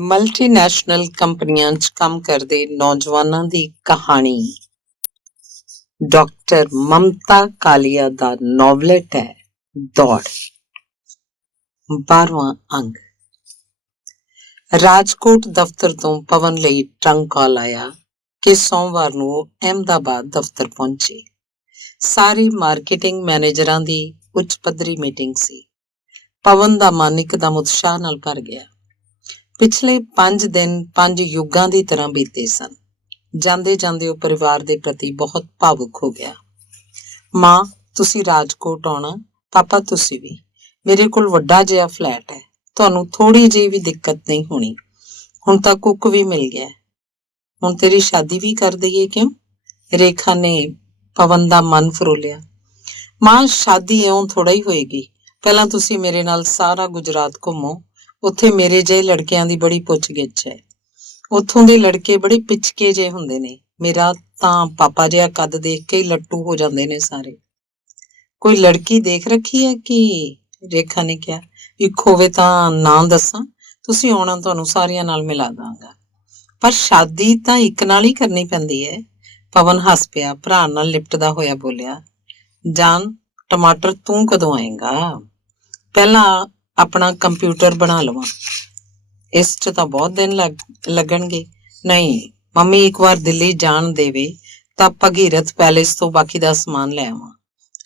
Multinational ਕੰਪਨੀਆਂ 'ਚ ਕੰਮ ਕਰਦੇ ਨੌਜਵਾਨਾਂ ਦੀ ਕਹਾਣੀ ਡਾਕਟਰ ਮਮਤਾ ਕਾਲੀਆ ਦਾ ਨੋਵਲਟ ਹੈ ਦੌੜ। 12ਵਾਂ ਅੰਗ। ਰਾਜਕੋਟ ਦਫ਼ਤਰ ਤੋਂ ਪਵਨ ਲਈ ਟਰੰਕ ਕਾਲ ਆਇਆ ਕਿ ਸੋਮਵਾਰ ਨੂੰ ਉਹ ਅਹਿਮਦਾਬਾਦ ਦਫ਼ਤਰ ਪਹੁੰਚੇ। ਸਾਰੀ ਮਾਰਕੀਟਿੰਗ ਮੈਨੇਜਰਾਂ ਦੀ ਉੱਚ ਪੱਧਰੀ ਮੀਟਿੰਗ ਸੀ। ਪਵਨ ਦਾ ਮਨ ਇੱਕਦਮ ਉਤਸ਼ਾਹ ਨਾਲ ਭਰ ਗਿਆ। ਪਿਛਲੇ 5 ਦਿਨ 5 ਯੁੱਗਾਂ ਦੀ ਤਰ੍ਹਾਂ ਬੀਤੇ ਸਨ। ਜਾਂਦੇ ਜਾਂਦੇ ਉਹ ਪਰਿਵਾਰ ਦੇ ਪ੍ਰਤੀ ਬਹੁਤ ਭਾਵੁਕ ਹੋ ਗਿਆ। ਮਾਂ, ਤੁਸੀਂ ਰਾਜਕੋਟ ਆਉਣਾ। ਪਾਪਾ, ਤੁਸੀਂ ਵੀ। ਮੇਰੇ ਕੋਲ ਵੱਡਾ ਜਿਹਾ ਫਲੈਟ ਹੈ, ਤੁਹਾਨੂੰ ਥੋੜੀ ਜਿਹੀ ਵੀ ਦਿੱਕਤ ਨਹੀਂ ਹੋਣੀ। ਹੁਣ ਤਾਂ ਕੁੱਕ ਵੀ ਮਿਲ ਗਿਆ। ਹੁਣ ਤੇਰੀ ਸ਼ਾਦੀ ਵੀ ਕਰ ਦਈਏ ਕਿਉਂ? ਰੇਖਾ ਨੇ ਪਵਨ ਦਾ ਮਨ ਫਰੋਲਿਆ। ਮਾਂ, ਸ਼ਾਦੀ ਇਉਂ ਥੋੜਾ ਹੀ ਹੋਏਗੀ। ਪਹਿਲਾਂ ਤੁਸੀਂ ਮੇਰੇ ਨਾਲ ਸਾਰਾ ਗੁਜਰਾਤ ਘੁੰਮੋ। ਉੱਥੇ ਮੇਰੇ ਜਿਹੇ ਲੜਕਿਆਂ ਦੀ ਬੜੀ ਪੁੱਛ-ਗਿੱਛ ਹੈ। ਉੱਥੋਂ ਦੇ ਲੜਕੇ ਬੜੇ ਪਿਚਕੇ ਜਿਹੇ ਹੁੰਦੇ ਨੇ। ਮੇਰਾ ਤਾਂ ਪਾਪਾ ਜਿਹਾ ਕੱਦ ਦੇਖ ਕੇ ਹੀ ਲੱਟੂ ਹੋ ਜਾਂਦੇ ਨੇ ਸਾਰੇ। ਕੋਈ ਲੜਕੀ ਦੇਖ ਰੱਖੀ ਹੈ ਕਿ? ਰੇਖਾ ਨੇ ਕਿਹਾ। ਇੱਕ ਹੋਵੇ ਤਾਂ ਨਾਂ ਦੱਸਾਂ। ਤੁਸੀਂ ਆਉਣਾ, ਤੁਹਾਨੂੰ ਸਾਰਿਆਂ ਨਾਲ ਮਿਲਾ ਦਾਂਗਾ। ਪਰ ਸ਼ਾਦੀ ਤਾਂ ਇੱਕ ਨਾਲ ਹੀ ਕਰਨੀ ਪੈਂਦੀ ਹੈ। ਪਵਨ ਹੱਸ ਪਿਆ। ਭਰਾ ਨਾਲ ਲਿਪਟਦਾ ਹੋਇਆ ਬੋਲਿਆ, ਜਾਨ ਟਮਾਟਰ, ਤੂੰ ਕਦੋਂ ਆਏਗਾ? ਪਹਿਲਾਂ ਆਪਣਾ ਕੰਪਿਊਟਰ ਬਣਾ ਲਵਾਂ। ਇਸ 'ਚ ਤਾਂ ਬਹੁਤ ਦਿਨ ਲੱਗਣਗੇ। ਨਹੀਂ, ਮੰਮੀ ਇੱਕ ਵਾਰ ਦਿੱਲੀ ਜਾਣ ਦੇਵੇ ਤਾਂ ਭਗੀਰਥ ਪੈਲੇਸ ਤੋਂ ਬਾਕੀ ਦਾ ਸਮਾਨ ਲੈ ਆਵਾਂ।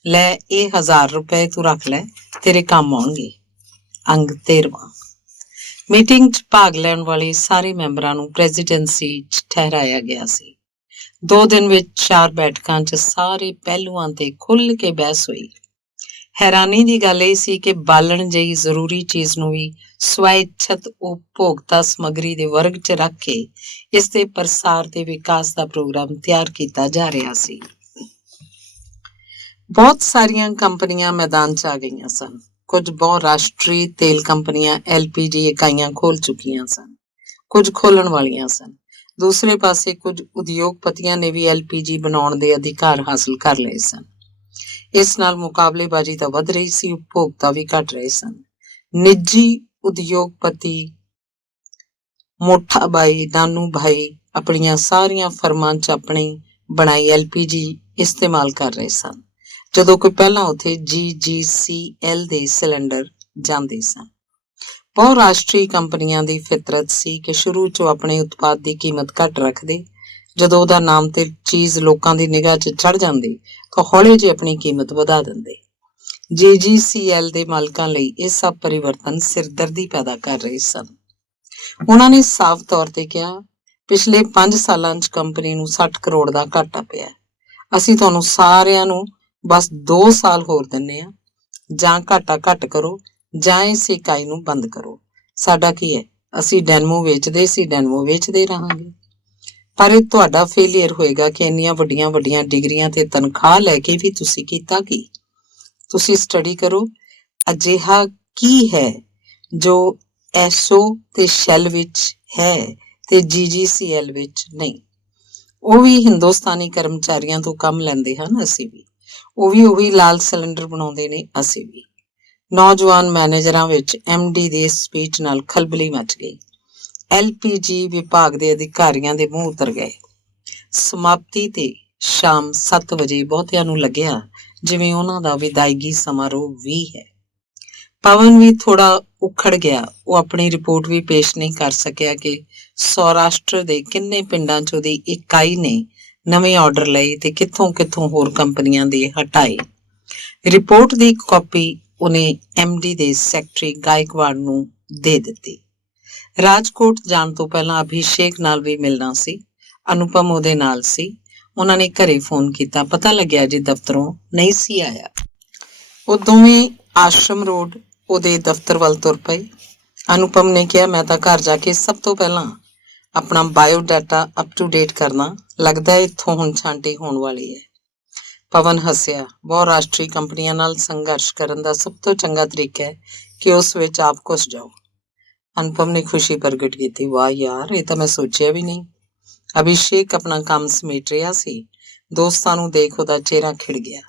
ਲੈ, ਇਹ 1000 ਰੁਪਏ ਤੂੰ ਰੱਖ ਲੈ, ਤੇਰੇ ਕੰਮ ਆਉਣਗੇ। ਅੰਗ 13ਵਾਂ। ਮੀਟਿੰਗ 'ਚ ਭਾਗ ਲੈਣ ਵਾਲੇ ਸਾਰੇ ਮੈਂਬਰਾਂ ਨੂੰ ਪ੍ਰੈਜ਼ੀਡੈਂਸੀ 'ਚ ਠਹਿਰਾਇਆ ਗਿਆ ਸੀ। 2 ਦਿਨ ਵਿੱਚ 4 ਬੈਠਕਾਂ 'ਚ ਸਾਰੇ ਪਹਿਲੂਆਂ ਤੇ ਖੁੱਲ੍ਹ ਕੇ ਬਹਿਸ ਹੋਈ। ਹੈਰਾਨੀ ਦੀ ਗੱਲ ਇਹ ਸੀ ਕਿ ਬਾਲਣ ਜਿਹੀ ਜ਼ਰੂਰੀ ਚੀਜ਼ ਨੂੰ ਵੀ ਸਵੈਇੱਛਤ ਉਪਭੋਗਤਾ ਸਮੱਗਰੀ ਦੇ ਵਰਗ 'ਚ ਰੱਖ ਕੇ ਇਸ ਦੇ ਪ੍ਰਸਾਰ ਤੇ ਵਿਕਾਸ ਦਾ ਪ੍ਰੋਗਰਾਮ ਤਿਆਰ ਕੀਤਾ ਜਾ ਰਿਹਾ ਸੀ। ਬਹੁਤ ਸਾਰੀਆਂ ਕੰਪਨੀਆਂ ਮੈਦਾਨ 'ਚ ਆ ਗਈਆਂ ਸਨ। ਕੁਝ ਬਹੁ-ਰਾਸ਼ਟਰੀ ਤੇਲ ਕੰਪਨੀਆਂ LPG ਇਕਾਈਆਂ ਖੋਲ੍ਹ ਚੁੱਕੀਆਂ ਸਨ। ਕੁਝ ਖੋਲ੍ਹਣ ਵਾਲੀਆਂ ਸਨ। ਦੂਸਰੇ ਪਾਸੇ ਕੁਝ ਉਦਯੋਗਪਤੀਆਂ ਨੇ ਵੀ LPG ਬਣਾਉਣ ਦੇ ਅਧਿਕਾਰ ਹਾਸਲ ਕਰ ਲਏ ਸਨ। ਇਸ ਨਾਲ ਮੁਕਾਬਲੇਬਾਜ਼ੀ ਤਾਂ ਵੱਧ ਰਹੀ ਸੀ, ਉਪਭੋਗਤਾ ਵੀ ਘਟ ਰਹੇ ਸਨ। ਨਿੱਜੀ ਉਦਯੋਗਪਤੀ ਮੋਠਾ ਬਾਈ, ਨਾਨੂ ਭਾਈ ਆਪਣੀਆਂ ਸਾਰੀਆਂ ਫਰਮਾਂ 'ਚ ਆਪਣੀ ਬਣਾਈ LPG ਇਸਤੇਮਾਲ ਕਰ ਰਹੇ ਸਨ, ਜਦੋਂ ਕੋਈ ਪਹਿਲਾਂ ਉੱਥੇ GGCL ਦੇ ਸਿਲੰਡਰ ਜਾਂਦੇ ਸਨ। ਬਹੁ-ਰਾਸ਼ਟਰੀ ਕੰਪਨੀਆਂ ਦੀ ਫਿਤਰਤ ਸੀ ਕਿ ਸ਼ੁਰੂ 'ਚੋਂ ਆਪਣੇ ਉਤਪਾਦ ਦੀ ਕੀਮਤ ਘੱਟ ਰੱਖਦੇ। ਜਦੋਂ ਉਹਦਾ ਨਾਮ ਤੇ ਚੀਜ਼ ਲੋਕਾਂ ਦੀ ਨਿਗਾਹ 'ਚ ਚੜ੍ਹ ਜਾਂਦੀ ਤਾਂ ਹੌਲੀ ਜਿਹੀ ਆਪਣੀ ਕੀਮਤ ਵਧਾ ਦਿੰਦੇ। GGCL ਦੇ ਮਾਲਕਾਂ ਲਈ ਇਹ ਸਭ ਪਰਿਵਰਤਨ ਸਿਰਦਰਦੀ ਪੈਦਾ ਕਰ ਰਹੇ ਸਨ। ਉਹਨਾਂ ਨੇ ਸਾਫ਼ ਤੌਰ ਤੇ ਕਿਹਾ, ਪਿਛਲੇ 5 ਸਾਲਾਂ 'ਚ ਕੰਪਨੀ ਨੂੰ 60 ਕਰੋੜ ਦਾ ਘਾਟਾ ਪਿਆ। ਅਸੀਂ ਤੁਹਾਨੂੰ ਸਾਰਿਆਂ ਨੂੰ ਬਸ 2 ਸਾਲ ਹੋਰ ਦਿੰਨੇ ਆ। ਜਾਂ ਘਾਟਾ ਘੱਟ ਕਰੋ ਜਾਂ ਇਸ ਇਕਾਈ ਨੂੰ ਬੰਦ ਕਰੋ। ਸਾਡਾ ਕੀ ਹੈ? ਅਸੀਂ ਡੈਨਮੋ ਵੇਚਦੇ ਸੀ, ਡੈਨਮੋ ਵੇਚਦੇ ਰਹਾਂਗੇ। ਪਰ ਇਹ ਤੁਹਾਡਾ ਫੇਲੀਅਰ ਹੋਏਗਾ ਕਿ ਇੰਨੀਆਂ ਵੱਡੀਆਂ ਵੱਡੀਆਂ ਡਿਗਰੀਆਂ ਤੇ ਤਨਖਾਹ ਲੈ ਕੇ ਵੀ ਤੁਸੀਂ ਕੀਤਾ ਕੀ? ਤੁਸੀਂ ਸਟੱਡੀ ਕਰੋ, ਅਜਿਹਾ ਕੀ ਹੈ ਜੋ ਐਸੋ ਤੇ ਸ਼ੈਲ ਵਿੱਚ ਹੈ ਤੇ GGCL ਵਿੱਚ ਨਹੀਂ? ਉਹ ਵੀ ਹਿੰਦੁਸਤਾਨੀ ਕਰਮਚਾਰੀਆਂ ਤੋਂ ਕੰਮ ਲੈਂਦੇ ਹਨ, ਅਸੀਂ ਵੀ। ਉਹ ਵੀ ਉਹੀ ਲਾਲ ਸਿਲੰਡਰ ਬਣਾਉਂਦੇ ਨੇ, ਅਸੀਂ ਵੀ। ਨੌਜਵਾਨ ਮੈਨੇਜਰਾਂ ਵਿੱਚ MD ਦੀ ਇਸ ਸਪੀਚ ਨਾਲ ਖਲਬਲੀ ਮਚ ਗਈ। LPG ਵਿਭਾਗ ਦੇ ਅਧਿਕਾਰੀਆਂ ਦੇ ਮੂੰਹ ਉਤਰ ਗਏ। ਸਮਾਪਤੀ ਤੇ ਸ਼ਾਮ 7 ਵਜੇ ਬਹੁਤਿਆਂ ਨੂੰ ਲੱਗਿਆ ਜਿਵੇਂ ਉਹਨਾਂ ਦਾ ਵਿਦਾਇਗੀ ਸਮਾਰੋਹ ਵੀ ਹੈ। ਪਵਨ ਵੀ ਥੋੜਾ ਉਖੜ ਗਿਆ। ਉਹ ਆਪਣੀ ਰਿਪੋਰਟ ਵੀ ਪੇਸ਼ ਨਹੀਂ ਕਰ ਸਕਿਆ ਕਿ ਸੌਰਾਸ਼ਟਰ ਦੇ ਕਿੰਨੇ ਪਿੰਡਾਂ 'ਚ ਉਹਦੀ ਇਕਾਈ ਨੇ ਨਵੇਂ ਆਰਡਰ ਲਏ ਤੇ ਕਿੱਥੋਂ ਹੋਰ ਕੰਪਨੀਆਂ ਦੇ ਹਟਾਏ। ਰਿਪੋਰਟ ਦੀ ਇੱਕ ਕਾਪੀ ਉਹਨੇ MD ਦੇ ਸੈਕਟਰੀ ਗਾਇਕਵਾੜ ਨੂੰ ਦੇ ਦਿੱਤੀ। ਰਾਜਕੋਟ ਜਾਣ ਤੋਂ ਪਹਿਲਾਂ ਅਭਿਸ਼ੇਕ ਨਾਲ ਵੀ ਮਿਲਣਾ ਸੀ। ਅਨੁਪਮ ਉਹਦੇ ਨਾਲ ਸੀ। ਉਹਨਾਂ ਨੇ ਘਰੇ ਫੋਨ ਕੀਤਾ। ਪਤਾ ਲੱਗਿਆ ਜੀ ਦਫ਼ਤਰੋਂ ਨਹੀਂ ਸੀ ਆਇਆ। ਉਹ ਦੋਵੇਂ ਆਸ਼ਰਮ ਰੋਡ ਉਹਦੇ ਦਫ਼ਤਰ ਵੱਲ ਤੁਰ ਪਏ। ਅਨੁਪਮ ਨੇ ਕਿਹਾ, ਮੈਂ ਤਾਂ ਘਰ ਜਾ ਕੇ ਸਭ ਤੋਂ ਪਹਿਲਾਂ ਆਪਣਾ ਬਾਇਓਡਾਟਾ ਅਪ ਟੂ ਡੇਟ ਕਰਨਾ। ਲੱਗਦਾ ਇੱਥੋਂ ਹੁਣ ਛਾਂਟੀ ਹੋਣ ਵਾਲੀ ਹੈ। ਪਵਨ ਹੱਸਿਆ। ਬਹੁ-ਰਾਸ਼ਟਰੀ ਕੰਪਨੀਆਂ ਨਾਲ ਸੰਘਰਸ਼ ਕਰਨ ਦਾ ਸਭ ਤੋਂ ਚੰਗਾ ਤਰੀਕਾ ਹੈ ਕਿ ਉਸ ਵਿੱਚ ਆਪ ਘੁਸ ਜਾਓ। ਅਨੁਪਮ ਨੇ ਖੁਸ਼ੀ ਪ੍ਰਗਟ ਕੀਤੀ। ਵਾਹ ਯਾਰ, ਇਹ ਤਾਂ ਮੈਂ ਸੋਚਿਆ ਵੀ ਨਹੀਂ। ਅਭਿਸ਼ੇਕ ਆਪਣਾ ਕੰਮ ਸਮੇਟ ਰਿਹਾ ਸੀ। ਦੋਸਤਾਂ ਨੂੰ ਦੇਖ ਉਹਦਾ ਚਿਹਰਾ ਖਿੜ ਗਿਆ।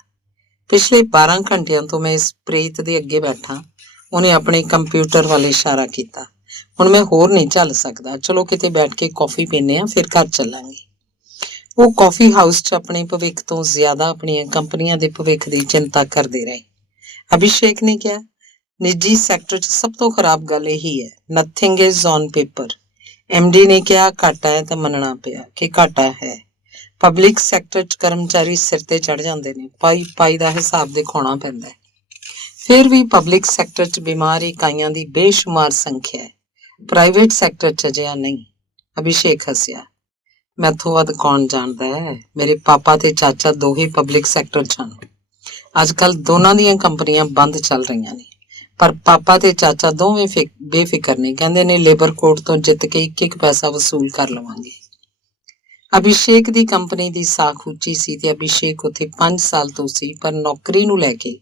ਪਿਛਲੇ 12 ਘੰਟਿਆਂ ਤੋਂ ਮੈਂ ਇਸ ਪ੍ਰੇਤ ਦੇ ਅੱਗੇ ਬੈਠਾ। ਉਹਨੇ ਆਪਣੇ ਕੰਪਿਊਟਰ ਵੱਲ ਇਸ਼ਾਰਾ ਕੀਤਾ। ਹੁਣ ਮੈਂ ਹੋਰ ਨਹੀਂ ਚੱਲ ਸਕਦਾ, ਚਲੋ ਕਿਤੇ ਬੈਠ ਕੇ ਕੌਫੀ ਪੀਂਦੇ ਆ, ਫਿਰ ਘਰ ਚੱਲਾਂਗੇ। ਉਹ ਕੌਫੀ ਹਾਊਸ 'ਚ ਆਪਣੇ ਭਵਿੱਖ ਤੋਂ ਜ਼ਿਆਦਾ ਆਪਣੀਆਂ ਕੰਪਨੀਆਂ ਦੇ ਭਵਿੱਖ ਦੀ ਚਿੰਤਾ ਕਰਦੇ ਰਹੇ। ਅਭਿਸ਼ੇਕ ਨੇ ਕਿਹਾ, ਨਿੱਜੀ ਸੈਕਟਰ 'ਚ ਸਭ ਤੋਂ ਖਰਾਬ ਗੱਲ ਇਹੀ ਹੈ, nothing is on paper. MD ਨੇ ਕਿਹਾ, ਘਾਟਾ ਹੈ ਤਾਂ ਮੰਨਣਾ ਪਿਆ ਕਿ ਘਾਟਾ ਹੈ। ਪਬਲਿਕ ਸੈਕਟਰ 'ਚ ਕਰਮਚਾਰੀ ਸਿਰ ਤੇ ਚੜ ਜਾਂਦੇ ਨੇ, ਪਾਈ ਦਾ ਹਿਸਾਬ ਦਿਖਾਉਣਾ ਪੈਂਦਾ ਹੈ। ਫਿਰ ਵੀ ਪਬਲਿਕ ਸੈਕਟਰ 'ਚ ਬਿਮਾਰ ਇਕਾਈਆਂ ਦੀ ਬੇਸ਼ੁਮਾਰ ਸੰਖਿਆ ਹੈ, ਪ੍ਰਾਈਵੇਟ ਸੈਕਟਰ 'ਚ ਅਜਿਹਾ ਨਹੀਂ। ਅਭਿਸ਼ੇਕ ਹੱਸਿਆ, ਮੈਥੋਂ ਵੱਧ ਕੌਣ ਜਾਣਦਾ ਹੈ, ਮੇਰੇ ਪਾਪਾ ਤੇ ਚਾਚਾ ਦੋਹੇ ਪਬਲਿਕ ਸੈਕਟਰ 'ਚ ਹਨ। ਅੱਜ ਕੱਲ੍ਹ ਦੋਨਾਂ ਦੀਆਂ ਕੰਪਨੀਆਂ ਬੰਦ ਚੱਲ ਰਹੀਆਂ ਨੇ, ਪਰ ਪਾਪਾ ਤੇ ਚਾਚਾ ਦੋਵੇਂ ਬੇਫਿਕਰ ਨੇ, ਕਹਿੰਦੇ ਨੇ ਲੇਬਰ ਕੋਰਟ ਤੋਂ ਜਿੱਤ ਕੇ ਇੱਕ ਪੈਸਾ ਵਸੂਲ ਕਰ ਲਵਾਂਗੇ। ਅਭਿਸ਼ੇਕ ਦੀ ਕੰਪਨੀ ਦੀ ਸਾਖ ਉੱਚੀ ਸੀ ਤੇ ਅਭਿਸ਼ੇਕ ਉੱਥੇ 5 ਸਾਲ ਤੋਂ ਸੀ, ਪਰ ਨੌਕਰੀ ਨੂੰ ਲੈ ਕੇ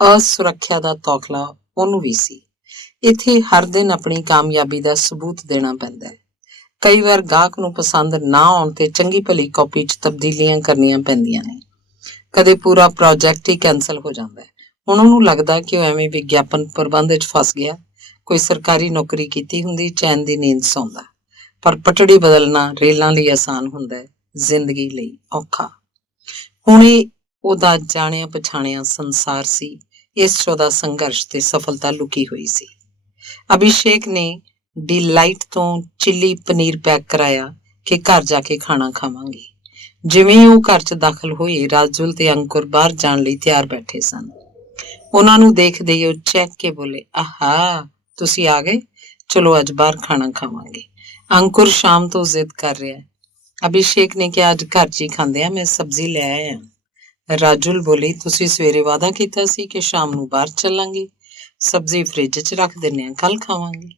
ਅਸੁਰੱਖਿਆ ਦਾ ਤੌਖਲਾ ਉਹਨੂੰ ਵੀ ਸੀ। ਇੱਥੇ ਹਰ ਦਿਨ ਆਪਣੀ ਕਾਮਯਾਬੀ ਦਾ ਸਬੂਤ ਦੇਣਾ ਪੈਂਦਾ ਹੈ। ਕਈ ਵਾਰ ਗਾਹਕ ਨੂੰ ਪਸੰਦ ਨਾ ਆਉਣ ਤੇ ਚੰਗੀ ਭਲੀ ਕਾਪੀ 'ਚ ਤਬਦੀਲੀਆਂ ਕਰਨੀਆਂ ਪੈਂਦੀਆਂ ਨੇ। ਕਦੇ ਪੂਰਾ ਪ੍ਰੋਜੈਕਟ ਹੀ ਕੈਂਸਲ ਹੋ ਜਾਂਦਾ ਹੈ। ਹੁਣ ਉਹਨੂੰ ਲੱਗਦਾ ਕਿ ਉਹ ਐਵੇਂ ਵਿਗਿਆਪਨ ਪ੍ਰਬੰਧ 'ਚ ਫਸ ਗਿਆ। ਕੋਈ ਸਰਕਾਰੀ ਨੌਕਰੀ ਕੀਤੀ ਹੁੰਦੀ, ਚੈਨ ਦੀ ਨੀਂਦ ਸੌਂਦਾ। ਪਰ ਪਟੜੀ ਬਦਲਣਾ ਰੇਲਾਂ ਲਈ ਆਸਾਨ ਹੁੰਦਾ ਹੈ, ਜ਼ਿੰਦਗੀ ਲਈ ਔਖਾ। ਹੁਣ ਇਹ ਉਹਦਾ ਜਾਣਿਆ ਪਛਾਣਿਆ ਸੰਸਾਰ ਸੀ। ਇਸ 'ਚ ਉਹਦਾ ਸੰਘਰਸ਼ ਤੇ ਸਫਲਤਾ ਲੁਕੀ ਹੋਈ ਸੀ। ਅਭਿਸ਼ੇਕ ਨੇ ਡਿਲਾਈਟ ਤੋਂ ਚਿੱਲੀ ਪਨੀਰ ਪੈਕ ਕਰਾਇਆ ਕਿ ਘਰ ਜਾ ਕੇ ਖਾਣਾ ਖਾਵਾਂਗੇ। ਜਿਵੇਂ ਹੀ ਉਹ ਘਰ 'ਚ ਦਾਖਲ ਹੋਏ, ਰਾਜੁਲ ਤੇ ਅੰਕੁਰ ਬਾਹਰ ਜਾਣ ਲਈ ਤਿਆਰ ਬੈਠੇ ਸਨ। ਉਹਨਾਂ ਨੂੰ ਦੇਖਦੇ ਹੀ ਉਹ ਚਹਿਕ ਕੇ ਬੋਲੇ, ਆਹਾ, ਤੁਸੀਂ ਆ ਗਏ, ਚਲੋ ਅੱਜ ਬਾਹਰ ਖਾਣਾ ਖਾਵਾਂਗੇ। ਅੰਕੁਰ ਸ਼ਾਮ ਤੋਂ ਜ਼ਿੱਦ ਕਰ ਰਿਹਾ। ਅਭਿਸ਼ੇਕ ਨੇ ਕਿਹਾ, ਅੱਜ ਘਰ 'ਚ ਹੀ ਖਾਂਦੇ ਆ, ਮੈਂ ਸਬਜ਼ੀ ਲੈ ਆਇਆ। ਰਾਜੁਲ ਬੋਲੀ, ਤੁਸੀਂ ਸਵੇਰੇ ਵਾਅਦਾ ਕੀਤਾ ਸੀ ਕਿ ਸ਼ਾਮ ਨੂੰ ਬਾਹਰ ਚੱਲਾਂਗੇ, ਸਬਜ਼ੀ ਫ੍ਰਿਜ 'ਚ ਰੱਖ ਦਿੰਦੇ ਆ, ਕੱਲ ਖਾਵਾਂਗੇ।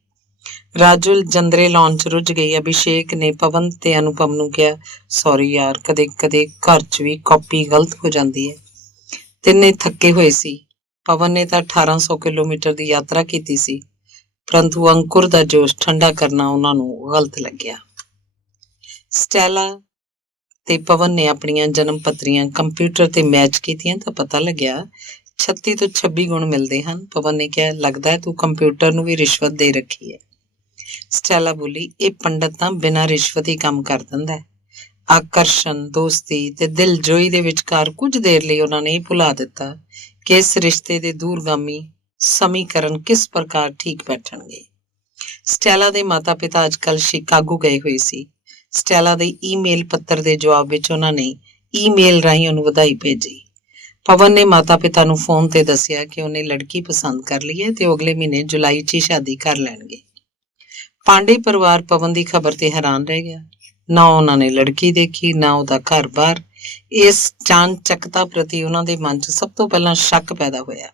ਰਾਜੁਲ ਜੰਦਰੇ ਲਾਉਣ 'ਚ ਰੁੱਝ ਗਈ। ਅਭਿਸ਼ੇਕ ਨੇ ਪਵਨ ਤੇ ਅਨੁਪਮ ਨੂੰ ਕਿਹਾ, ਸੌਰੀ ਯਾਰ, ਕਦੇ ਕਦੇ ਘਰ 'ਚ ਵੀ ਕਾਪੀ ਗਲਤ ਹੋ ਜਾਂਦੀ ਹੈ। ਤਿੰਨੇ ਥੱਕੇ ਹੋਏ ਸੀ। ਪਵਨ ਨੇ ਤਾਂ 1800 ਕਿਲੋਮੀਟਰ ਦੀ ਯਾਤਰਾ ਕੀਤੀ ਸੀ, ਪਰੰਤੂ ਅੰਕੁਰ ਦਾ ਜੋਸ਼ ਠੰਡਾ ਕਰਨਾ ਉਹਨਾਂ ਨੂੰ ਗਲਤ ਲੱਗਿਆ। ਸਟੈਲਾ ਤੇ ਪਵਨ ਨੇ ਆਪਣੀਆਂ ਜਨਮ ਪੱਤਰੀਆਂ ਕੰਪਿਊਟਰ ਤੇ ਮੈਚ ਕੀਤੀਆਂ ਤਾਂ ਪਤਾ ਲੱਗਿਆ 36 ਤੋਂ 26 ਗੁਣ ਮਿਲਦੇ ਹਨ। ਪਵਨ ਨੇ ਕਿਹਾ, ਲੱਗਦਾ ਹੈ ਤੂੰ ਕੰਪਿਊਟਰ ਨੂੰ ਵੀ ਰਿਸ਼ਵਤ ਦੇ ਰੱਖੀ ਹੈ। ਸਟੈਲਾ ਬੋਲੀ, ਇਹ ਪੰਡਤ ਤਾਂ ਬਿਨਾਂ ਰਿਸ਼ਵਤ ਹੀ ਕੰਮ ਕਰ ਦਿੰਦਾ ਹੈ। ਆਕਰਸ਼ਣ, ਦੋਸਤੀ ਤੇ ਦਿਲਜੋਈ ਦੇ ਵਿਚਕਾਰ ਕੁਝ ਦੇਰ ਲਈ ਉਹਨਾਂ ਨੇ ਭੁਲਾ ਦਿੱਤਾ ਕਿ ਇਸ ਰਿਸ਼ਤੇ ਦੇ ਦੂਰਗਾਮੀ ਸਮੀਕਰਨ ਕਿਸ ਪ੍ਰਕਾਰ ਠੀਕ ਬੈਠਣਗੇ। ਸਟੈਲਾ ਦੇ ਮਾਤਾ ਪਿਤਾ ਅੱਜ ਕੱਲ੍ਹ ਸ਼ਿਕਾਗੋ ਗਏ ਹੋਏ ਸੀ। ਸਟੈਲਾ ਦੇ ਈਮੇਲ ਪੱਤਰ ਦੇ ਜਵਾਬ ਵਿੱਚ ਉਹਨਾਂ ਨੇ ਈਮੇਲ ਰਾਹੀਂ ਉਹਨੂੰ ਵਧਾਈ ਭੇਜੀ। ਪਵਨ ਨੇ ਮਾਤਾ ਪਿਤਾ ਨੂੰ ਫੋਨ ਤੇ ਦੱਸਿਆ ਕਿ ਉਹਨੇ ਲੜਕੀ ਪਸੰਦ ਕਰ ਲਈ ਹੈ ਤੇ ਅਗਲੇ ਮਹੀਨੇ ਜੁਲਾਈ 'ਚ ਹੀ ਸ਼ਾਦੀ ਕਰ ਲੈਣਗੇ। ਪਾਂਡੇ ਪਰਿਵਾਰ ਪਵਨ ਦੀ ਖਬਰ ਤੇ ਹੈਰਾਨ ਰਹਿ ਗਿਆ। ਨਾ ਉਹਨਾਂ ਨੇ ਲੜਕੀ ਦੇਖੀ, ਨਾ ਉਹਦਾ ਘਰ-ਬਾਰ। ਇਸ ਚਾਣਚੱਕਤਾ ਪ੍ਰਤੀ ਉਹਨਾਂ ਦੇ ਮਨ 'ਚ ਸਭ ਤੋਂ ਪਹਿਲਾਂ ਸ਼ੱਕ ਪੈਦਾ ਹੋਇਆ।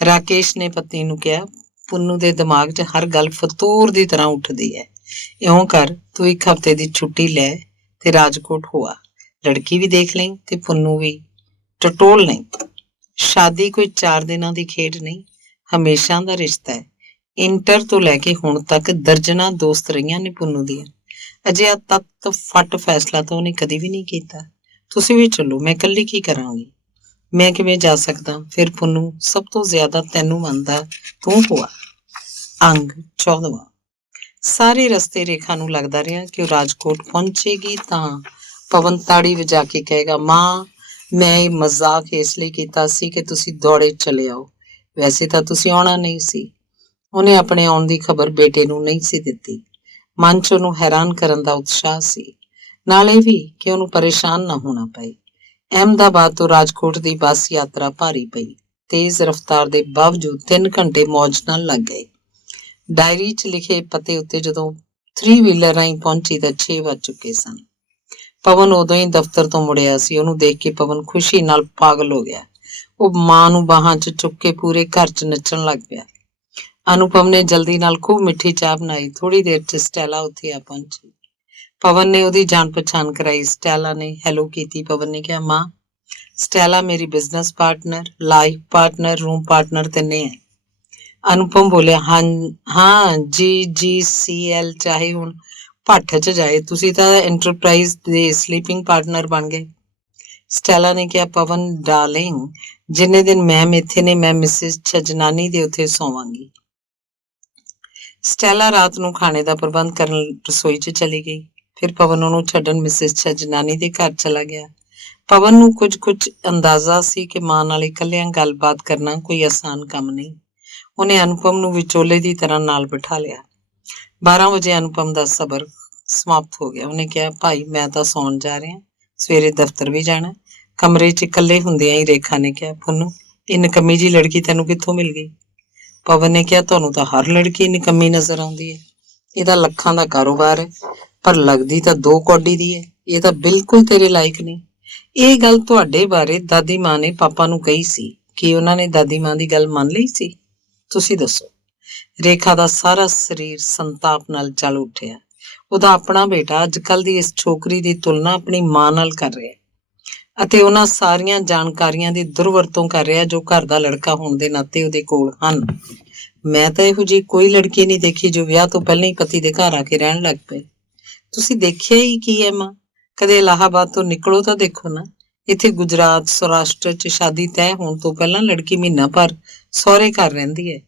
ਰਾਕੇਸ਼ ਨੇ ਪਤਨੀ ਨੂੰ ਕਿਹਾ, ਪੁੰਨੂ ਦੇ ਦਿਮਾਗ 'ਚ ਹਰ ਗੱਲ ਫਤੂਰ ਦੀ ਤਰ੍ਹਾਂ ਉੱਠਦੀ ਹੈ। ਇਉਂ ਕਰ, ਤੂੰ 1 ਹਫ਼ਤੇ ਦੀ ਛੁੱਟੀ ਲੈ ਤੇ ਰਾਜਕੋਟ ਹੋਆ, ਲੜਕੀ ਵੀ ਦੇਖ ਲਈ ਤੇ ਪੁੰਨੂ ਵੀ ਟਟੋਲ ਨਹੀਂ। ਸ਼ਾਦੀ ਕੋਈ 4 ਦਿਨਾਂ ਦੀ ਖੇਡ ਨਹੀਂ, ਹਮੇਸ਼ਾ ਦਾ ਰਿਸ਼ਤਾ ਹੈ। ਇੰਟਰ ਤੋਂ ਲੈ ਕੇ ਹੁਣ ਤੱਕ ਦਰਜਨਾਂ ਦੋਸਤ ਰਹੀਆਂ ਨੇ ਪੁੰਨੂ ਦੀਆਂ। ਅਜਿਹਾ ਤੱਤ ਫੱਟ ਫੈਸਲਾ ਤਾਂ ਉਹਨੇ ਕਦੀ ਵੀ ਨਹੀਂ ਕੀਤਾ। ਤੁਸੀਂ ਵੀ ਚੱਲੋ, ਮੈਂ ਇਕੱਲੀ ਕੀ ਕਰਾਂਗੀ, ਮੈਂ ਕਿਵੇਂ ਜਾ ਸਕਦਾ, ਫਿਰ ਪੁੰਨੂ ਸਭ ਤੋਂ ਜ਼ਿਆਦਾ ਤੈਨੂੰ ਮੰਨਦਾ ਤੂੰ ਹੋਆ। ਅੰਗ 14ਵਾਂ। ਸਾਰੇ ਰਸਤੇ ਰੇਖਾ ਨੂੰ ਲੱਗਦਾ ਰਿਹਾ ਕਿ ਉਹ ਰਾਜਕੋਟ ਪਹੁੰਚੇਗੀ ਤਾਂ ਪਵਨ ਤਾੜੀ ਵਜਾ ਕੇ ਕਹੇਗਾ, ਮਾਂ, ਮੈਂ ਇਹ ਮਜ਼ਾਕ ਇਸ ਲਈ ਕੀਤਾ ਸੀ ਕਿ ਤੁਸੀਂ ਦੌੜੇ ਚਲੇ ਆਓ, ਵੈਸੇ ਤਾਂ ਤੁਸੀਂ ਆਉਣਾ ਨਹੀਂ ਸੀ। ਉਹਨੇ ਆਪਣੇ ਆਉਣ ਦੀ ਖਬਰ ਬੇਟੇ ਨੂੰ ਨਹੀਂ ਸੀ ਦਿੱਤੀ। ਮਨ 'ਚ ਉਹਨੂੰ ਹੈਰਾਨ ਕਰਨ ਦਾ ਉਤਸ਼ਾਹ ਸੀ, ਨਾਲੇ ਵੀ ਕਿ ਉਹਨੂੰ ਪਰੇਸ਼ਾਨ ਨਾ ਹੋਣਾ ਪਏ। ਅਹਿਮਦਾਬਾਦ ਤੋਂ ਰਾਜਕੋਟ ਦੀ ਬੱਸ ਯਾਤਰਾ ਭਾਰੀ ਪਈ। ਤੇਜ਼ ਰਫ਼ਤਾਰ ਦੇ ਬਾਵਜੂਦ 3 ਘੰਟੇ ਮੌਜ ਨਾਲ ਲੱਗ ਗਏ। ਡਾਇਰੀ 'ਚ ਲਿਖੇ ਪਤੇ ਉੱਤੇ ਜਦੋਂ 3 ਵੀਲਰ ਰਾਹੀਂ ਪਹੁੰਚੀ ਤਾਂ 6 ਵੱਜ ਚੁੱਕੇ ਸਨ। ਪਵਨ ਉਦੋਂ ਹੀ ਦਫ਼ਤਰ ਤੋਂ ਮੁੜਿਆ ਸੀ। ਉਹਨੂੰ ਦੇਖ ਕੇ ਪਵਨ ਖੁਸ਼ੀ ਨਾਲ ਪਾਗਲ ਹੋ ਗਿਆ। ਉਹ ਮਾਂ ਨੂੰ ਬਾਹਾਂ 'ਚ ਚੁੱਕ ਕੇ ਪੂਰੇ ਘਰ 'ਚ ਨੱਚਣ ਲੱਗ ਪਿਆ। ਅਨੁਪਮ ਨੇ ਜਲਦੀ ਨਾਲ ਖੂਬ ਮਿੱਠੀ ਚਾਹ ਬਣਾਈ। ਥੋੜੀ ਦੇਰ 'ਚ ਸਟੈਲਾ ਉੱਥੇ ਆ ਪਹੁੰਚੀ। ਪਵਨ ਨੇ ਉਹਦੀ ਜਾਣ ਪਛਾਣ ਕਰਾਈ। ਸਟੈਲਾ ਨੇ ਹੈਲੋ ਕੀਤੀ। ਪਵਨ ਨੇ ਕਿਹਾ, ਮਾਂ, ਸਟੈਲਾ ਮੇਰੀ business partner, life partner, room partner ਤਿੰਨੇ ਹੈ। ਅਨੁਪਮ ਬੋਲਿਆ, ਹਾਂ GGCL ਚਾਹੇ ਹੁਣ ਭੱਠ 'ਚ ਜਾਏ, ਤੁਸੀਂ ਤਾਂ ਐਂਟਰਪ੍ਰਾਈਜ਼ ਦੇ ਸਲੀਪਿੰਗ ਪਾਰਟਨਰ ਬਣ ਗਏ। ਸਟੈਲਾ ਨੇ ਕਿਹਾ, ਪਵਨ ਡਾਰਲਿੰਗ, ਜਿੰਨੇ ਦਿਨ ਮੈਮ ਇੱਥੇ ਨੇ ਮੈਂ ਮਿਸਿਸ ਛਜਨਾਨੀ ਦੇ ਉੱਥੇ ਸੌਵਾਂਗੀ। ਸਟੈਲਾ ਰਾਤ ਨੂੰ ਖਾਣੇ ਦਾ ਪ੍ਰਬੰਧ ਕਰਨ ਰਸੋਈ 'ਚ ਚਲੀ ਗਈ। ਫਿਰ ਪਵਨ ਉਹਨੂੰ ਛੱਡਣ ਮਿਸਿਸ ਛਜਨਾਨੀ ਦੇ ਘਰ ਚਲਾ ਗਿਆ। ਪਵਨ ਨੂੰ ਕੁਝ ਅੰਦਾਜ਼ਾ ਸੀ ਕਿ ਮਾਂ ਨਾਲ ਇਕੱਲਿਆਂ ਗੱਲਬਾਤ ਕਰਨਾ ਕੋਈ ਆਸਾਨ ਕੰਮ ਨਹੀਂ। ਉਹਨੇ ਅਨੁਪਮ ਨੂੰ ਵਿਚੋਲੇ ਦੀ ਤਰ੍ਹਾਂ ਨਾਲ ਬਿਠਾ ਲਿਆ। 12 ਵਜੇ ਅਨੁਪਮ ਦਾ ਸਬਰ ਸਮਾਪਤ ਹੋ ਗਿਆ। ਉਹਨੇ ਕਿਹਾ, ਭਾਈ ਮੈਂ ਤਾਂ ਸੌਣ ਜਾ ਰਿਹਾ, ਸਵੇਰੇ ਦਫ਼ਤਰ ਵੀ ਜਾਣਾ। ਕਮਰੇ 'ਚ ਇਕੱਲੇ ਹੁੰਦਿਆਂ ਹੀ ਰੇਖਾ ਨੇ ਕਿਹਾ, ਪੁੰਨੂ ਇਹ ਨਿਕੰਮੀ ਜੀ ਲੜਕੀ ਤੈਨੂੰ ਕਿੱਥੋਂ ਮਿਲ ਗਈ? ਪਵਨ ਨੇ ਕਿਹਾ, ਤੁਹਾਨੂੰ ਤਾਂ ਹਰ ਲੜਕੀ ਨਿਕੰਮੀ ਨਜ਼ਰ ਆਉਂਦੀ ਹੈ। ਇਹਦਾ ਲੱਖਾਂ ਦਾ ਕਾਰੋਬਾਰ ਹੈ, ਪਰ ਲੱਗਦੀ ਤਾਂ 2 ਕੌਡੀ ਦੀ ਹੈ। ਇਹ ਤਾਂ ਬਿਲਕੁਲ ਤੇਰੇ ਲਾਇਕ ਨਹੀਂ। ਇਹ ਗੱਲ ਤੁਹਾਡੇ ਬਾਰੇ ਦਾਦੀ ਮਾਂ ਨੇ ਪਾਪਾ ਨੂੰ ਕਹੀ ਸੀ। ਕੀ ਉਹਨਾਂ ਨੇ ਦਾਦੀ ਮਾਂ ਦੀ ਗੱਲ ਮੰਨ ਲਈ ਸੀ? ਤੁਸੀਂ ਦੱਸੋ। ਰੇਖਾ ਦਾ ਸਾਰਾ ਸਰੀਰ ਸੰਤਾਪ ਨਾਲ ਜਲ ਉੱਠਿਆ। ਉਹਦਾ ਆਪਣਾ ਬੇਟਾ ਅੱਜ ਕੱਲ੍ਹ ਦੀ ਇਸ ਛੋਕਰੀ ਦੀ ਤੁਲਨਾ ਆਪਣੀ ਮਾਂ ਨਾਲ ਕਰ ਰਿਹਾ ਅਤੇ ਉਹਨਾਂ ਸਾਰੀਆਂ ਜਾਣਕਾਰੀਆਂ ਦੀ ਦੁਰਵਰਤੋਂ ਕਰ ਰਿਹਾ ਜੋ ਘਰ ਦਾ ਲੜਕਾ ਹੋਣ ਦੇ ਨਾਤੇ ਉਹਦੇ ਕੋਲ ਹਨ। ਮੈਂ ਤਾਂ ਇਹੋ ਜਿਹੀ ਕੋਈ ਲੜਕੀ ਨਹੀਂ ਦੇਖੀ ਜੋ ਵਿਆਹ ਤੋਂ ਪਹਿਲਾਂ ਹੀ ਪਤੀ ਦੇ ਘਰ ਆ ਕੇ ਰਹਿਣ ਲੱਗ ਪਏ। ਤੁਸੀਂ ਦੇਖਿਆ ਹੀ ਕੀ ਹੈ ਮਾਂ? ਕਦੇ ਇਲਾਹਾਬਾਦ ਤੋਂ ਨਿਕਲੋ ਤਾਂ ਦੇਖੋ ਨਾ। ਇੱਥੇ ਗੁਜਰਾਤ, ਸੌਰਾਸ਼ਟਰ 'ਚ ਸ਼ਾਦੀ ਤੈਅ ਹੋਣ ਤੋਂ ਪਹਿਲਾਂ ਲੜਕੀ ਮਹੀਨਾ ਭਰ ਸਹੁਰੇ ਘਰ ਰਹਿੰਦੀ ਹੈ।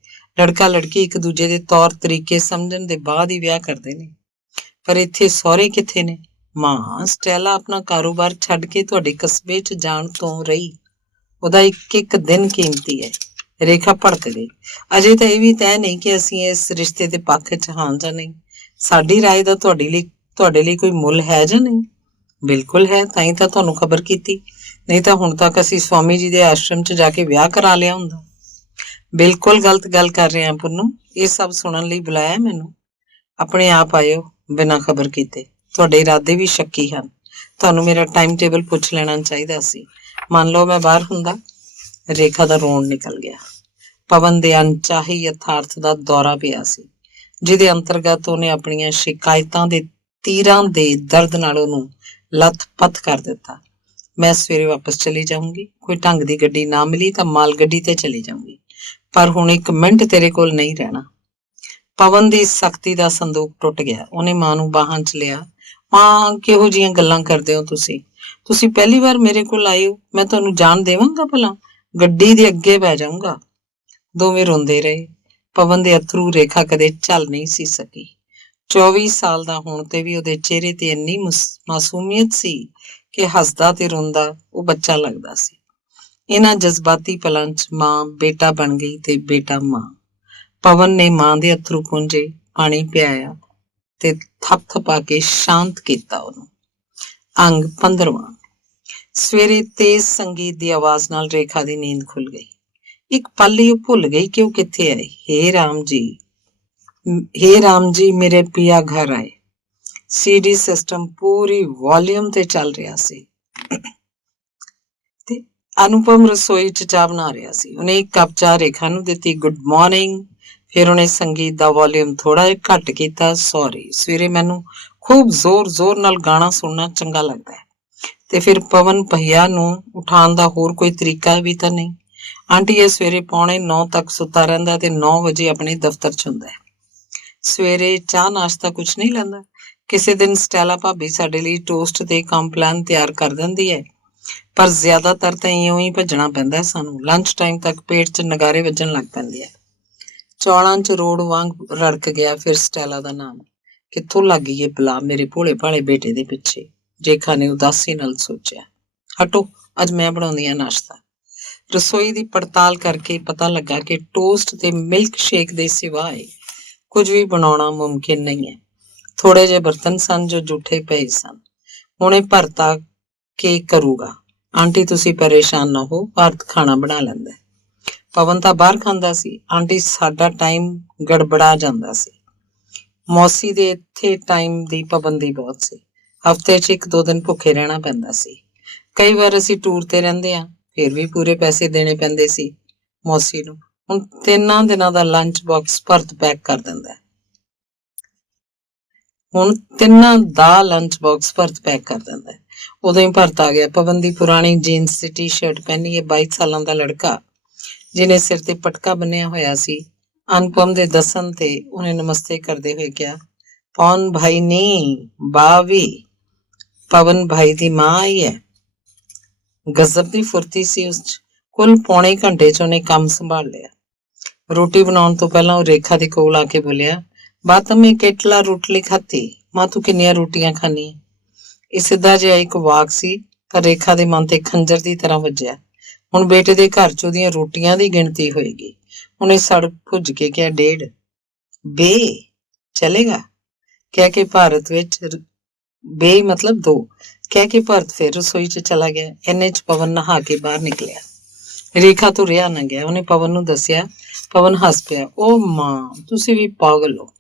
ਲੜਕਾ ਲੜਕੀ ਇੱਕ ਦੂਜੇ ਦੇ ਤੌਰ ਤਰੀਕੇ ਸਮਝਣ ਦੇ ਬਾਅਦ ਹੀ ਵਿਆਹ ਕਰਦੇ ਨੇ। ਪਰ ਇੱਥੇ ਸਹੁਰੇ ਕਿੱਥੇ ਨੇ? ਮਾਂ, ਸਟੈਲਾ ਆਪਣਾ ਕਾਰੋਬਾਰ ਛੱਡ ਕੇ ਤੁਹਾਡੇ ਕਸਬੇ 'ਚ ਜਾਣ ਤੋਂ ਰਹੀ। ਉਹਦਾ ਇੱਕ ਇੱਕ ਦਿਨ ਕੀਮਤੀ ਹੈ। ਰੇਖਾ ਭੜਕ ਗਈ। ਅਜੇ ਤਾਂ ਇਹ ਵੀ ਤੈਅ ਨਹੀਂ ਕਿ ਅਸੀਂ ਇਸ ਰਿਸ਼ਤੇ ਦੇ ਪੱਖ 'ਚ ਹਾਂ ਜਾਂ ਨਹੀਂ। ਸਾਡੀ ਰਾਏ ਦਾ ਤੁਹਾਡੇ ਲਈ ਕੋਈ ਮੁੱਲ ਹੈ ਜਾਂ ਨਹੀਂ? ਬਿਲਕੁਲ ਹੈ, ਤਾਂ ਹੀ ਤਾਂ ਤੁਹਾਨੂੰ ਖਬਰ ਕੀਤੀ, ਨਹੀਂ ਤਾਂ ਹੁਣ ਤੱਕ ਅਸੀਂ ਸਵਾਮੀ ਜੀ ਦੇ ਆਸ਼ਰਮ 'ਚ ਜਾ ਕੇ ਵਿਆਹ ਕਰਾ ਲਿਆ ਹੁੰਦਾ। ਬਿਲਕੁਲ ਗਲਤ ਗੱਲ ਕਰ ਰਹੇ ਹਾਂ ਪੁੰਨੂ। ਇਹ ਸਭ ਸੁਣਨ ਲਈ ਬੁਲਾਇਆ ਮੈਨੂੰ? ਆਪਣੇ ਆਪ ਆਇਓ ਬਿਨਾਂ ਖਬਰ ਕੀਤੇ। ਤੁਹਾਡੇ ਇਰਾਦੇ ਵੀ ਸ਼ੱਕੀ ਹਨ। ਤੁਹਾਨੂੰ ਮੇਰਾ ਟਾਈਮ ਟੇਬਲ ਪੁੱਛ ਲੈਣਾ ਚਾਹੀਦਾ ਸੀ। ਮੰਨ ਲਓ ਮੈਂ ਬਾਹਰ ਹੁੰਦਾ। ਰੇਖਾ ਦਾ ਰੋਣ ਨਿਕਲ ਗਿਆ। ਪਵਨ ਦੇ ਅਣਚਾਹੇ ਯਥਾਰਥ ਦਾ ਦੌਰਾ ਪਿਆ ਸੀ, ਜਿਹਦੇ ਅੰਤਰਗਤ ਉਹਨੇ ਆਪਣੀਆਂ ਸ਼ਿਕਾਇਤਾਂ ਦੇ ਤੀਰਾਂ ਦੇ ਦਰਦ ਨਾਲ ਉਹਨੂੰ ਲੱਥ-ਪੱਥ ਕਰ ਦਿੱਤਾ। ਮੈਂ ਸਵੇਰੇ ਵਾਪਸ ਚਲੀ ਜਾਊਂਗੀ। ਕੋਈ ਢੰਗ ਦੀ ਗੱਡੀ ਨਾ ਮਿਲੀ ਤਾਂ ਮਾਲ ਗੱਡੀ ਤੇ ਚਲੀ ਜਾਊਂਗੀ, ਪਰ ਹੁਣ 1 ਮਿੰਟ ਤੇਰੇ ਕੋਲ ਨਹੀਂ ਰਹਿਣਾ। ਪਵਨ ਦੀ ਸਖਤੀ ਦਾ ਸੰਦੂਕ ਟੁੱਟ ਗਿਆ। ਉਹਨੇ ਮਾਂ ਨੂੰ ਬਾਹਾਂ 'ਚ ਲਿਆ। ਮਾਂ, ਕਿਹੋ ਜਿਹੀਆਂ ਗੱਲਾਂ ਕਰਦੇ ਹੋ ਤੁਸੀਂ ਪਹਿਲੀ ਵਾਰ ਮੇਰੇ ਕੋਲ ਆਏ ਹੋ। ਮੈਂ ਤੁਹਾਨੂੰ ਜਾਣ ਦੇਵਾਂਗਾ ਭਲਾ? ਗੱਡੀ ਦੇ ਅੱਗੇ ਬਹਿ ਜਾਊਂਗਾ। ਦੋਵੇਂ ਰੋਂਦੇ ਰਹੇ। ਪਵਨ ਦੇ ਅਥਰੂ ਰੇਖਾ ਕਦੇ ਝੱਲ ਨਹੀਂ ਸੀ ਸਕੀ। 24 ਸਾਲ ਦਾ ਹੋਣ ਤੇ ਵੀ ਉਹਦੇ ਚਿਹਰੇ ਤੇ ਇੰਨੀ ਮਾਸੂਮੀਅਤ ਸੀ ਕਿ ਹੱਸਦਾ ਤੇ ਰੋਂਦਾ ਉਹ ਬੱਚਾ ਲੱਗਦਾ ਸੀ। ਇਹਨਾਂ ਜਜ਼ਬਾਤੀ ਪਲਾਂ 'ਚ ਮਾਂ ਬੇਟਾ ਬਣ ਗਈ ਤੇ ਬੇਟਾ ਮਾਂ। ਪਵਨ ਨੇ ਮਾਂ ਦੇ ਅਥਰੂ ਪੂੰਝੇ, ਪਾਣੀ ਪਿਆਇਆ ਤੇ ਥਪਥਪਾ ਕੇ ਸ਼ਾਂਤ ਕੀਤਾ ਉਹਨੂੰ। ਅੰਗ 15ਵਾਂ। ਸਵੇਰੇ ਤੇਜ਼ ਸੰਗੀਤ ਦੀ ਆਵਾਜ਼ ਨਾਲ ਰੇਖਾ ਦੀ ਨੀਂਦ ਖੁੱਲ ਗਈ। ਇੱਕ ਪਲ ਲਈ ਉਹ ਭੁੱਲ ਗਈ ਕਿ ਉਹ ਕਿੱਥੇ ਆਈ। ਹੇ ਰਾਮ ਜੀ ਮੇਰੇ ਪਿਆ ਘਰ ਆਏ। CD ਸਿਸਟਮ ਪੂਰੀ ਵੋਲੀਅਮ ਤੇ ਚੱਲ ਰਿਹਾ ਸੀ ਤੇ ਅਨੁਪਮ ਰਸੋਈ 'ਚ ਚਾਹ ਬਣਾ ਰਿਹਾ ਸੀ। ਉਹਨੇ 1 ਕੱਪ ਚਾਹ ਰੇਖਾ ਨੂੰ ਦਿੱਤੀ। Good morning. ਫਿਰ ਉਹਨੇ ਸੰਗੀਤ ਦਾ ਵੋਲੀਅਮ ਥੋੜਾ ਜਿਹਾ ਘੱਟ ਕੀਤਾ। ਸੌਰੀ, ਸਵੇਰੇ ਮੈਨੂੰ ਖੂਬ ਜ਼ੋਰ ਨਾਲ ਗਾਣਾ ਸੁਣਨਾ ਚੰਗਾ ਲੱਗਦਾ ਹੈ। ਤੇ ਫਿਰ ਪਵਨ ਪਹੀਆ ਨੂੰ ਉਠਾਉਣ ਦਾ ਹੋਰ ਕੋਈ ਤਰੀਕਾ ਵੀ ਤਾਂ ਨਹੀਂ। ਆਂਟੀ ਇਹ ਸਵੇਰੇ 8:45 ਤੱਕ ਸੁੱਤਾ ਰਹਿੰਦਾ ਤੇ 9 ਵਜੇ ਆਪਣੇ ਦਫ਼ਤਰ 'ਚ ਹੁੰਦਾ ਹੈ। ਸਵੇਰੇ ਚਾਹ ਨਾਸ਼ਤਾ ਕੁਛ ਨਹੀਂ ਲੈਂਦਾ। ਕਿਸੇ ਦਿਨ ਸਟੈਲਾ ਭਾਬੀ ਸਾਡੇ ਲਈ ਟੋਸਟ ਤੇ ਕੰਪਲਾਨ ਤਿਆਰ ਕਰ ਦਿੰਦੀ ਹੈ, ਪਰ ਜ਼ਿਆਦਾਤਰ ਤਾਂ ਇਉਂ ਹੀ ਭੱਜਣਾ ਪੈਂਦਾ ਸਾਨੂੰ। ਲੰਚ ਟਾਈਮ ਤੱਕ ਪੇਟ 'ਚ ਨਗਾਰੇ ਵੱਜਣ ਲੱਗ ਪੈਂਦੇ ਆ। ਚੌਲਾਂ 'ਚ ਰੋੜ ਵਾਂਗ ਰੜਕ ਗਿਆ ਫਿਰ ਸਟੈਲਾ ਦਾ ਨਾਮ। ਕਿੱਥੋਂ ਲੱਗ ਗਈ ਇਹ ਬਲਾ ਮੇਰੇ ਭੋਲੇ ਭਾਲੇ ਬੇਟੇ ਦੇ ਪਿੱਛੇ? ਰੇਖਾ ਨੇ ਉਦਾਸੀ ਨਾਲ ਸੋਚਿਆ। ਹਟੋ, ਅੱਜ ਮੈਂ ਬਣਾਉਂਦੀ ਹਾਂ ਨਾਸ਼ਤਾ। ਰਸੋਈ ਦੀ ਪੜਤਾਲ ਕਰਕੇ ਪਤਾ ਲੱਗਾ ਕਿ ਟੋਸਟ ਤੇ ਮਿਲਕ ਸ਼ੇਕ ਦੇ ਸਿਵਾਏ ਕੁਝ ਵੀ ਬਣਾਉਣਾ ਮੁਮਕਿਨ ਨਹੀਂ ਹੈ। ਥੋੜੇ ਜਿਹੇ ਬਰਤਨ ਸਨ ਜੋ ਜੂਠੇ ਪਏ ਸਨ। ਹੁਣੇ ਭਰਤਾ ਕੇ ਕਰੂਗਾ। ਆਂਟੀ ਤੁਸੀਂ ਪਰੇਸ਼ਾਨ ਨਾ ਹੋ, ਭਾਰਤ ਖਾਣਾ ਬਣਾ ਲੈਂਦਾ। ਪਵਨ ਤਾਂ ਬਾਹਰ ਖਾਂਦਾ ਸੀ। ਆਂਟੀ ਸਾਡਾ ਟਾਈਮ ਗੜਬੜਾ ਜਾਂਦਾ ਸੀ। ਮੌਸੀ ਦੇ ਇੱਥੇ ਟਾਈਮ ਦੀ ਪਾਬੰਦੀ ਬਹੁਤ ਸੀ। ਹਫ਼ਤੇ 'ਚ 1-2 ਦਿਨ ਭੁੱਖੇ ਰਹਿਣਾ ਪੈਂਦਾ ਸੀ। ਕਈ ਵਾਰ ਅਸੀਂ ਟੂਰ ਤੇ ਰਹਿੰਦੇ ਹਾਂ, ਫਿਰ ਵੀ ਪੂਰੇ ਪੈਸੇ ਦੇਣੇ ਪੈਂਦੇ ਸੀ ਮੌਸੀ ਨੂੰ। ਹੁਣ 3 ਦਿਨਾਂ ਦਾ ਲੰਚ ਬਾਕਸ ਭਰਤ ਪੈਕ ਕਰ ਦਿੰਦਾ। ਉਦੋਂ ਹੀ ਭਰਤ ਆ ਗਿਆ। ਪਵਨ ਦੀ ਪੁਰਾਣੀ ਜੀਨਸ ਦੀ ਟੀ-ਸ਼ਰਟ ਪਹਿਨੀ 22 ਸਾਲਾਂ ਦਾ ਲੜਕਾ, ਜਿਹਨੇ ਸਿਰ ਤੇ ਪਟਕਾ ਬੰਨਿਆ ਹੋਇਆ ਸੀ, ਅਨੁਪਮ ਦੇ ਦੱਸਣ ਤੇ ਉਹਨੇ ਨਮਸਤੇ ਕਰਦੇ ਹੋਏ ਕਿਹਾ, ਪਵਨ ਭਾਈ ਨਹੀਂ, ਬਾਵੀ। ਪਵਨ ਭਾਈ ਦੀ ਮਾਂ ਆਈ ਹੈ। ਗਜ਼ਬ ਦੀ ਫੁਰਤੀ ਸੀ ਉਸ 'ਚ। ਕੁੱਲ ਪੌਣੇ ਘੰਟੇ 'ਚ ਉਹਨੇ ਕੰਮ ਸੰਭਾਲ ਲਿਆ। ਰੋਟੀ ਬਣਾਉਣ ਤੋਂ ਪਹਿਲਾਂ ਉਹ ਰੇਖਾ ਦੇ ਕੋਲ ਆ ਕੇ ਬੋਲਿਆ, ਬਾਤ ਮੈਂ ਕੇਟਲਾ ਰੋਟਲੀ ਖਾਤੀ, ਮਾਂ ਤੂੰ ਕਿੰਨੀਆਂ ਰੋਟੀਆਂ ਖਾਣੀ ਹੈ। ਇਹ ਸਿੱਧਾ ਜਿਹਾ ਇੱਕ ਵਾਕ ਸੀ, ਪਰ ਰੇਖਾ ਦੇ ਮਨ ਤੇ ਖੰਜਰ ਦੀ ਤਰ੍ਹਾਂ ਵੱਜਿਆ। ਹੁਣ ਬੇਟੇ ਦੇ ਘਰ 'ਚ ਉਹਦੀਆਂ ਰੋਟੀਆਂ ਦੀ ਗਿਣਤੀ ਹੋਏਗੀ। ਉਹਨੇ ਸੜ ਭੁੱਜ ਕੇ ਕਿਹਾ, 1.5 ਬੇ ਚਲੇਗਾ ਕਹਿ ਕੇ ਭਾਰਤ ਵਿੱਚ ਬੇ ਮਤਲਬ 2 ਕਹਿ ਕੇ ਭਾਰਤ ਫਿਰ ਰਸੋਈ 'ਚ ਚਲਾ ਗਿਆ। ਇੰਨੇ 'ਚ ਪਵਨ ਨਹਾ ਕੇ ਬਾਹਰ ਨਿਕਲਿਆ। ਰੇਖਾ ਤੋਂ ਰਿਹਾ ਨਾ ਗਿਆ। ਉਹਨੇ ਪਵਨ ਨੂੰ ਦੱਸਿਆ। ਪਵਨ ਹੱਸ ਪਿਆ। ਉਹ ਮਾਂ, ਤੁਸੀਂ ਵੀ ਪਾਗਲ ਹੋ।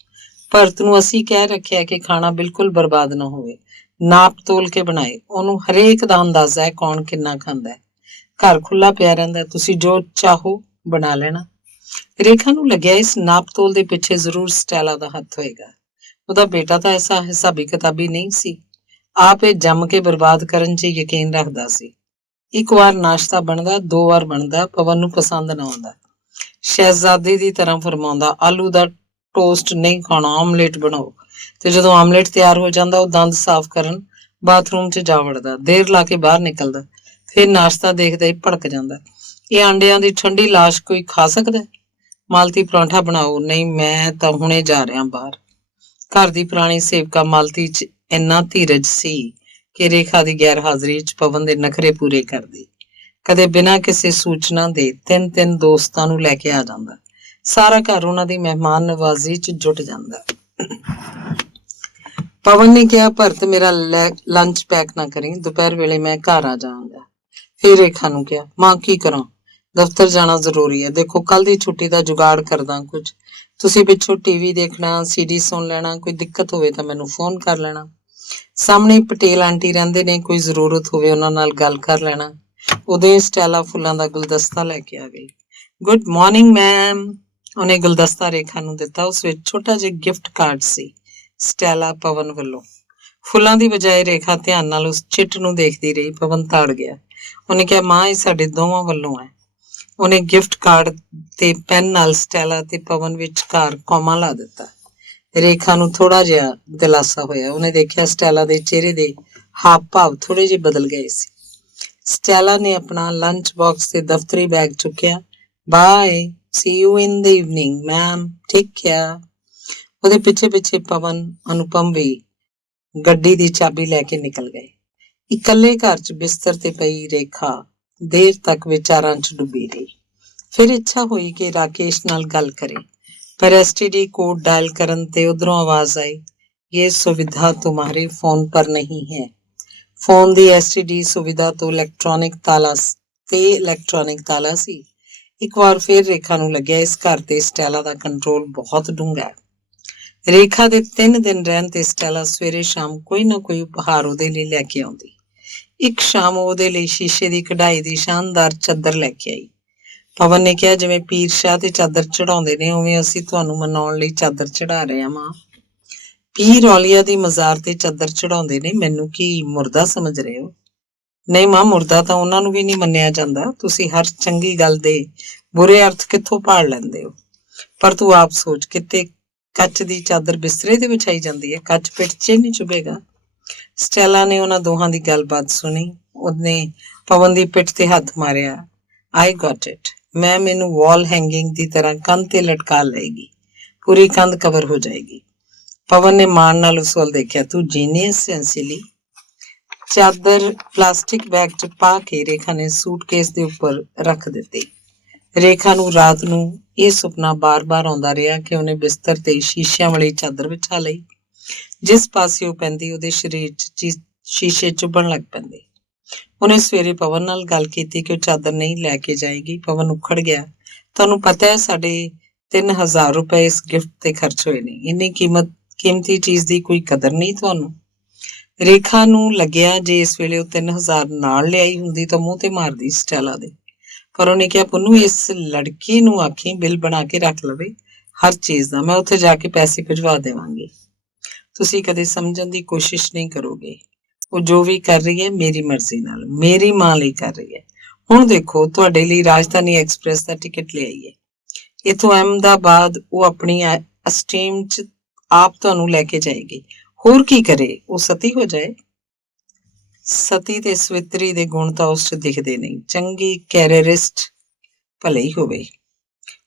ਭਰਤ ਨੂੰ ਅਸੀਂ ਕਹਿ ਰੱਖਿਆ ਕਿ ਖਾਣਾ ਬਿਲਕੁਲ ਬਰਬਾਦ ਨਾ ਹੋਵੇ, ਨਾਪ ਤੋਲ ਕੇ ਬਣਾਏ। ਉਹਨੂੰ ਹਰੇਕ ਦਾ ਅੰਦਾਜ਼ਾ ਹੈ ਕੌਣ ਕਿੰਨਾ ਖਾਂਦਾ ਹੈ। ਘਰ ਖੁੱਲਾ ਪਿਆ ਰਹਿੰਦਾ, ਤੁਸੀਂ ਜੋ ਚਾਹੋ ਬਣਾ ਲੈਣਾ। ਰੇਖਾ ਨੂੰ ਲੱਗਿਆ ਇਸ ਨਾਪ ਤੋਲ ਦੇ ਪਿੱਛੇ ਜ਼ਰੂਰ ਸਟੈਲਾ ਦਾ ਹੱਥ ਹੋਏਗਾ। ਉਹਦਾ ਬੇਟਾ ਤਾਂ ਐਸਾ ਹਿਸਾਬੀ ਕਿਤਾਬੀ ਨਹੀਂ ਸੀ। ਆਪ ਇਹ ਜੰਮ ਕੇ ਬਰਬਾਦ ਕਰਨ 'ਚ ਯਕੀਨ ਰੱਖਦਾ ਸੀ। ਇੱਕ ਵਾਰ ਨਾਸ਼ਤਾ ਬਣਦਾ, 2 ਵਾਰ ਬਣਦਾ, ਪਵਨ ਨੂੰ ਪਸੰਦ ਨਾ ਆਉਂਦਾ। ਸ਼ਹਿਜ਼ਾਦੇ ਦੀ ਤਰ੍ਹਾਂ ਫਰਮਾਉਂਦਾ, ਆਲੂ ਦਾ ਟੋਸਟ ਨਹੀਂ ਖਾਣਾ, ਆਮਲੇਟ ਬਣਾਓ। ਤੇ ਜਦੋਂ ਆਮਲੇਟ ਤਿਆਰ ਹੋ ਜਾਂਦਾ, ਉਹ ਦੰਦ ਸਾਫ਼ ਕਰਨ ਬਾਥਰੂਮ 'ਚ ਜਾ ਵੜਦਾ। ਦੇਰ ਲਾ ਕੇ ਬਾਹਰ ਨਿਕਲਦਾ। ਫਿਰ ਨਾਸ਼ਤਾ ਦੇਖਦਾ ਹੀ ਭੜਕ ਜਾਂਦਾ। ਇਹ ਆਂਡਿਆਂ ਦੀ ਠੰਡੀ ਲਾਸ਼ ਕੋਈ ਖਾ ਸਕਦਾ? ਮਾਲਤੀ ਪਰੌਂਠਾ ਬਣਾਓ। ਨਹੀਂ, ਮੈਂ ਤਾਂ ਹੁਣੇ ਜਾ ਰਿਹਾ ਬਾਹਰ। ਘਰ ਦੀ ਪੁਰਾਣੀ ਸੇਵਕਾ ਮਾਲਤੀ 'ਚ ਇੰਨਾ ਧੀਰਜ ਸੀ ਕਿ ਰੇਖਾ ਦੀ ਗੈਰ ਹਾਜ਼ਰੀ 'ਚ ਪਵਨ ਦੇ ਨਖਰੇ ਪੂਰੇ ਕਰਦੀ। ਕਦੇ ਬਿਨਾਂ ਕਿਸੇ ਸੂਚਨਾ ਦੇ 3 ਦੋਸਤਾਂ ਨੂੰ ਲੈ ਕੇ ਆ ਜਾਂਦਾ। ਸਾਰਾ ਘਰ ਉਹਨਾਂ ਦੀ ਮਹਿਮਾਨ ਨਵਾਜ਼ੀ 'ਚ ਜੁਟ ਜਾਂਦਾ। ਪਵਨ ਨੇ ਕਿਹਾ, ਭਰਤ ਮੇਰਾ ਲੰਚ ਪੈਕ ਨਾ ਕਰੀ, ਦੁਪਹਿਰ ਵੇਲੇ ਮੈਂ ਘਰ ਆ ਜਾਵਾਂਗਾ। ਫਿਰ ਰੇਖਾ ਨੂੰ ਕਿਹਾ, ਮਾਂ ਕੀ ਕਰਾਂ, ਦਫ਼ਤਰ ਜਾਣਾ ਜ਼ਰੂਰੀ ਹੈ। ਦੇਖੋ, ਕੱਲ ਦੀ ਛੁੱਟੀ ਦਾ ਜੁਗਾੜ ਕਰਦਾ ਕੁਝ। ਤੁਸੀਂ ਪਿੱਛੋਂ ਟੀਵੀ ਦੇਖਣਾ, CD ਸੁਣ ਲੈਣਾ। ਕੋਈ ਦਿੱਕਤ ਹੋਵੇ ਤਾਂ ਮੈਨੂੰ ਫੋਨ ਕਰ ਲੈਣਾ। ਸਾਹਮਣੇ ਪਟੇਲ ਆਂਟੀ ਰਹਿੰਦੇ ਨੇ, ਕੋਈ ਜ਼ਰੂਰਤ ਹੋਵੇ ਉਹਨਾਂ ਨਾਲ ਗੱਲ ਕਰ ਲੈਣਾ। ਉਦੋਂ ਸਟੈਲਾ ਫੁੱਲਾਂ ਦਾ ਗੁਲਦਸਤਾ ਲੈ ਕੇ ਆ ਗਈ। Good morning ma'am. ਉਹਨੇ ਗੁਲਦਸਤਾ ਰੇਖਾ ਨੂੰ ਦਿੱਤਾ। ਉਸ ਵਿੱਚ ਛੋਟਾ ਜਿਹਾ ਗਿਫਟ ਕਾਰਡ ਸੀ, ਸਟੈਲਾ ਪਵਨ ਵੱਲੋਂ। ਫੁੱਲਾਂ ਦੀ ਬਜਾਏ ਰੇਖਾ ਧਿਆਨ ਨਾਲ ਉਸ ਚਿੱਠ ਨੂੰ ਦੇਖਦੀ ਰਹੀ। ਪਵਨ ਤਾੜ ਗਿਆ। ਉਹਨੇ ਕਿਹਾ, ਮਾਂ ਇਹ ਸਾਡੇ ਦੋਵਾਂ ਵੱਲੋਂ ਹੈ। ਉਹਨੇ ਗਿਫਟ ਕਾਰਡ ਤੇ ਪੈਨ ਨਾਲ ਸਟੈਲਾ ਤੇ ਪਵਨ ਵਿਚਕਾਰ ਕੌਮਾ ਲਾ ਦਿੱਤਾ। ਰੇਖਾ ਨੂੰ ਥੋੜਾ ਜਿਹਾ ਦਿਲਾਸਾ ਹੋਇਆ। ਉਹਨੇ ਦੇਖਿਆ ਸਟੈਲਾ ਦੇ ਚਿਹਰੇ ਦੇ ਹਾਵ ਭਾਵ ਥੋੜੇ ਜਿਹੇ ਬਦਲ ਗਏ ਸੀ। ਸਟੈਲਾ ਨੇ ਆਪਣਾ ਲੰਚ ਬਾਕਸ ਤੇ ਦਫ਼ਤਰੀ ਬੈਗ ਚੁੱਕਿਆ। Bye, see you in the evening ma'am, take care. ਉਹਦੇ ਪਿੱਛੇ ਪਿੱਛੇ ਪਵਨ, ਅਨੁਪਮ ਵੀ ਗੱਡੀ ਦੀ ਚਾਬੀ ਲੈ ਕੇ ਨਿਕਲ ਗਏ। ਇਕੱਲੇ ਘਰ 'ਚ ਬਿਸਤਰ ਤੇ ਪਈ ਰੇਖਾ ਦੇਰ ਤੱਕ ਵਿਚਾਰਾਂ 'ਚ ਡੁੱਬੀ ਰਹੀ। ਫਿਰ ਇੱਛਾ ਹੋਈ ਕਿ ਰਾਕੇਸ਼ ਨਾਲ ਗੱਲ ਕਰੇ, ਪਰ STD ਕੋਡ ਡਾਇਲ ਕਰਨ ਤੇ ਉਧਰੋਂ ਆਵਾਜ਼ ਆਈ, ਇਹ ਸੁਵਿਧਾ तुम्हारे फोन पर नहीं है। ਫੋਨ ਦੀ STD ਸੁਵਿਧਾ ਤੋਂ ਇਲੈਕਟ੍ਰੋਨਿਕ ਤਾਲਾ ਸੀ। ਇੱਕ ਵਾਰ ਫਿਰ ਰੇਖਾ ਨੂੰ ਲੱਗਿਆ ਇਸ ਘਰ ਤੇ ਸਟੈਲਾ ਦਾ ਕੰਟਰੋਲ ਬਹੁਤ ਡੂੰਘਾ ਹੈ। ਰੇਖਾ ਦੇ 3 ਦਿਨ ਰਹਿਣ ਤੇ ਸਟੈਲਾ ਸਵੇਰੇ ਸ਼ਾਮ ਕੋਈ ਨਾ ਕੋਈ ਉਪਹਾਰ ਉਹਦੇ ਲਈ ਲੈ ਕੇ ਆਉਂਦੀ। ਇੱਕ ਸ਼ਾਮ ਉਹਦੇ ਲਈ ਸ਼ੀਸ਼ੇ ਦੀ ਕਢਾਈ ਦੀ ਸ਼ਾਨਦਾਰ ਚਾਦਰ ਲੈ ਕੇ ਆਈ। ਪਵਨ ਨੇ ਕਿਹਾ, ਜਿਵੇਂ ਪੀਰ ਸ਼ਾਹ ਤੇ ਚਾਦਰ ਚੜਾਉਂਦੇ ਨੇ, ਉਵੇਂ ਅਸੀਂ ਤੁਹਾਨੂੰ ਮਨਾਉਣ ਲਈ ਚਾਦਰ ਚੜਾ ਰਹੇ ਹਾਂ ਮਾਂ। ਪੀਰ ਔਲੀਆ ਦੀ ਮਜ਼ਾਰ ਤੇ ਚਾਦਰ ਚੜਾਉਂਦੇ ਨੇ, ਮੈਨੂੰ ਕੀ ਮੁਰਦਾ ਸਮਝ ਰਹੇ ਹੋ? ਨਹੀਂ ਮਾਂ, ਮੁਰਦਾ ਤਾਂ ਉਹਨਾਂ ਨੂੰ ਵੀ ਨਹੀਂ ਮੰਨਿਆ ਜਾਂਦਾ। ਤੁਸੀਂ ਹਰ ਚੰਗੀ ਗੱਲ ਦੇ ਬੁਰੇ ਅਰਥ ਕਿੱਥੋਂ ਭਾਲ ਲੈਂਦੇ ਹੋ? ਪਰ ਤੂੰ ਆਪ ਸੋਚ, ਕਿਤੇ ਕੱਚ ਦੀ ਚਾਦਰ ਬਿਸਤਰੇ ਤੇ ਵਿਛਾਈ ਜਾਂਦੀ ਹੈ, ਕੱਚ ਪਿੱਠ 'ਚ ਨਹੀਂ ਚੁਭੇਗਾ? ਸਟੈਲਾ ਨੇ ਉਹਨਾਂ ਦੋਹਾਂ ਦੀ ਗੱਲਬਾਤ ਸੁਣੀ। ਉਹਨੇ ਪਵਨ ਦੀ ਪਿੱਠ ਤੇ ਹੱਥ ਮਾਰਿਆ। ਆਈ ਗॉट ਇਟ। ਮੈਂ ਮੈਨੂੰ ਵਾਲ ਹੈਂਗਿੰਗ ਦੀ ਤਰ੍ਹਾਂ ਕੰਧ ਤੇ ਲਟਕਾ ਲਏਗੀ। ਪੂਰੀ ਕੰਧ ਕਵਰ ਹੋ ਜਾਏਗੀ। ਪਵਨ ਨੇ ਮਾਣ ਨਾਲ ਉਸ ਵੱਲ ਦੇਖਿਆ। ਤੂੰ ਜੀਨੀਅਸ ਹੈ ਸਿਲੀ। ਚਾਦਰ ਪਲਾਸਟਿਕ ਬੈਗ 'ਚ ਪਾ ਕੇ ਰੇਖਾ ਨੇ ਸੂਟਕੇਸ ਦੇ ਉੱਪਰ ਰੱਖ ਦਿੱਤੀ। ਰੇਖਾ ਨੂੰ ਰਾਤ ਨੂੰ ਇਹ ਸੁਪਨਾ ਬਾਰ-ਬਾਰ ਆਉਂਦਾ ਰਿਹਾ ਕਿ ਉਹਨੇ ਬਿਸਤਰ ਤੇ ਸ਼ੀਸ਼ਿਆਂ ਵਾਲੀ ਚਾਦਰ ਵਿਛਾ ਲਈ। ਜਿਸ ਪਾਸੇ ਉਹ ਪੈਂਦੀ, ਉਹਦੇ ਸਰੀਰ 'ਚ ਸ਼ੀਸ਼ੇ ਚੁੱਭਣ ਲੱਗ ਪੈਂਦੇ। ਉਹਨੇ ਸਵੇਰੇ ਪਵਨ ਨਾਲ ਗੱਲ ਕੀਤੀ ਕਿ ਉਹ ਚਾਦਰ ਨਹੀਂ ਲੈ ਕੇ ਜਾਏਗੀ। ਪਵਨ ਉਖੜ ਗਿਆ। ਤੁਹਾਨੂੰ ਪਤਾ ਹੈ, ਸਾਡੇ 3000 ਰੁਪਏ ਇਸ ਗਿਫਟ ਤੇ ਖਰਚ ਹੋਏ ਨੇ। ਇੰਨੀ ਕੀਮਤੀ ਚੀਜ਼ ਦੀ ਕੋਈ ਕਦਰ ਨਹੀਂ ਤੁਹਾਨੂੰ? ਰੇਖਾ ਨੂੰ ਲੱਗਿਆ ਜੇ ਇਸ ਵੇਲੇ ਉਹ 3000 ਨਾਲ ਲਿਆਈ ਹੁੰਦੀ ਤਾਂ ਮੂੰਹ ਤੇ ਮਾਰਦੀ ਸਟੈਲਾ ਦੇ। ਪਰ ਉਹਨੇ ਕਿਹਾ, ਪੁੰਨੂ ਇਸ ਲੜਕੀ ਨੂੰ ਆਖੀ ਬਿੱਲ ਬਣਾ ਕੇ ਰੱਖ ਲਵੇ ਹਰ ਚੀਜ਼ ਦਾ, ਮੈਂ ਉੱਥੇ ਜਾ ਕੇ ਪੈਸੇ ਭਿਜਵਾ ਦੇਵਾਂਗੀ। ਤੁਸੀਂ ਕਦੇ ਸਮਝਣ ਦੀ ਕੋਸ਼ਿਸ਼ ਨਹੀਂ ਕਰੋਗੇ। ਉਹ ਜੋ ਵੀ ਕਰ ਰਹੀ ਹੈ ਮੇਰੀ ਮਰਜ਼ੀ ਨਾਲ, ਮੇਰੀ ਮਾਂ ਲਈ ਕਰ ਰਹੀ ਹੈ। ਹੁਣ ਦੇਖੋ, ਤੁਹਾਡੇ ਲਈ ਰਾਜਧਾਨੀ ਐਕਸਪ੍ਰੈਸ ਦਾ ਟਿਕਟ ਲੈ ਆਈ ਹੈ। ਇੱਥੋਂ ਅਹਿਮਦਾਬਾਦ ਉਹ ਆਪਣੀ ਅਸਟੀਮ 'ਚ ਆਪ ਤੁਹਾਨੂੰ ਲੈ ਕੇ ਜਾਏਗੀ। ਹੋਰ ਕੀ ਕਰੇ? ਉਹ ਸਤੀ ਹੋ ਜਾਏ। ਸਤੀ ਤੇ ਸਵਿਤਰੀ ਦੇ ਗੁਣ ਤਾਂ ਉਸ 'ਚ ਦਿਖਦੇ ਨਹੀਂ। ਚੰਗੀ ਕੈਰੀਅਰਿਸਟ ਭਲੇ ਹੀ ਹੋਵੇ,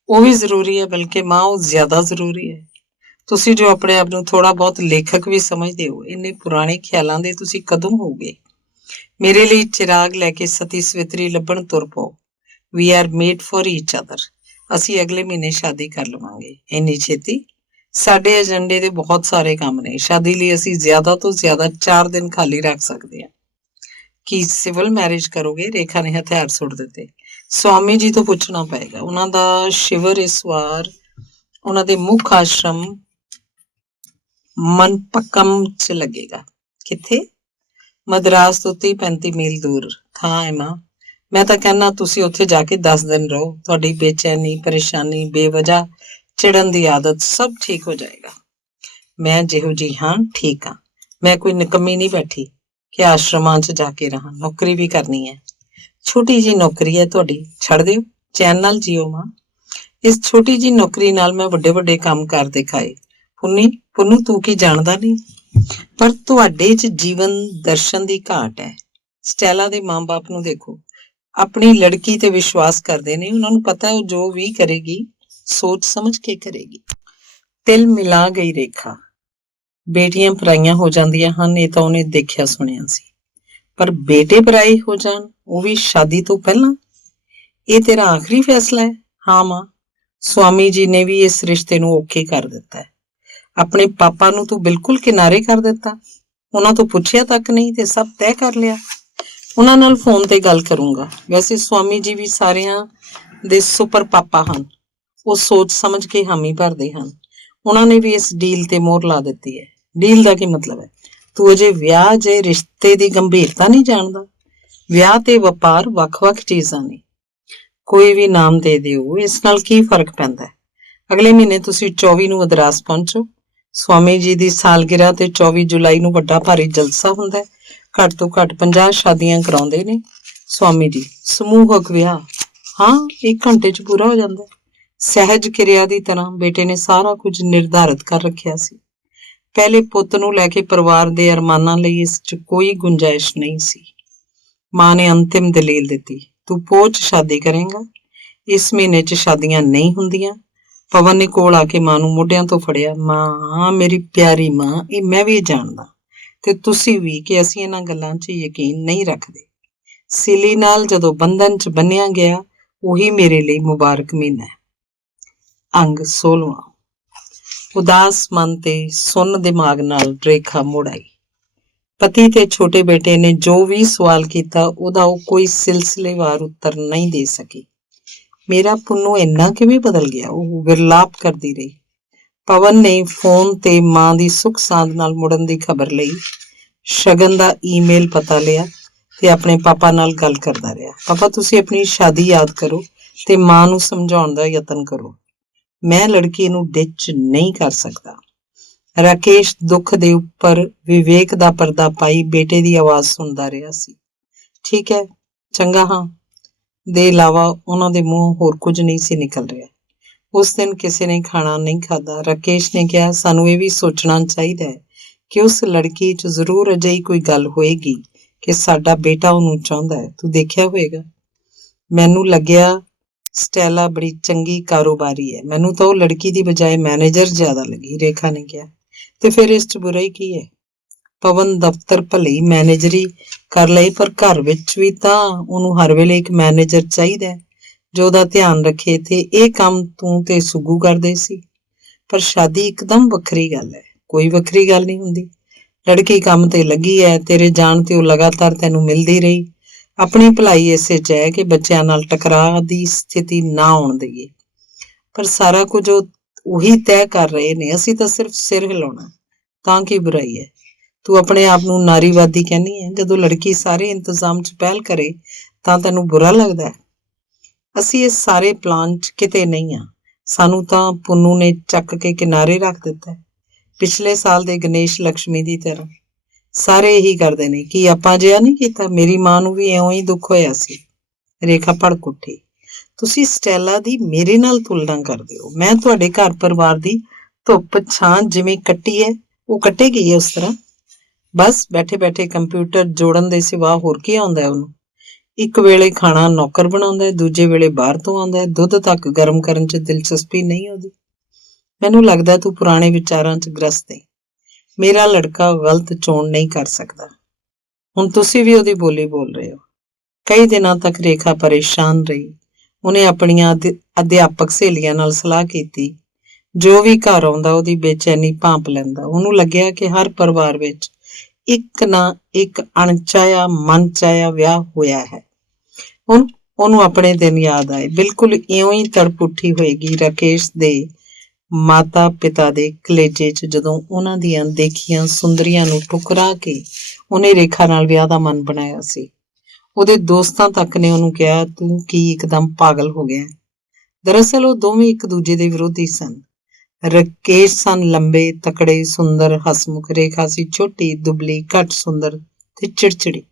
ਉਹ ਵੀ ਜ਼ਰੂਰੀ ਹੈ, ਬਲਕਿ ਮਾਂ ਉਹ ਜ਼ਿਆਦਾ ਜ਼ਰੂਰੀ ਹੈ। ਤੁਸੀਂ ਜੋ ਆਪਣੇ ਆਪ ਨੂੰ ਥੋੜਾ ਬਹੁਤ ਲੇਖਕ ਵੀ ਸਮਝਦੇ ਹੋ, ਇੰਨੇ ਪੁਰਾਣੇ ਖਿਆਲਾਂ ਦੇ ਤੁਸੀਂ ਕਦੋਂ ਹੋਗੇ? ਮੇਰੇ ਲਈ ਚਿਰਾਗ ਲੈ ਕੇ ਸਤੀ ਸਵਿਤਰੀ ਲੱਭਣ ਤੁਰ ਪਓ। We are made for each other. ਅਸੀਂ ਅਗਲੇ ਮਹੀਨੇ ਸ਼ਾਦੀ ਕਰ ਲਵਾਂਗੇ। ਇੰਨੀ ਛੇਤੀ? ਸਾਡੇ ਏਜੰਡੇ ਦੇ ਬਹੁਤ ਸਾਰੇ ਕੰਮ ਨੇ। ਸ਼ਾਦੀ ਲਈ ਅਸੀਂ ਜ਼ਿਆਦਾ ਤੋਂ ਜ਼ਿਆਦਾ 4 ਦਿਨ ਖਾਲੀ ਰੱਖ ਸਕਦੇ ਹਾਂ। ਕੀ ਸਿਵਲ ਮੈਰਿਜ ਕਰੋਗੇ? ਰੇਖਾ ਨੇ ਹਥਿਆਰ ਸੁੱਟ ਦਿੱਤੇ। ਸਵਾਮੀ ਜੀ ਤੋਂ ਪੁੱਛਣਾ ਪਏਗਾ। ਉਹਨਾਂ ਦਾ ਸ਼ਿਵਰ ਇਸ ਵਾਰ ਉਹਨਾਂ ਦੇ ਮੁੱਖ ਆਸ਼ਰਮ ਮਨਪੱਕਮ ਚ ਲੱਗੇਗਾ। ਕਿੱਥੇ? ਮਦਰਾਸ ਤੋਂ 30-35 ਮੀਲ ਦੂਰ। ਥਾਂ ਹੈ ਮਾਂ। ਮੈਂ ਤਾਂ ਕਹਿੰਦਾ ਤੁਸੀਂ ਉੱਥੇ ਜਾ ਕੇ 10 ਦਿਨ ਰਹੋ। ਤੁਹਾਡੀ ਬੇਚੈਨੀ, ਪਰੇਸ਼ਾਨੀ, ਬੇਵਜ੍ਹਾ ਚਿੜਨ ਦੀ ਆਦਤ ਸਭ ਠੀਕ ਹੋ ਜਾਏਗਾ। ਮੈਂ ਜਿਹੋ ਜੀ ਹਾਂ, ਠੀਕ ਹਾਂ। ਮੈਂ ਕੋਈ ਨਿਕੰਮੀ ਨਹੀਂ ਬੈਠੀ ਕਿ ਆਸ਼ਰਮਾਂ 'ਚ ਜਾ ਕੇ ਰਹਾਂ। ਨੌਕਰੀ ਵੀ ਕਰਨੀ ਹੈ। ਛੋਟੀ ਜੀ ਨੌਕਰੀ ਹੈ ਤੁਹਾਡੀ, ਛੱਡ ਦਿਓ, ਚੈਨ ਨਾਲ ਜੀਓ ਮਾਂ। ਇਸ ਛੋਟੀ ਜੀ ਨੌਕਰੀ ਨਾਲ ਮੈਂ ਵੱਡੇ ਵੱਡੇ ਕੰਮ ਕਰ ਦਿਖਾਏ। ਪੁੰਨੂ ਤੂੰ ਕੀ ਜਾਣਦਾ ਨਹੀਂ, ਪਰ ਤੁਹਾਡੇ 'ਚ ਜੀਵਨ ਦਰਸ਼ਨ ਦੀ ਘਾਟ ਹੈ। ਸਟੈਲਾ ਦੇ ਮਾਂ-ਬਾਪ ਨੂੰ ਦੇਖੋ, ਆਪਣੀ ਲੜਕੀ ਤੇ ਵਿਸ਼ਵਾਸ ਕਰਦੇ ਨੇ। ਉਹਨਾਂ ਨੂੰ ਪਤਾ ਉਹ ਜੋ ਵੀ ਕਰੇਗੀ ਸੋਚ ਸਮਝ ਕੇ ਕਰੇਗੀ। ਤਿਲ ਮਿਲਾ ਗਈ ਰੇਖਾ। ਬੇਟੀਆਂ ਪਰਾਈਆਂ ਹੋ ਜਾਂਦੀਆਂ ਹਨ, ਇਹ ਤਾਂ ਉਹਨੇ ਦੇਖਿਆ ਸੁਣਿਆ ਸੀ, ਪਰ ਬੇਟੇ ਪਰਾਏ ਹੋ ਜਾਣ, ਉਹ ਵੀ ਸ਼ਾਦੀ ਤੋਂ ਪਹਿਲਾਂ? ਇਹ ਤੇਰਾ ਆਖਰੀ ਫੈਸਲਾ ਹੈ? ਹਾਂ ਮਾਂ, ਸਵਾਮੀ ਜੀ ਨੇ ਵੀ ਇਸ ਰਿਸ਼ਤੇ ਨੂੰ ਓਕੇ ਕਰ ਦਿੱਤਾ ਹੈ। ਆਪਣੇ ਪਾਪਾ ਨੂੰ ਤੂੰ ਬਿਲਕੁਲ ਕਿਨਾਰੇ ਕਰ ਦਿੱਤਾ। ਉਹਨਾਂ ਤੋਂ ਪੁੱਛਿਆ ਤੱਕ ਨਹੀਂ ਤੇ ਸਭ ਤੈਅ ਕਰ ਲਿਆ। ਉਹਨਾਂ ਨਾਲ ਫੋਨ ਤੇ ਗੱਲ ਕਰੂੰਗਾ। ਵੈਸੇ ਸਵਾਮੀ ਜੀ ਵੀ ਸਾਰਿਆਂ ਦੇ ਸੁਪਰ ਪਾਪਾ ਹਨ। ਉਹ ਸੋਚ ਸਮਝ ਕੇ ਹਾਮੀ ਭਰਦੇ ਹਨ। ਉਹਨਾਂ ਨੇ ਵੀ ਇਸ ਡੀਲ ਤੇ ਮੋਹਰ ਲਾ ਦਿੱਤੀ ਹੈ। ਡੀਲ ਦਾ ਕੀ ਮਤਲਬ ਹੈ? ਤੂੰ ਅਜੇ ਵਿਆਹ ਜੇ ਰਿਸ਼ਤੇ ਦੀ ਗੰਭੀਰਤਾ ਨਹੀਂ ਜਾਣਦਾ। ਵਿਆਹ ਤੇ ਵਪਾਰ ਵੱਖ-ਵੱਖ ਚੀਜ਼ਾਂ ਨੇ। ਕੋਈ ਵੀ ਨਾਮ ਦੇ ਦਿਓ, ਇਸ ਨਾਲ ਕੀ ਫਰਕ ਪੈਂਦਾ ਹੈ? ਅਗਲੇ ਮਹੀਨੇ ਤੁਸੀਂ 24 ਨੂੰ ਮਦਰਾਸ ਪਹੁੰਚੋ। ਸਵਾਮੀ ਜੀ ਦੀ ਸਾਲਗਿਰਾ ਤੇ 24 ਜੁਲਾਈ ਨੂੰ ਵੱਡਾ ਭਾਰੀ ਜਲਸਾ ਹੁੰਦਾ ਹੈ। ਘੱਟ ਤੋਂ ਘੱਟ 50 ਸ਼ਾਦੀਆਂ ਕਰਾਉਂਦੇ ਨੇ ਸਵਾਮੀ ਜੀ। ਸਮੂਹਕ ਵਿਆਹ? ਹਾਂ, 1 ਘੰਟੇ 'ਚ ਪੂਰਾ ਹੋ ਜਾਂਦਾ। ਸਹਿਜ ਕਿਰਿਆ ਦੀ ਤਰ੍ਹਾਂ ਬੇਟੇ ਨੇ ਸਾਰਾ ਕੁਝ ਨਿਰਧਾਰਿਤ ਕਰ ਰੱਖਿਆ ਸੀ। ਪਹਿਲੇ ਪੁੱਤ ਨੂੰ ਲੈ ਕੇ ਪਰਿਵਾਰ ਦੇ ਅਰਮਾਨਾਂ ਲਈ ਇਸ 'ਚ ਕੋਈ ਗੁੰਜਾਇਸ਼ ਨਹੀਂ ਸੀ। ਮਾਂ ਨੇ ਅੰਤਿਮ ਦਲੀਲ ਦਿੱਤੀ। ਤੂੰ ਪੋਹ 'ਚ ਸ਼ਾਦੀ ਕਰੇਂਗਾ। ਇਸ ਮਹੀਨੇ 'ਚ ਸ਼ਾਦੀਆਂ ਨਹੀਂ ਹੁੰਦੀਆਂ। ਪਵਨ ਨੇ ਕੋਲ ਆ ਕੇ ਮਾਂ ਨੂੰ ਮੋਢਿਆਂ ਤੋਂ ਫੜਿਆ। ਮਾਂ, ਮੇਰੀ ਪਿਆਰੀ ਮਾਂ, ਇਹ ਮੈਂ ਵੀ ਜਾਣਦਾ ਤੇ ਤੁਸੀਂ ਵੀ ਕਿ ਅਸੀਂ ਇਹਨਾਂ ਗੱਲਾਂ 'ਚ ਯਕੀਨ ਨਹੀਂ ਰੱਖਦੇ। ਸਿਲੀ ਨਾਲ ਜਦੋਂ ਬੰਧਨ 'ਚ ਬੰਨਿਆ ਗਿਆ, ਉਹੀ ਮੇਰੇ ਲਈ ਮੁਬਾਰਕ ਮਹੀਨਾ ਹੈ। ਅੰਗ 16ਵਾਂ। ਉਦਾਸ ਮਨ ਤੇ ਸੁੰਨ ਦਿਮਾਗ ਨਾਲ ਰੇਖਾ ਮੁੜ ਆਈ। ਪਤੀ ਤੇ ਛੋਟੇ ਬੇਟੇ ਨੇ ਜੋ ਵੀ ਸਵਾਲ ਕੀਤਾ, ਉਹਦਾ ਉਹ ਕੋਈ ਸਿਲਸਿਲੇਵਾਰ ਉੱਤਰ ਨਹੀਂ ਦੇ ਸਕੀ। ਮੇਰਾ ਪੁੰਨੂ ਇੰਨਾ ਕਿਵੇਂ ਬਦਲ ਗਿਆ? ਉਹ ਵਿਰਲਾਪ ਕਰਦੀ ਰਹੀ। ਪਵਨ ਨੇ ਫੋਨ ਤੇ ਮਾਂ ਦੀ ਸੁੱਖ ਸਾਂਦ ਨਾਲ ਮੁੜਨ ਦੀ ਖਬਰ ਲਈ। ਸ਼ਗਨ ਦਾ ਈਮੇਲ ਪਤਾ ਲਿਆ ਤੇ ਆਪਣੇ ਪਾਪਾ ਨਾਲ ਗੱਲ ਕਰਦਾ ਰਿਹਾ। ਪਾਪਾ, ਤੁਸੀਂ ਆਪਣੀ ਸ਼ਾਦੀ ਯਾਦ ਕਰੋ ਤੇ ਮਾਂ ਨੂੰ ਸਮਝਾਉਣ ਦਾ ਯਤਨ ਕਰੋ। ਮੈਂ ਲੜਕੀ ਨੂੰ ਡਿੱਚ ਨਹੀਂ ਕਰ ਸਕਦਾ। ਰਾਕੇਸ਼ ਦੁੱਖ ਦੇ ਉੱਪਰ ਵਿਵੇਕ ਦਾ ਪਰਦਾ ਪਾਈ ਬੇਟੇ ਦੀ ਆਵਾਜ਼ ਸੁਣਦਾ ਰਿਹਾ ਸੀ। ਠੀਕ ਹੈ, ਚੰਗਾ ਹਾਂ ਦੇ ਇਲਾਵਾ ਉਹਨਾਂ ਦੇ ਮੂੰਹੋਂ ਹੋਰ ਕੁਝ ਨਹੀਂ ਸੀ ਨਿਕਲ ਰਿਹਾ। ਉਸ ਦਿਨ ਕਿਸੇ ਨੇ ਖਾਣਾ ਨਹੀਂ ਖਾਧਾ। ਰਾਕੇਸ਼ ਨੇ ਕਿਹਾ, ਸਾਨੂੰ ਇਹ ਵੀ ਸੋਚਣਾ ਚਾਹੀਦਾ ਹੈ ਕਿ ਉਸ ਲੜਕੀ 'ਚ ਜ਼ਰੂਰ ਅਜਿਹੀ ਕੋਈ ਗੱਲ ਹੋਏਗੀ ਕਿ ਸਾਡਾ ਬੇਟਾ ਉਹਨੂੰ ਚਾਹੁੰਦਾ ਹੈ। ਤੂੰ ਦੇਖਿਆ ਹੋਏਗਾ। ਮੈਨੂੰ ਲੱਗਿਆ ਸਟੈਲਾ ਬੜੀ ਚੰਗੀ ਕਾਰੋਬਾਰੀ ਹੈ। ਮੈਨੂੰ ਤਾਂ ਉਹ ਲੜਕੀ ਦੀ ਬਜਾਏ ਮੈਨੇਜਰ ਜ਼ਿਆਦਾ ਲੱਗੀ, ਰੇਖਾ ਨੇ ਕਿਹਾ। ਤੇ ਫਿਰ ਇਸ 'ਚ ਬੁਰਾਈ ਕੀ ਹੈ? ਪਵਨ ਦਫ਼ਤਰ ਭਲੇ ਹੀ ਮੈਨੇਜਰੀ ਕਰ ਲਏ, ਪਰ ਘਰ ਵਿੱਚ ਵੀ ਤਾਂ ਉਹਨੂੰ ਹਰ ਵੇਲੇ ਇੱਕ ਮੈਨੇਜਰ ਚਾਹੀਦਾ ਹੈ ਜੋ ਉਹਦਾ ਧਿਆਨ ਰੱਖੇ, ਤੇ ਇਹ ਕੰਮ ਤੂੰ ਤੇ ਸੁੱਗੂ ਕਰਦੇ ਸੀ। ਪਰ ਸ਼ਾਦੀ ਇੱਕਦਮ ਵੱਖਰੀ ਗੱਲ ਹੈ। ਕੋਈ ਵੱਖਰੀ ਗੱਲ ਨਹੀਂ ਹੁੰਦੀ। ਲੜਕੀ ਕੰਮ ਤੇ ਲੱਗੀ ਹੈ, ਤੇਰੇ ਜਾਣ ਤੇ ਉਹ ਲਗਾਤਾਰ ਤੈਨੂੰ ਮਿਲਦੀ ਰਹੀ। ਆਪਣੀ ਭਲਾਈ ਇਸੇ 'ਚ ਹੈ ਕਿ ਬੱਚਿਆਂ ਨਾਲ ਟਕਰਾਅ ਦੀ ਸਥਿਤੀ ਨਾ ਆਉਣ ਦੇਈਏ। ਪਰ ਸਾਰਾ ਕੁਝ ਉਹੀ ਤੈਅ ਕਰ ਰਹੇ ਨੇ, ਅਸੀਂ ਤਾਂ ਸਿਰਫ ਸਿਰ ਹਿਲਾਉਣਾ। ਤਾਂ ਕੀ ਬੁਰਾਈ ਹੈ? ਤੂੰ ਆਪਣੇ ਆਪ ਨੂੰ ਨਾਰੀਵਾਦੀ ਕਹਿੰਦੀ ਹੈ। ਜਦੋਂ ਲੜਕੀ ਸਾਰੇ ਇੰਤਜ਼ਾਮ 'ਚ ਪਹਿਲ ਕਰੇ ਤਾਂ ਤੈਨੂੰ ਬੁਰਾ ਲੱਗਦਾ ਹੈ? ਅਸੀਂ ਇਸ ਸਾਰੇ ਪਲਾਨ 'ਚ ਕਿਤੇ ਨਹੀਂ ਹਾਂ। ਸਾਨੂੰ ਤਾਂ ਪੁੰਨੂ ਨੇ ਚੱਕ ਕੇ ਕਿਨਾਰੇ ਰੱਖ ਦਿੱਤਾ ਹੈ, ਪਿਛਲੇ ਸਾਲ ਦੇ ਗਣੇਸ਼ ਲਕਸ਼ਮੀ ਦੀ ਤਰ੍ਹਾਂ। ਸਾਰੇ ਇਹੀ ਕਰਦੇ ਨੇ। ਕੀ ਆਪਾਂ ਜਿਹਾ ਨਹੀਂ ਕੀਤਾ? ਮੇਰੀ ਮਾਂ ਨੂੰ ਵੀ ਇਉਂ ਹੀ ਦੁੱਖ ਹੋਇਆ ਸੀ। ਰੇਖਾ ਭੜਕ ਉੱਠੀ। ਤੁਸੀਂ ਸਟੈਲਾ ਦੀ ਮੇਰੇ ਨਾਲ ਤੁਲਨਾ ਕਰਦੇ ਹੋ। ਮੈਂ ਤੁਹਾਡੇ ਘਰ ਪਰਿਵਾਰ ਦੀ ਧੁੱਪ ਛਾਂ ਜਿਵੇਂ ਕੱਟੀ ਹੈ, ਉਹ ਕੱਟੇਗੀ ਉਸ ਤਰ੍ਹਾਂ। ਬਸ ਬੈਠੇ ਬੈਠੇ ਕੰਪਿਊਟਰ ਜੋੜਨ ਦੇ ਸਿਵਾ ਹੋਰ ਕੀ ਆਉਂਦਾ ਹੈ ਉਹਨੂੰ? ਇੱਕ ਵੇਲੇ ਖਾਣਾ ਨੌਕਰ ਬਣਾਉਂਦਾ ਹੈ, ਦੂਜੇ ਵੇਲੇ ਬਾਹਰ ਤੋਂ ਆਉਂਦਾ ਹੈ। ਦੁੱਧ ਤੱਕ ਗਰਮ ਕਰਨ 'ਚ ਦਿਲਚਸਪੀ ਨਹੀਂ ਉਹਦੀ। ਮੈਨੂੰ ਲੱਗਦਾ ਤੂੰ ਪੁਰਾਣੇ ਵਿਚਾਰਾਂ 'ਚ ਗ੍ਰਸਤ ਏ। ਮੇਰਾ ਲੜਕਾ ਗਲਤ ਚੋਣ ਨਹੀਂ ਕਰ ਸਕਦਾ। ਹੁਣ ਤੁਸੀਂ ਵੀ ਉਹਦੀ ਬੋਲੀ ਬੋਲ ਰਹੇ ਹੋ। ਕਈ ਦਿਨਾਂ ਤੱਕ ਰੇਖਾ ਪਰੇਸ਼ਾਨ ਰਹੀ। ਉਹਨੇ ਆਪਣੀਆਂ ਅਧਿਆਪਕ ਸਹੇਲੀਆਂ ਨਾਲ ਸਲਾਹ ਕੀਤੀ। ਜੋ ਵੀ ਘਰ ਆਉਂਦਾ ਉਹਦੀ ਬੇਚੈਨੀ ਭਾਂਪ ਲੈਂਦਾ। ਉਹਨੂੰ ਲੱਗਿਆ ਕਿ ਹਰ ਪਰਿਵਾਰ ਵਿੱਚ ਇੱਕ ਨਾ ਇੱਕ ਅਣਚਾਹਿਆ ਮਨਚਾਹਿਆ ਵਿਆਹ ਹੋਇਆ ਹੈ। ਹੁਣ ਉਹਨੂੰ ਆਪਣੇ ਦਿਨ ਯਾਦ ਆਏ। ਬਿਲਕੁਲ ਇਉਂ ਹੀ ਤੜਪ ਉੱਠੀ ਹੋਏਗੀ ਰਾਕੇਸ਼ ਦੇ ਮਾਤਾ ਪਿਤਾ ਦੇ ਕਲੇਜੇ 'ਚ ਜਦੋਂ ਉਹਨਾਂ ਦੀਆਂ ਦੇਖੀਆਂ ਸੁੰਦਰੀਆਂ ਨੂੰ ਠੁਕਰਾ ਕੇ ਉਹਨੇ ਰੇਖਾ ਨਾਲ ਵਿਆਹ ਦਾ ਮਨ ਬਣਾਇਆ ਸੀ। ਉਹਦੇ ਦੋਸਤਾਂ ਤੱਕ ਨੇ ਉਹਨੂੰ ਕਿਹਾ, ਤੂੰ ਕੀ ਇੱਕਦਮ ਪਾਗਲ ਹੋ ਗਿਆ। ਦਰਅਸਲ ਉਹ ਦੋਵੇਂ ਇੱਕ ਦੂਜੇ ਦੇ ਵਿਰੋਧੀ ਸਨ। ਰਾਕੇਸ਼ ਸਨ ਲੰਬੇ ਤਕੜੇ ਸੁੰਦਰ ਹਸਮੁਖ। ਰੇਖਾ ਸੀ ਛੋਟੀ ਦੁਬਲੀ ਘੱਟ ਸੁੰਦਰ ਤੇ ਚਿੜਚਿੜੀ।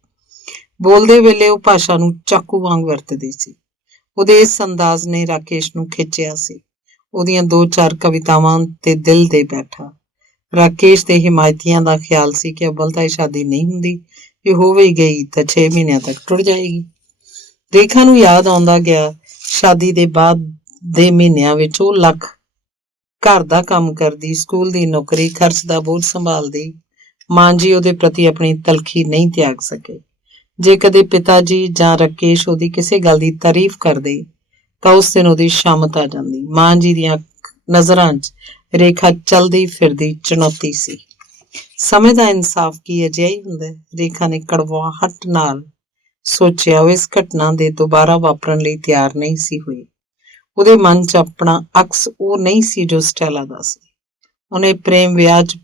ਬੋਲਦੇ ਵੇਲੇ ਉਹ ਭਾਸ਼ਾ ਨੂੰ ਚਾਕੂ ਵਾਂਗ ਵਰਤਦੀ ਸੀ। ਉਹਦੇ ਇਸ ਅੰਦਾਜ਼ ਨੇ ਰਾਕੇਸ਼ ਨੂੰ ਖਿੱਚਿਆ ਸੀ। ਉਹਦੀਆਂ 2-4 ਕਵਿਤਾਵਾਂ ਤੇ ਦਿਲ ਦੇ ਬੈਠਾ। ਰਾਕੇਸ਼ ਦੇ ਹਿਮਾਇਤੀਆਂ ਦਾ ਖਿਆਲ ਸੀ ਕਿ ਅੱਵਲ ਤਾਂ ਇਹ ਸ਼ਾਦੀ ਨਹੀਂ ਹੁੰਦੀ, ਜੇ ਹੋ ਵੀ ਗਈ ਤਾਂ 6 ਮਹੀਨਿਆਂ ਤੱਕ ਟੁੱਟ ਜਾਏਗੀ। ਰੇਖਾ ਨੂੰ ਯਾਦ ਆਉਂਦਾ ਗਿਆ ਸ਼ਾਦੀ ਦੇ ਬਾਅਦ ਦੇ ਮਹੀਨਿਆਂ ਵਿੱਚ ਉਹ ਲੱਖ ਘਰ ਦਾ ਕੰਮ ਕਰਦੀ, ਸਕੂਲ ਦੀ ਨੌਕਰੀ, ਖਰਚ ਦਾ ਬੋਝ ਸੰਭਾਲਦੀ। ਮਾਂ ਜੀ ਉਹਦੇ ਪ੍ਰਤੀ ਆਪਣੀ ਤਲਖੀ ਨਹੀਂ ਤਿਆਗ ਸਕੇ। ਜੇ ਕਦੇ ਪਿਤਾ ਜੀ ਜਾਂ ਰਾਕੇਸ਼ ਉਹਦੀ ਕਿਸੇ ਗੱਲ ਦੀ ਤਾਰੀਫ ਕਰਦੇ ਤਾਂ ਉਸ ਦਿਨ ਉਹਦੀ ਸ਼ਾਮਤ ਆ ਜਾਂਦੀ। ਮਾਂ ਜੀ ਦੀਆਂ ਨਜ਼ਰਾਂ 'ਚ ਰੇਖਾ ਚਲਦੀ ਫਿਰਦੀ ਚੁਣੌਤੀ ਸੀ। ਸਮੇਂ ਦਾ ਇਨਸਾਫ ਕੀ ਅਜਿਹਾ ਹੀ ਹੁੰਦਾ? ਰੇਖਾ ਨੇ ਕੜਵਾਹਟ ਨਾਲ ਸੋਚਿਆ। ਉਹ ਇਸ ਘਟਨਾ ਦੇ ਦੁਬਾਰਾ ਵਾਪਰਨ ਲਈ ਤਿਆਰ ਨਹੀਂ ਸੀ ਹੋਈ। ਉਹਦੇ ਮਨ 'ਚ ਆਪਣਾ ਅਕਸ ਉਹ ਨਹੀਂ ਸੀ ਜੋ ਸਟੈਲਾ ਦਾ ਸੀ। ਉਹਨੇ ਪ੍ਰੇਮ ਵਿਆਹ 'ਚ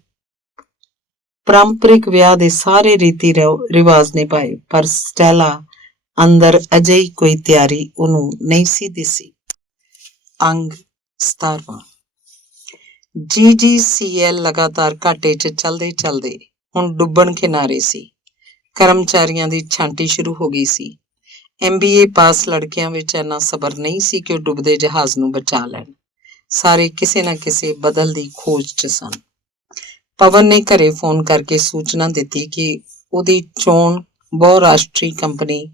ਪਾਰੰਪਰਿਕ ਵਿਆਹ ਦੇ ਸਾਰੇ ਰੀਤੀ ਰਿਵਾਜ ਨਿਭਾਏ, ਪਰ ਸਟੈਲਾ ਅੰਦਰ ਅਜਿਹੀ ਕੋਈ ਤਿਆਰੀ ਉਹਨੂੰ ਨਹੀਂ ਸੀ ਦਿਸੀ। ਅੰਗ 17 GGCL ਲਗਾਤਾਰ ਘਾਟੇ 'ਚ ਚੱਲਦੇ ਹੁਣ ਡੁੱਬਣ ਕਿਨਾਰੇ ਸੀ। ਕਰਮਚਾਰੀਆਂ ਦੀ ਛਾਂਟੀ ਸ਼ੁਰੂ ਹੋ ਗਈ ਸੀ। MBA ਪਾਸ ਲੜਕਿਆਂ ਵਿੱਚ ਇੰਨਾ ਸਬਰ ਨਹੀਂ ਸੀ ਕਿ ਉਹ ਡੁੱਬਦੇ ਜਹਾਜ਼ ਨੂੰ ਬਚਾ ਲੈਣ। ਸਾਰੇ ਕਿਸੇ ਨਾ ਕਿਸੇ ਬਦਲ ਦੀ ਖੋਜ 'ਚ ਸਨ। ਪਵਨ ਨੇ ਘਰੇ ਫੋਨ ਕਰਕੇ ਸੂਚਨਾ ਦਿੱਤੀ ਕਿ ਉਹਦੀ ਚੋਣ ਬਹੁਰਾਸ਼ਟਰੀ ਕੰਪਨੀ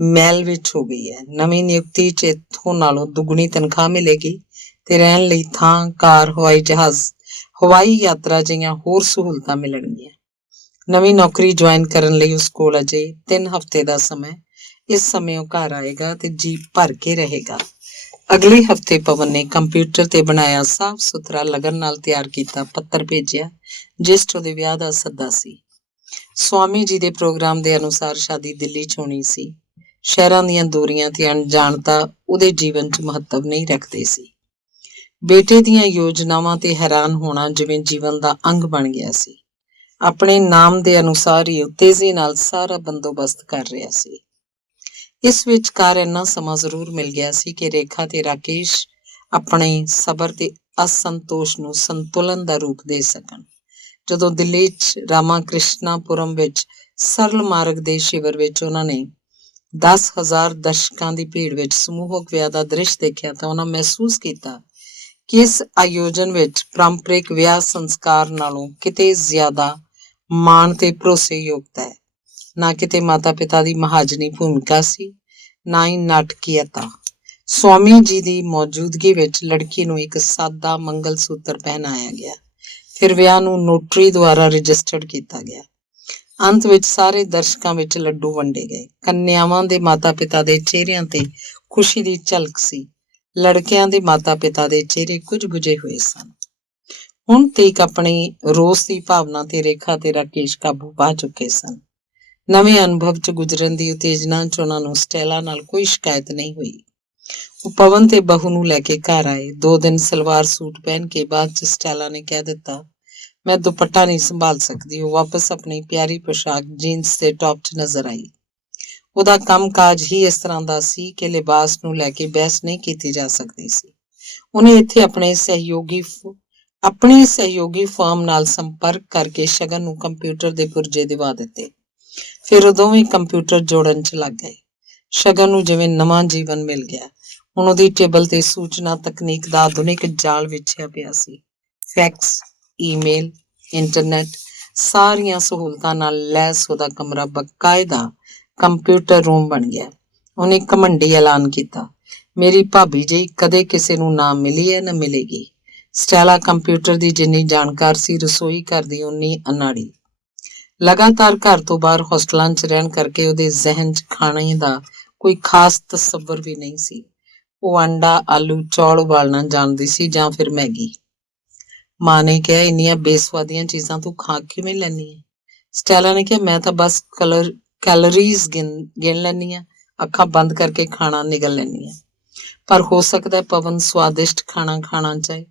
ਮੈਲ ਵਿੱਚ ਹੋ ਗਈ ਹੈ। ਨਵੀਂ ਨਿਯੁਕਤੀ 'ਚ ਇੱਥੋਂ ਨਾਲੋਂ ਦੁੱਗਣੀ ਤਨਖਾਹ ਮਿਲੇਗੀ ਤੇ ਰਹਿਣ ਲਈ ਥਾਂ, ਕਾਰ, ਹਵਾਈ ਜਹਾਜ਼, ਹਵਾਈ ਯਾਤਰਾ ਜਿਹੀਆਂ ਹੋਰ ਸਹੂਲਤਾਂ ਮਿਲਣਗੀਆਂ। ਨਵੀਂ ਨੌਕਰੀ ਜੁਆਇਨ ਕਰਨ ਲਈ ਉਸ ਕੋਲ ਅਜੇ 3 ਹਫ਼ਤੇ ਦਾ ਸਮਾਂ। ਇਸ ਸਮੇਂ ਉਹ ਘਰ ਆਏਗਾ ਤੇ ਜੀ ਭਰ ਕੇ ਰਹੇਗਾ। ਅਗਲੇ ਹਫ਼ਤੇ ਪਵਨ ਨੇ ਕੰਪਿਊਟਰ ਤੇ ਬਣਾਇਆ ਸਾਫ਼ ਸੁਥਰਾ ਲਗਨ ਨਾਲ ਤਿਆਰ ਕੀਤਾ ਪੱਤਰ ਭੇਜਿਆ, ਜਿਸ 'ਚ ਉਹਦੇ ਵਿਆਹ ਦਾ ਸੱਦਾ ਸੀ। ਸਵਾਮੀ ਜੀ ਦੇ ਪ੍ਰੋਗਰਾਮ ਦੇ ਅਨੁਸਾਰ ਸ਼ਾਦੀ ਦਿੱਲੀ 'ਚ ਹੋਣੀ ਸੀ। ਸ਼ਹਿਰਾਂ ਦੀਆਂ ਦੂਰੀਆਂ ਤੇ ਅਣਜਾਣਤਾ ਉਹਦੇ ਜੀਵਨ 'ਚ ਮਹੱਤਵ ਨਹੀਂ ਰੱਖਦੇ ਸੀ। ਬੇਟੇ ਦੀਆਂ ਯੋਜਨਾਵਾਂ ਤੇ ਹੈਰਾਨ ਹੋਣਾ ਜਿਵੇਂ ਜੀਵਨ ਦਾ ਅੰਗ ਬਣ ਗਿਆ ਸੀ। ਆਪਣੇ ਨਾਮ ਦੇ ਅਨੁਸਾਰ ਹੀ ਉਹ ਤੇਜ਼ੀ ਨਾਲ ਸਾਰਾ ਬੰਦੋਬਸਤ ਕਰ ਰਿਹਾ ਸੀ। ਇਸ ਵਿਚਕਾਰ ਇੰਨਾ ਸਮਾਂ ਜ਼ਰੂਰ ਮਿਲ ਗਿਆ ਸੀ ਕਿ ਰੇਖਾ ਤੇ ਰਾਕੇਸ਼ ਆਪਣੇ ਸਬਰ ਤੇ ਅਸੰਤੋਸ਼ ਨੂੰ ਸੰਤੁਲਨ ਦਾ ਰੂਪ ਦੇ ਸਕਣ। ਜਦੋਂ ਦਿੱਲੀ 'ਚ ਰਾਮਾ ਕ੍ਰਿਸ਼ਨਾਪੁਰਮ ਵਿੱਚ ਸਰਲ ਮਾਰਗ ਦੇ ਸ਼ਿਵਰ ਵਿੱਚ ਉਹਨਾਂ ਨੇ 10,000 ਦਰਸ਼ਕਾਂ ਦੀ ਭੀੜ ਵਿੱਚ ਸਮੂਹਕ ਵਿਆਹ ਦਾ ਦ੍ਰਿਸ਼ ਦੇਖਿਆ ਤਾਂ ਉਹਨਾਂ ਮਹਿਸੂਸ ਕੀਤਾ ਕਿ ਇਸ ਆਯੋਜਨ ਵਿੱਚ ਪਾਰੰਪਰਿਕ ਵਿਆਹ ਸੰਸਕਾਰ ਨਾਲੋਂ ਕਿਤੇ ਜ਼ਿਆਦਾ ਮਾਣ ਤੇ ਭਰੋਸੇਯੋਗਤਾ ਹੈ। ਨਾ ਕਿਤੇ ਮਾਤਾ ਪਿਤਾ ਦੀ ਮਹਾਜਨੀ ਭੂਮਿਕਾ ਸੀ, ਨਾ ਹੀ ਨਾਟਕੀਅਤਾ। ਸਵਾਮੀ ਜੀ ਦੀ ਮੌਜੂਦਗੀ ਵਿੱਚ ਲੜਕੀ ਨੂੰ ਇੱਕ ਸਾਦਾ ਮੰਗਲ ਸੂਤਰ ਪਹਿਨਾਇਆ ਗਿਆ। ਫਿਰ ਵਿਆਹ ਨੂੰ ਨੋਟਰੀ ਦੁਆਰਾ ਰਜਿਸਟਰਡ ਕੀਤਾ ਗਿਆ। ਅੰਤ ਵਿੱਚ ਸਾਰੇ ਦਰਸ਼ਕਾਂ ਵਿੱਚ ਲੱਡੂ ਵੰਡੇ ਗਏ। ਕੰਨਿਆਵਾਂ ਦੇ ਮਾਤਾ ਪਿਤਾ ਦੇ ਚਿਹਰਿਆਂ ਤੇ ਖੁਸ਼ੀ ਦੀ ਝਲਕ ਸੀ। ਲੜਕਿਆਂ ਦੇ ਮਾਤਾ ਪਿਤਾ ਦੇ ਚਿਹਰੇ ਕੁਝ ਬੁਝੇ ਹੋਏ ਸਨ। ਹੁਣ ਤੀਕ ਆਪਣੀ ਰੋਸ ਦੀ ਭਾਵਨਾ ਤੇ ਰੇਖਾ ਤੇ ਰਾਕੇਸ਼ ਕਾਬੂ ਪਾ ਚੁੱਕੇ ਸਨ। ਨਵੇਂ ਅਨੁਭਵ 'ਚ ਗੁਜ਼ਰਨ ਦੀ ਉਤੇਜਨਾ 'ਚ ਉਹਨਾਂ ਨੂੰ ਸਟੈਲਾ ਨਾਲ ਕੋਈ ਸ਼ਿਕਾਇਤ ਨਹੀਂ ਹੋਈ। ਉਹ ਪਵਨ ਤੇ ਬਹੂ ਨੂੰ ਲੈ ਕੇ ਘਰ ਆਏ। 2 ਦਿਨ ਸਲਵਾਰ ਸੂਟ ਪਹਿਨ ਕੇ ਬਾਅਦ 'ਚ ਸਟੈਲਾ ਨੇ ਕਹਿ ਦਿੱਤਾ, ਮੈਂ ਦੁਪੱਟਾ ਨਹੀਂ ਸੰਭਾਲ ਸਕਦੀ। ਉਹ ਵਾਪਸ ਆਪਣੀ ਪਿਆਰੀ ਪੋਸ਼ਾਕ ਜੀਨਸ ਤੇ ਟੌਪ 'ਚ ਨਜ਼ਰ ਆਈ। ਉਹਦਾ ਕੰਮਕਾਜ ਹੀ ਇਸ ਤਰ੍ਹਾਂ ਦਾ ਸੀ ਕਿ ਲਿਬਾਸ ਨੂੰ ਲੈ ਕੇ ਬਹਿਸ ਨਹੀਂ ਕੀਤੀ ਜਾ ਸਕਦੀ ਸੀ। ਉਹਨੇ ਇੱਥੇ ਆਪਣੀ ਸਹਿਯੋਗੀ ਫਰਮ ਨਾਲ ਸੰਪਰਕ ਕਰਕੇ ਸ਼ਗਨ ਨੂੰ ਕੰਪਿਊਟਰ ਦੇ ਪੁਰਜੇ ਦਿਵਾ ਦਿੱਤੇ। ਫਿਰ ਉਹ ਦੋਵੇਂ ਕੰਪਿਊਟਰ ਜੋੜਨ 'ਚ ਲੱਗ ਗਏ। ਸ਼ਗਨ ਨੂੰ ਜਿਵੇਂ ਨਵਾਂ ਜੀਵਨ ਮਿਲ ਗਿਆ। ਹੁਣ ਉਹਦੀ ਟੇਬਲ ਤੇ ਸੂਚਨਾ ਤਕਨੀਕ ਦਾ ਆਧੁਨਿਕ ਜਾਲ ਵਿਛਿਆ ਪਿਆ ਸੀ। ਫੈਕਸ, ਈਮੇਲ, ਇੰਟਰਨੈਟ, ਸਾਰੀਆਂ ਸਹੂਲਤਾਂ ਨਾਲ ਲੈਸ ਉਹਦਾ ਕਮਰਾ ਬਕਾਇਦਾ ਕੰਪਿਊਟਰ ਰੂਮ ਬਣ ਗਿਆ। ਉਹਨੇ ਘਮੰਡੀ ਐਲਾਨ ਕੀਤਾ, ਮੇਰੀ ਭਾਬੀ ਜੀ ਕਦੇ ਕਿਸੇ ਨੂੰ ਨਾ ਮਿਲੀ ਹੈ ਨਾ ਮਿਲੇਗੀ। ਸਟੈਲਾ ਕੰਪਿਊਟਰ ਦੀ ਜਿੰਨੀ ਜਾਣਕਾਰ ਸੀ, ਰਸੋਈ ਘਰ ਦੀ ਉਨੀ ਅਨਾੜੀ। ਲਗਾਤਾਰ ਘਰ ਤੋਂ ਬਾਹਰ ਹੋਸਟਲਾਂ 'ਚ ਰਹਿਣ ਕਰਕੇ ਉਹਦੇ ਜ਼ਿਹਨ 'ਚ ਖਾਣੇ ਦਾ ਕੋਈ ਖਾਸ ਤਸੱਵਰ ਵੀ ਨਹੀਂ ਸੀ। ਉਹ ਅੰਡਾ, ਆਲੂ, ਚੌਲ ਉਬਾਲਣਾ ਜਾਣਦੀ ਸੀ ਜਾਂ ਫਿਰ ਮੈਗੀ। ਮਾਂ ਨੇ ਕਿਹਾ, ਇੰਨੀਆਂ ਬੇਸਵਾਦੀਆਂ ਚੀਜ਼ਾਂ ਤੂੰ ਖਾ ਕਿਵੇਂ ਲੈਂਦੀ ਹੈ? ਸਟੈਲਾ ਨੇ ਕਿਹਾ, ਮੈਂ ਤਾਂ ਬਸ ਕੈਲੋਰੀਜ਼ ਗਿਣ ਲੈਂਦੀ ਹਾਂ, ਅੱਖਾਂ ਬੰਦ ਕਰਕੇ ਖਾਣਾ ਨਿਗਲ ਲੈਂਦੀ ਹਾਂ। ਪਰ ਹੋ ਸਕਦਾ ਪਵਨ ਸਵਾਦਿਸ਼ਟ ਖਾਣਾ ਖਾਣਾ ਚਾਹੇ